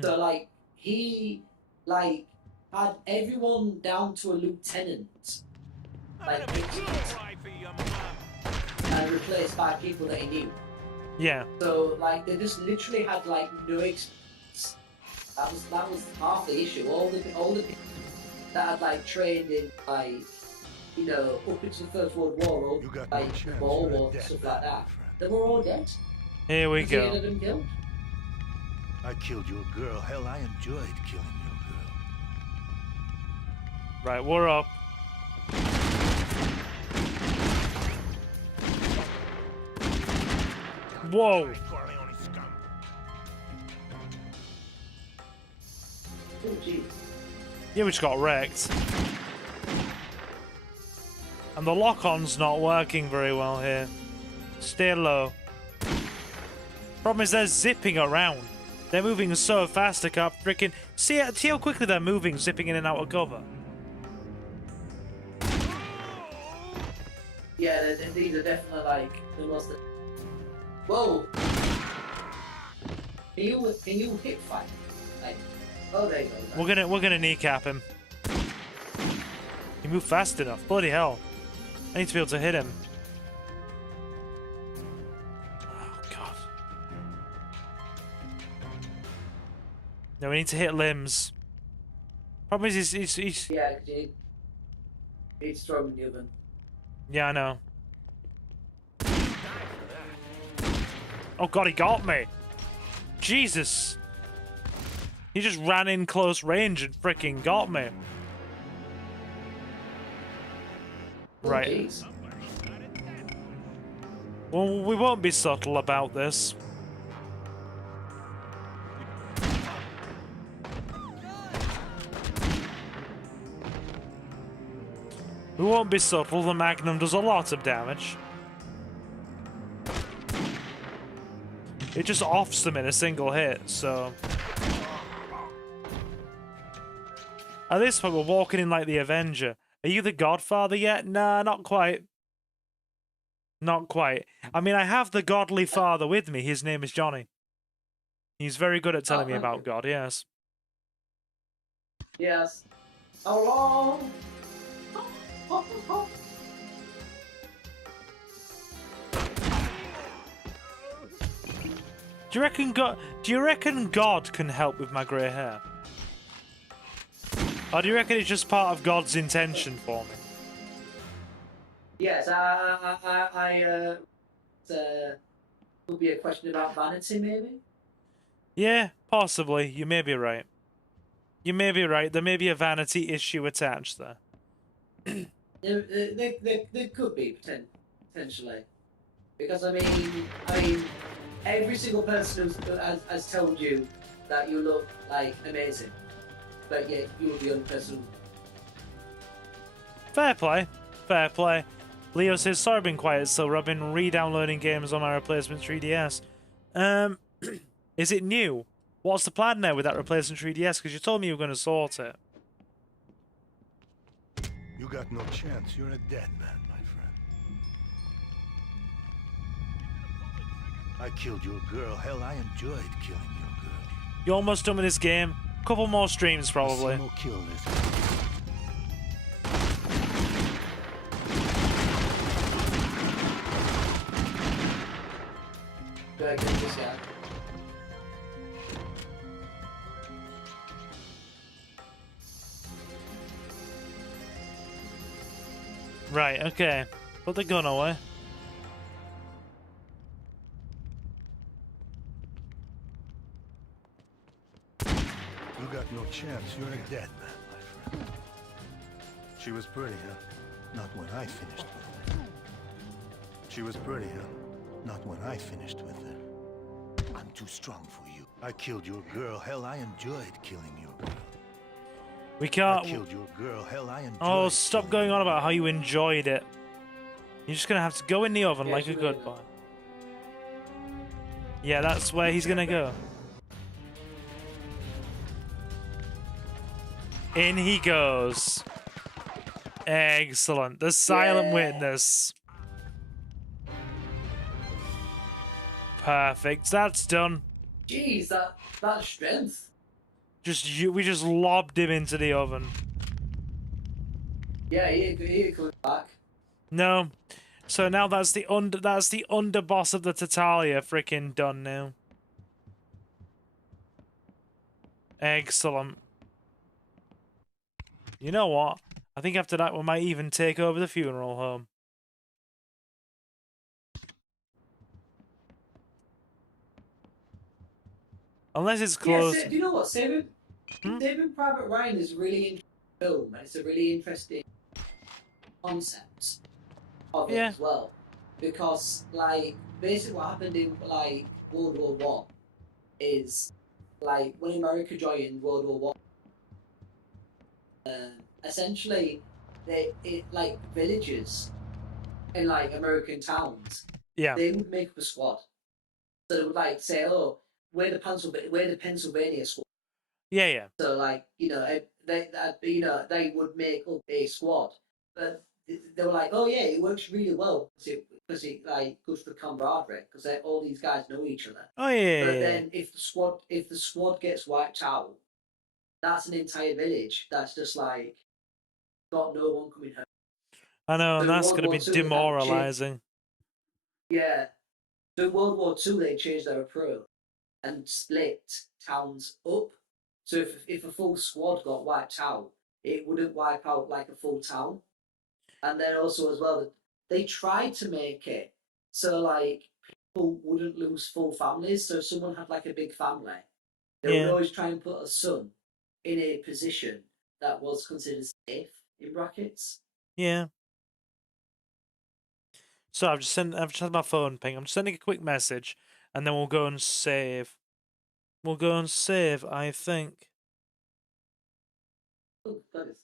So like he like had everyone down to a lieutenant, like and replaced by people that he knew. Yeah. So like they just literally had like no experience. That was half the issue. All the people that had like trained in like up into the First World War or like War War stuff like that, they were all dead. Here we go. Had them killed. I killed your girl. Hell, I enjoyed killing your girl. Right, we're up. Whoa. Oh, geez. Yeah, we just got wrecked. And the lock-on's not working very well here. Stay low. Problem is they're zipping around. They're moving so fast I can't freaking... See how quickly they're moving, zipping in and out of cover. Yeah, these are definitely like the most... Whoa! Can you hit fight? Like... Oh, there you go. We're gonna kneecap him. He moved fast enough. Bloody hell! I need to be able to hit him. Oh god! No, we need to hit limbs. Problem is, he's... Yeah, he's thrown in the oven. Yeah, I know. Oh god, he got me. Jesus. He just ran in close range and freaking got me. Right. Well, we won't be subtle about this. We won't be subtle. The Magnum does a lot of damage. It just offs them in a single hit, so... At this point, we're walking in like the Avenger. Are you the Godfather yet? Nah, not quite. Not quite. I mean, I have the godly father with me. His name is Johnny. He's very good at telling me about God, yes. Yes. Hello? Do you reckon God can help with my grey hair? Or do you reckon it's just part of God's intention for me? Yes, would be a question about vanity, maybe? Yeah, possibly. You may be right. You may be right. There may be a vanity issue attached there. There could be, potentially. Because, I mean, every single person has told you that you look, like, amazing. But yet, you're the only person. Fair play. Fair play. Leo says, sorry I've been quiet, so I've been re-downloading games on my replacement 3DS. Is it new? What's the plan now with that replacement 3DS? Because you told me you were going to sort it. You got no chance. You're a dead man, my friend. I killed your girl. Hell, I enjoyed killing your girl. You're almost done with this game. Couple more streams, probably. No kill this. Right, okay. Put the gun away. You got no chance. You're a dead man, my friend. She was pretty, huh? Not when I finished with her. She was pretty, huh? Not when I finished with her. I'm too strong for you. I killed your girl. Hell, I enjoyed killing your girl. We can't... I killed your girl. Hell, I enjoyed... Oh, stop going on about how you enjoyed it. You're just going to have to go in the oven like a good boy. Yeah, that's where he's going to go. In he goes. Excellent. The silent witness. Perfect. That's done. Jeez, that strength. We just lobbed him into the oven. Yeah, he comes back. No. So now that's the underboss of the Tatalia freaking done now. Excellent. You know what? I think after that we might even take over the funeral home. Unless it's close. Yeah, do you know what? Saving Private Ryan is a really interesting film, and it's a really interesting concept of it as well. Because, like, basically what happened in, like, World War One is, like, when America joined World War One, essentially, like, villages in, like, American towns, they would make up a squad. So they would, like, say, oh, we're the Pennsylvania squad. Yeah. So, like, they would make up a squad, but they were like, oh yeah, it works really well because it like good for camaraderie because all these guys know each other. Oh yeah. But then if the squad gets wiped out, that's an entire village that's just like got no one coming home. I know, and that's going to be demoralizing. Yeah. So in World War II, they changed their approach and split towns up. So if a full squad got wiped out, it wouldn't wipe out like a full town. And then also as well, they tried to make it so like people wouldn't lose full families. So if someone had like a big family, they would always try and put a son in a position that was considered safe, in brackets. Yeah. So I've just had my phone ping. I'm just sending a quick message, and then we'll go and save. We'll go and save, I think. Oh, that is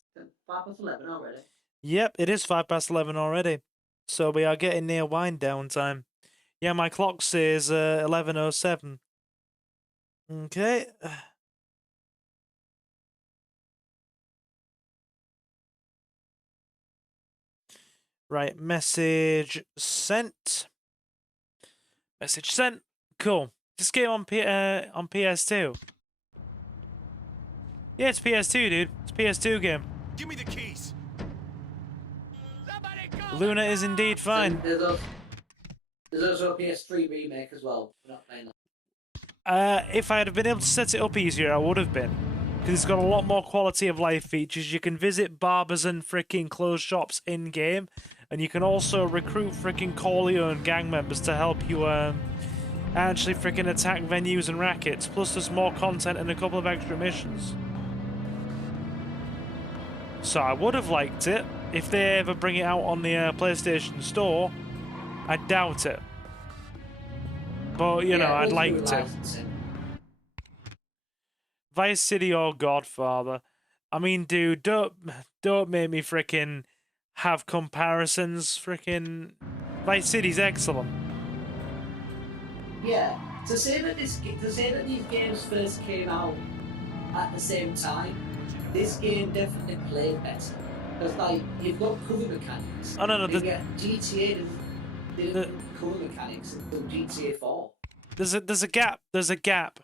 11 already. Yep, it is 11 already. So we are getting near wind down time. Yeah, my clock says 11:07. Okay. Right, message sent. Message sent. Cool. This game on PS2. Yeah, it's PS2, dude. It's a PS2 game. Give me the keys. Luna is indeed fine. There's also a PS3 remake as well. We're not playing that. If I had been able to set it up easier, I would have been. Because it's got a lot more quality of life features. You can visit barbers and freaking clothes shops in-game. And you can also recruit freaking Corleone gang members to help you actually freaking attack venues and rackets. Plus there's more content and a couple of extra missions. So I would have liked it. If they ever bring it out on the PlayStation Store, I doubt it. But, you know, I'd like to. Vice City or Godfather. I mean, dude, don't make me freaking have comparisons. Freaking Vice City's excellent. Yeah, to say that these games first came out at the same time, this game definitely played better. Because like you've got cover mechanics. Oh no, GTA didn't cover mechanics until GTA 4. There's a gap. There's a gap.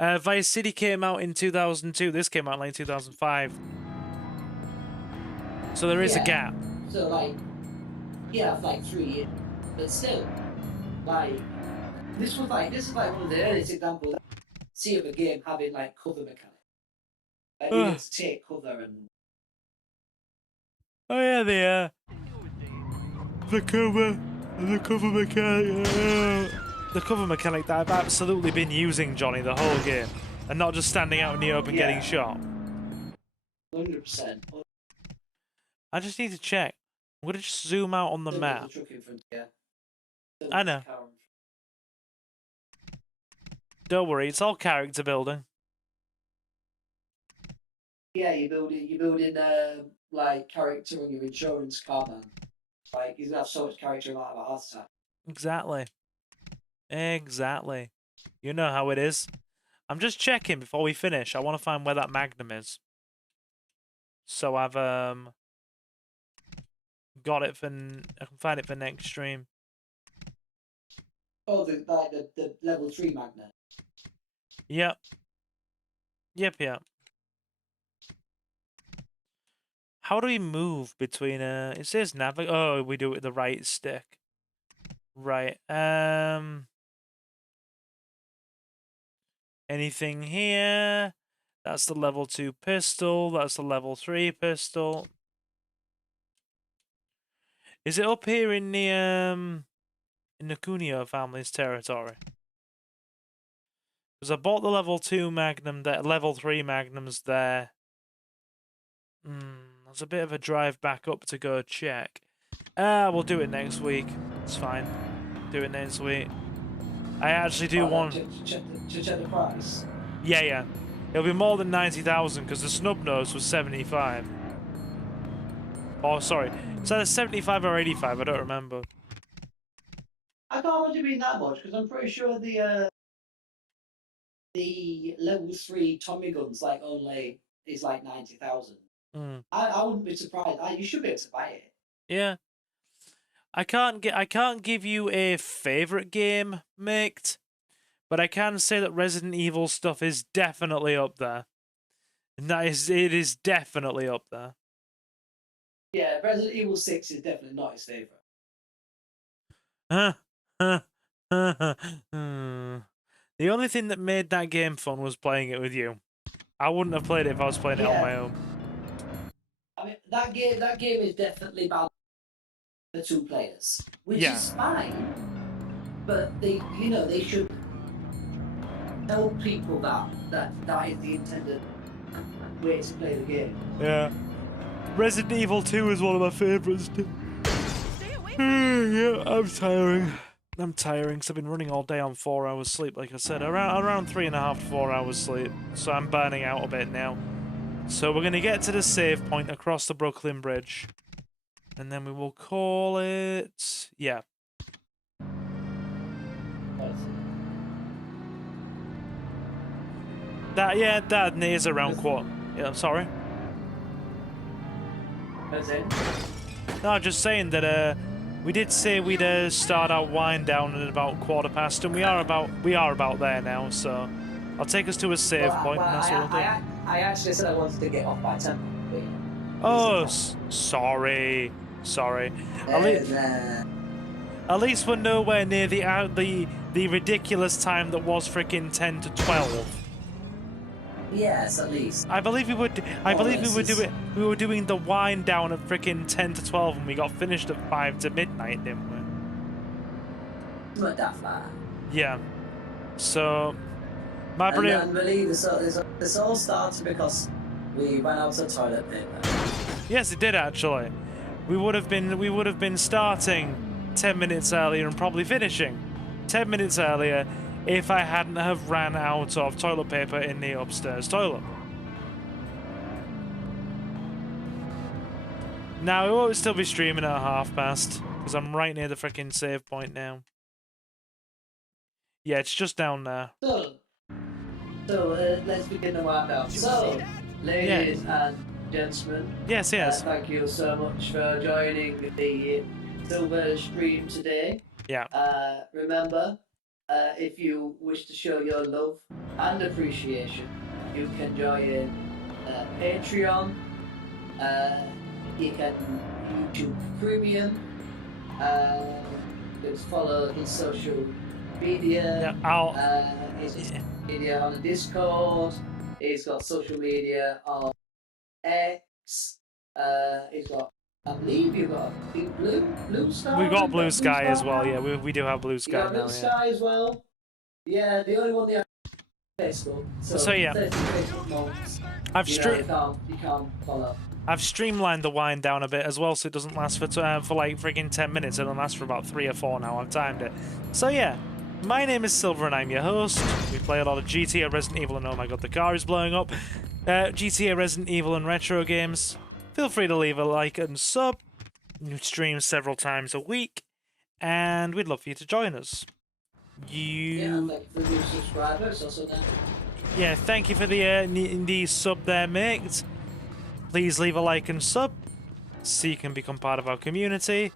Vice City came out in 2002. This came out in like 2005. So there is a gap. So like, yeah, like 3 years, but still, like this is like one of the earliest examples I see of a game having like cover mechanics. Like you get to take cover and. Oh yeah, the cover mechanic. The cover mechanic that I've absolutely been using, Johnny, the whole game, and not just standing out in the open getting shot. 100%. I just need to check. I'm gonna just zoom out on the map. I know. Don't worry, it's all character building. Yeah, you're building like character on your insurance car, man. Like he's gonna have so much character, he might have a heart attack. Exactly. Exactly. You know how it is. I'm just checking before we finish. I want to find where that Magnum is. So I've got it for. I can find it for next stream. Oh, the level 3 Magnum. Yep. Yep. How do we move between it says navigate. Oh, we do it with the right stick. Right. Anything here? That's the level 2 pistol. That's the level 3 pistol. Is it up here in the Cuneo family's territory? Because I bought the level 2 Magnum there, level 3 Magnums there. There's a bit of a drive back up to go check. We'll do it next week. It's fine. Do it next week. I actually do want... To check the price? Yeah. It'll be more than 90,000 because the snub nose was 75. Oh, sorry. It's either 75 or 85. I don't remember. I can't imagine it being that much because I'm pretty sure the level 3 Tommy guns like only is like 90,000. I wouldn't be surprised. You should be able to buy it. Yeah. I can't give you a favorite game, mate, but I can say that Resident Evil stuff is definitely up there. And it is definitely up there. Yeah, Resident Evil 6 is definitely not his favorite. The only thing that made that game fun was playing it with you. I wouldn't have played it if I was playing it on my own. I mean, that game is definitely balanced for 2 players, which is fine. but they should tell people that is the intended way to play the game. Yeah. Resident Evil 2 is one of my favourites. Yeah, I'm tiring. I'm tiring because I've been running all day on 4 hours sleep, like I said. Around 3.5 to 4 hours sleep. So I'm burning out a bit now. So we're going to get to the save point across the Brooklyn Bridge. And then we will call it... Yeah. That is around quarter. Yeah, I'm sorry. That's it. No, just saying that we did say we'd start our wind down at about 15:15, and we are about there now. So I'll take us to a save point, and that's what we'll do. I actually said I wanted to get off by 10. Oh, sorry. At least we're nowhere near the ridiculous time that was freaking 10 to 12. Yes, at least. I believe we would. We were doing the wind down at freaking 10 to 12, and we got finished at 5 to midnight, didn't we? Not that far. Yeah. So, my brain. And believe this all started because we ran out of toilet paper. Yes, it did actually. We would have been starting 10 minutes earlier and probably finishing 10 minutes earlier if I hadn't have ran out of toilet paper in the upstairs toilet. Now, we won't still be streaming at past because I'm right near the freaking save point now. Yeah, it's just down there. So let's begin the wind down. So, ladies and gentlemen. Yes. Thank you so much for joining the Silver stream today. Yeah. Remember, if you wish to show your love and appreciation, you can join Patreon. You can YouTube Premium. Just follow his social media. Yeah, his media on the Discord. He's got social media on X. He's got. I believe you've got blue sky. We've got blue sky as well. Yeah, we do have blue sky now. Blue sky as well. Yeah, the only one they have is Facebook. So yeah, you can't follow. I've streamlined the wind down a bit as well, so it doesn't last for like freaking 10 minutes. It'll last for about 3 or 4 now. I've timed it. So yeah, my name is Silver and I'm your host. We play a lot of GTA, Resident Evil, and oh my god, the car is blowing up. GTA, Resident Evil, and retro games. Feel free to leave a like and sub. We stream several times a week, and we'd love for you to join us. Yeah, thank you for the new subscribers also now. Yeah, thank you for the sub there, mate. Please leave a like and sub so you can become part of our community.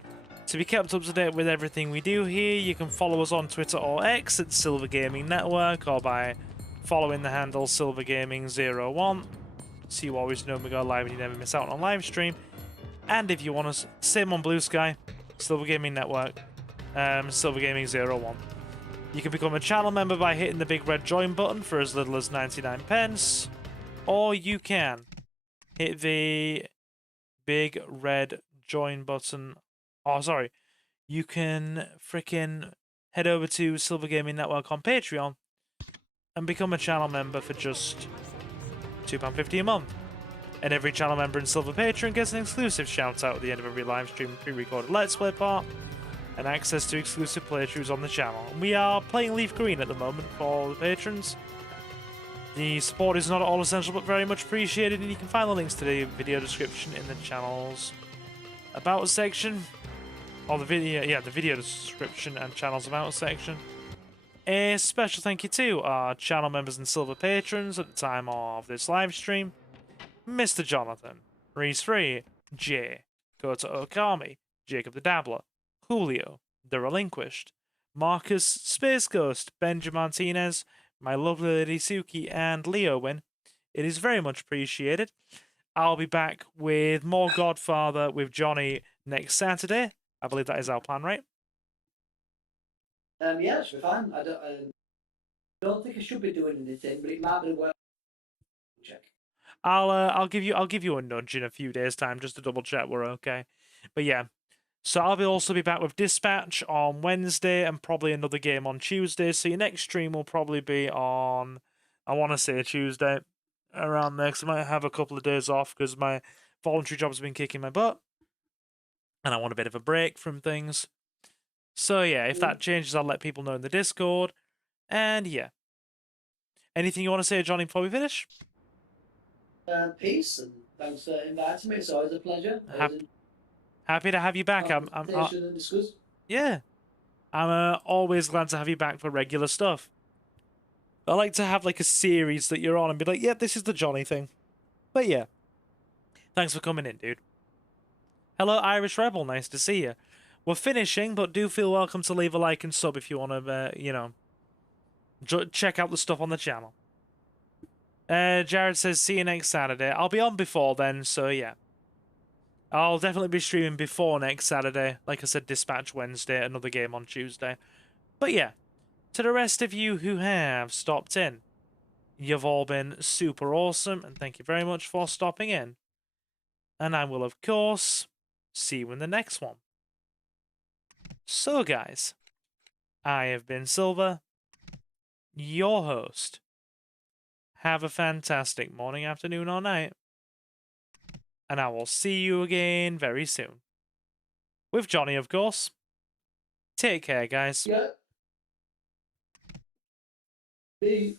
To be kept up to date with everything we do here, you can follow us on Twitter or X at Silver Gaming Network, or by following the handle SilverGaming01. So you always know when we go live and you never miss out on a live stream. And if you want us, same on Blue Sky, Silver Gaming Network, Silver Gaming 01. You can become a channel member by hitting the big red join button for as little as 99 pence, or you can hit the big red join button. Oh, sorry. You can freaking head over to Silver Gaming Network on Patreon and become a channel member for just £2.50 a month. And every channel member and Silver Patron gets an exclusive shout out at the end of every live stream, pre-recorded Let's Play part, and access to exclusive playthroughs on the channel. We are playing Leaf Green at the moment for the patrons. The support is not at all essential but very much appreciated, and you can find the links to the video description in the channel's About section. Or the video description and channel's About section. A special thank you to our channel members and Silver Patrons at the time of this live stream. Mr. Jonathan, Reese Free, Jay, Kota Okami, Jacob the Dabbler, Julio, The Relinquished, Marcus, Space Ghost, Benja Martinez, my lovely lady Suki, and Leo Win. It is very much appreciated. I'll be back with more Godfather with Johnny next Saturday. I believe that is our plan, right? Yeah, it should be fine. I don't think I should be doing anything, but it might be worth check. I'll give you a nudge in a few days' time just to double check we're okay. But yeah, So I'll also be back with Dispatch on Wednesday and probably another game on Tuesday. So your next stream will probably be on, I want to say Tuesday, around there, because I might have a couple of days off because my voluntary job's been kicking my butt. And I want a bit of a break from things. So yeah, if that changes, I'll let people know in the Discord. And yeah. Anything you want to say, Johnny, before we finish? Peace, and thanks for inviting me. It's always a pleasure. Happy to have you back. Yeah. I'm always glad to have you back for regular stuff. I like to have like a series that you're on and be like, yeah, this is the Johnny thing. But yeah. Thanks for coming in, dude. Hello, Irish Rebel. Nice to see you. We're finishing, but do feel welcome to leave a like and sub if you want to, you know, check out the stuff on the channel. Jared says, see you next Saturday. I'll be on before then, so yeah. I'll definitely be streaming before next Saturday. Like I said, Dispatch Wednesday, another game on Tuesday. But yeah, to the rest of you who have stopped in, you've all been super awesome, and thank you very much for stopping in. And I will, of course, see you in the next one. So, guys, I have been Silver, your host. Have a fantastic morning, afternoon, or night. And I will see you again very soon. With Johnny, of course. Take care, guys. Yeah. Peace.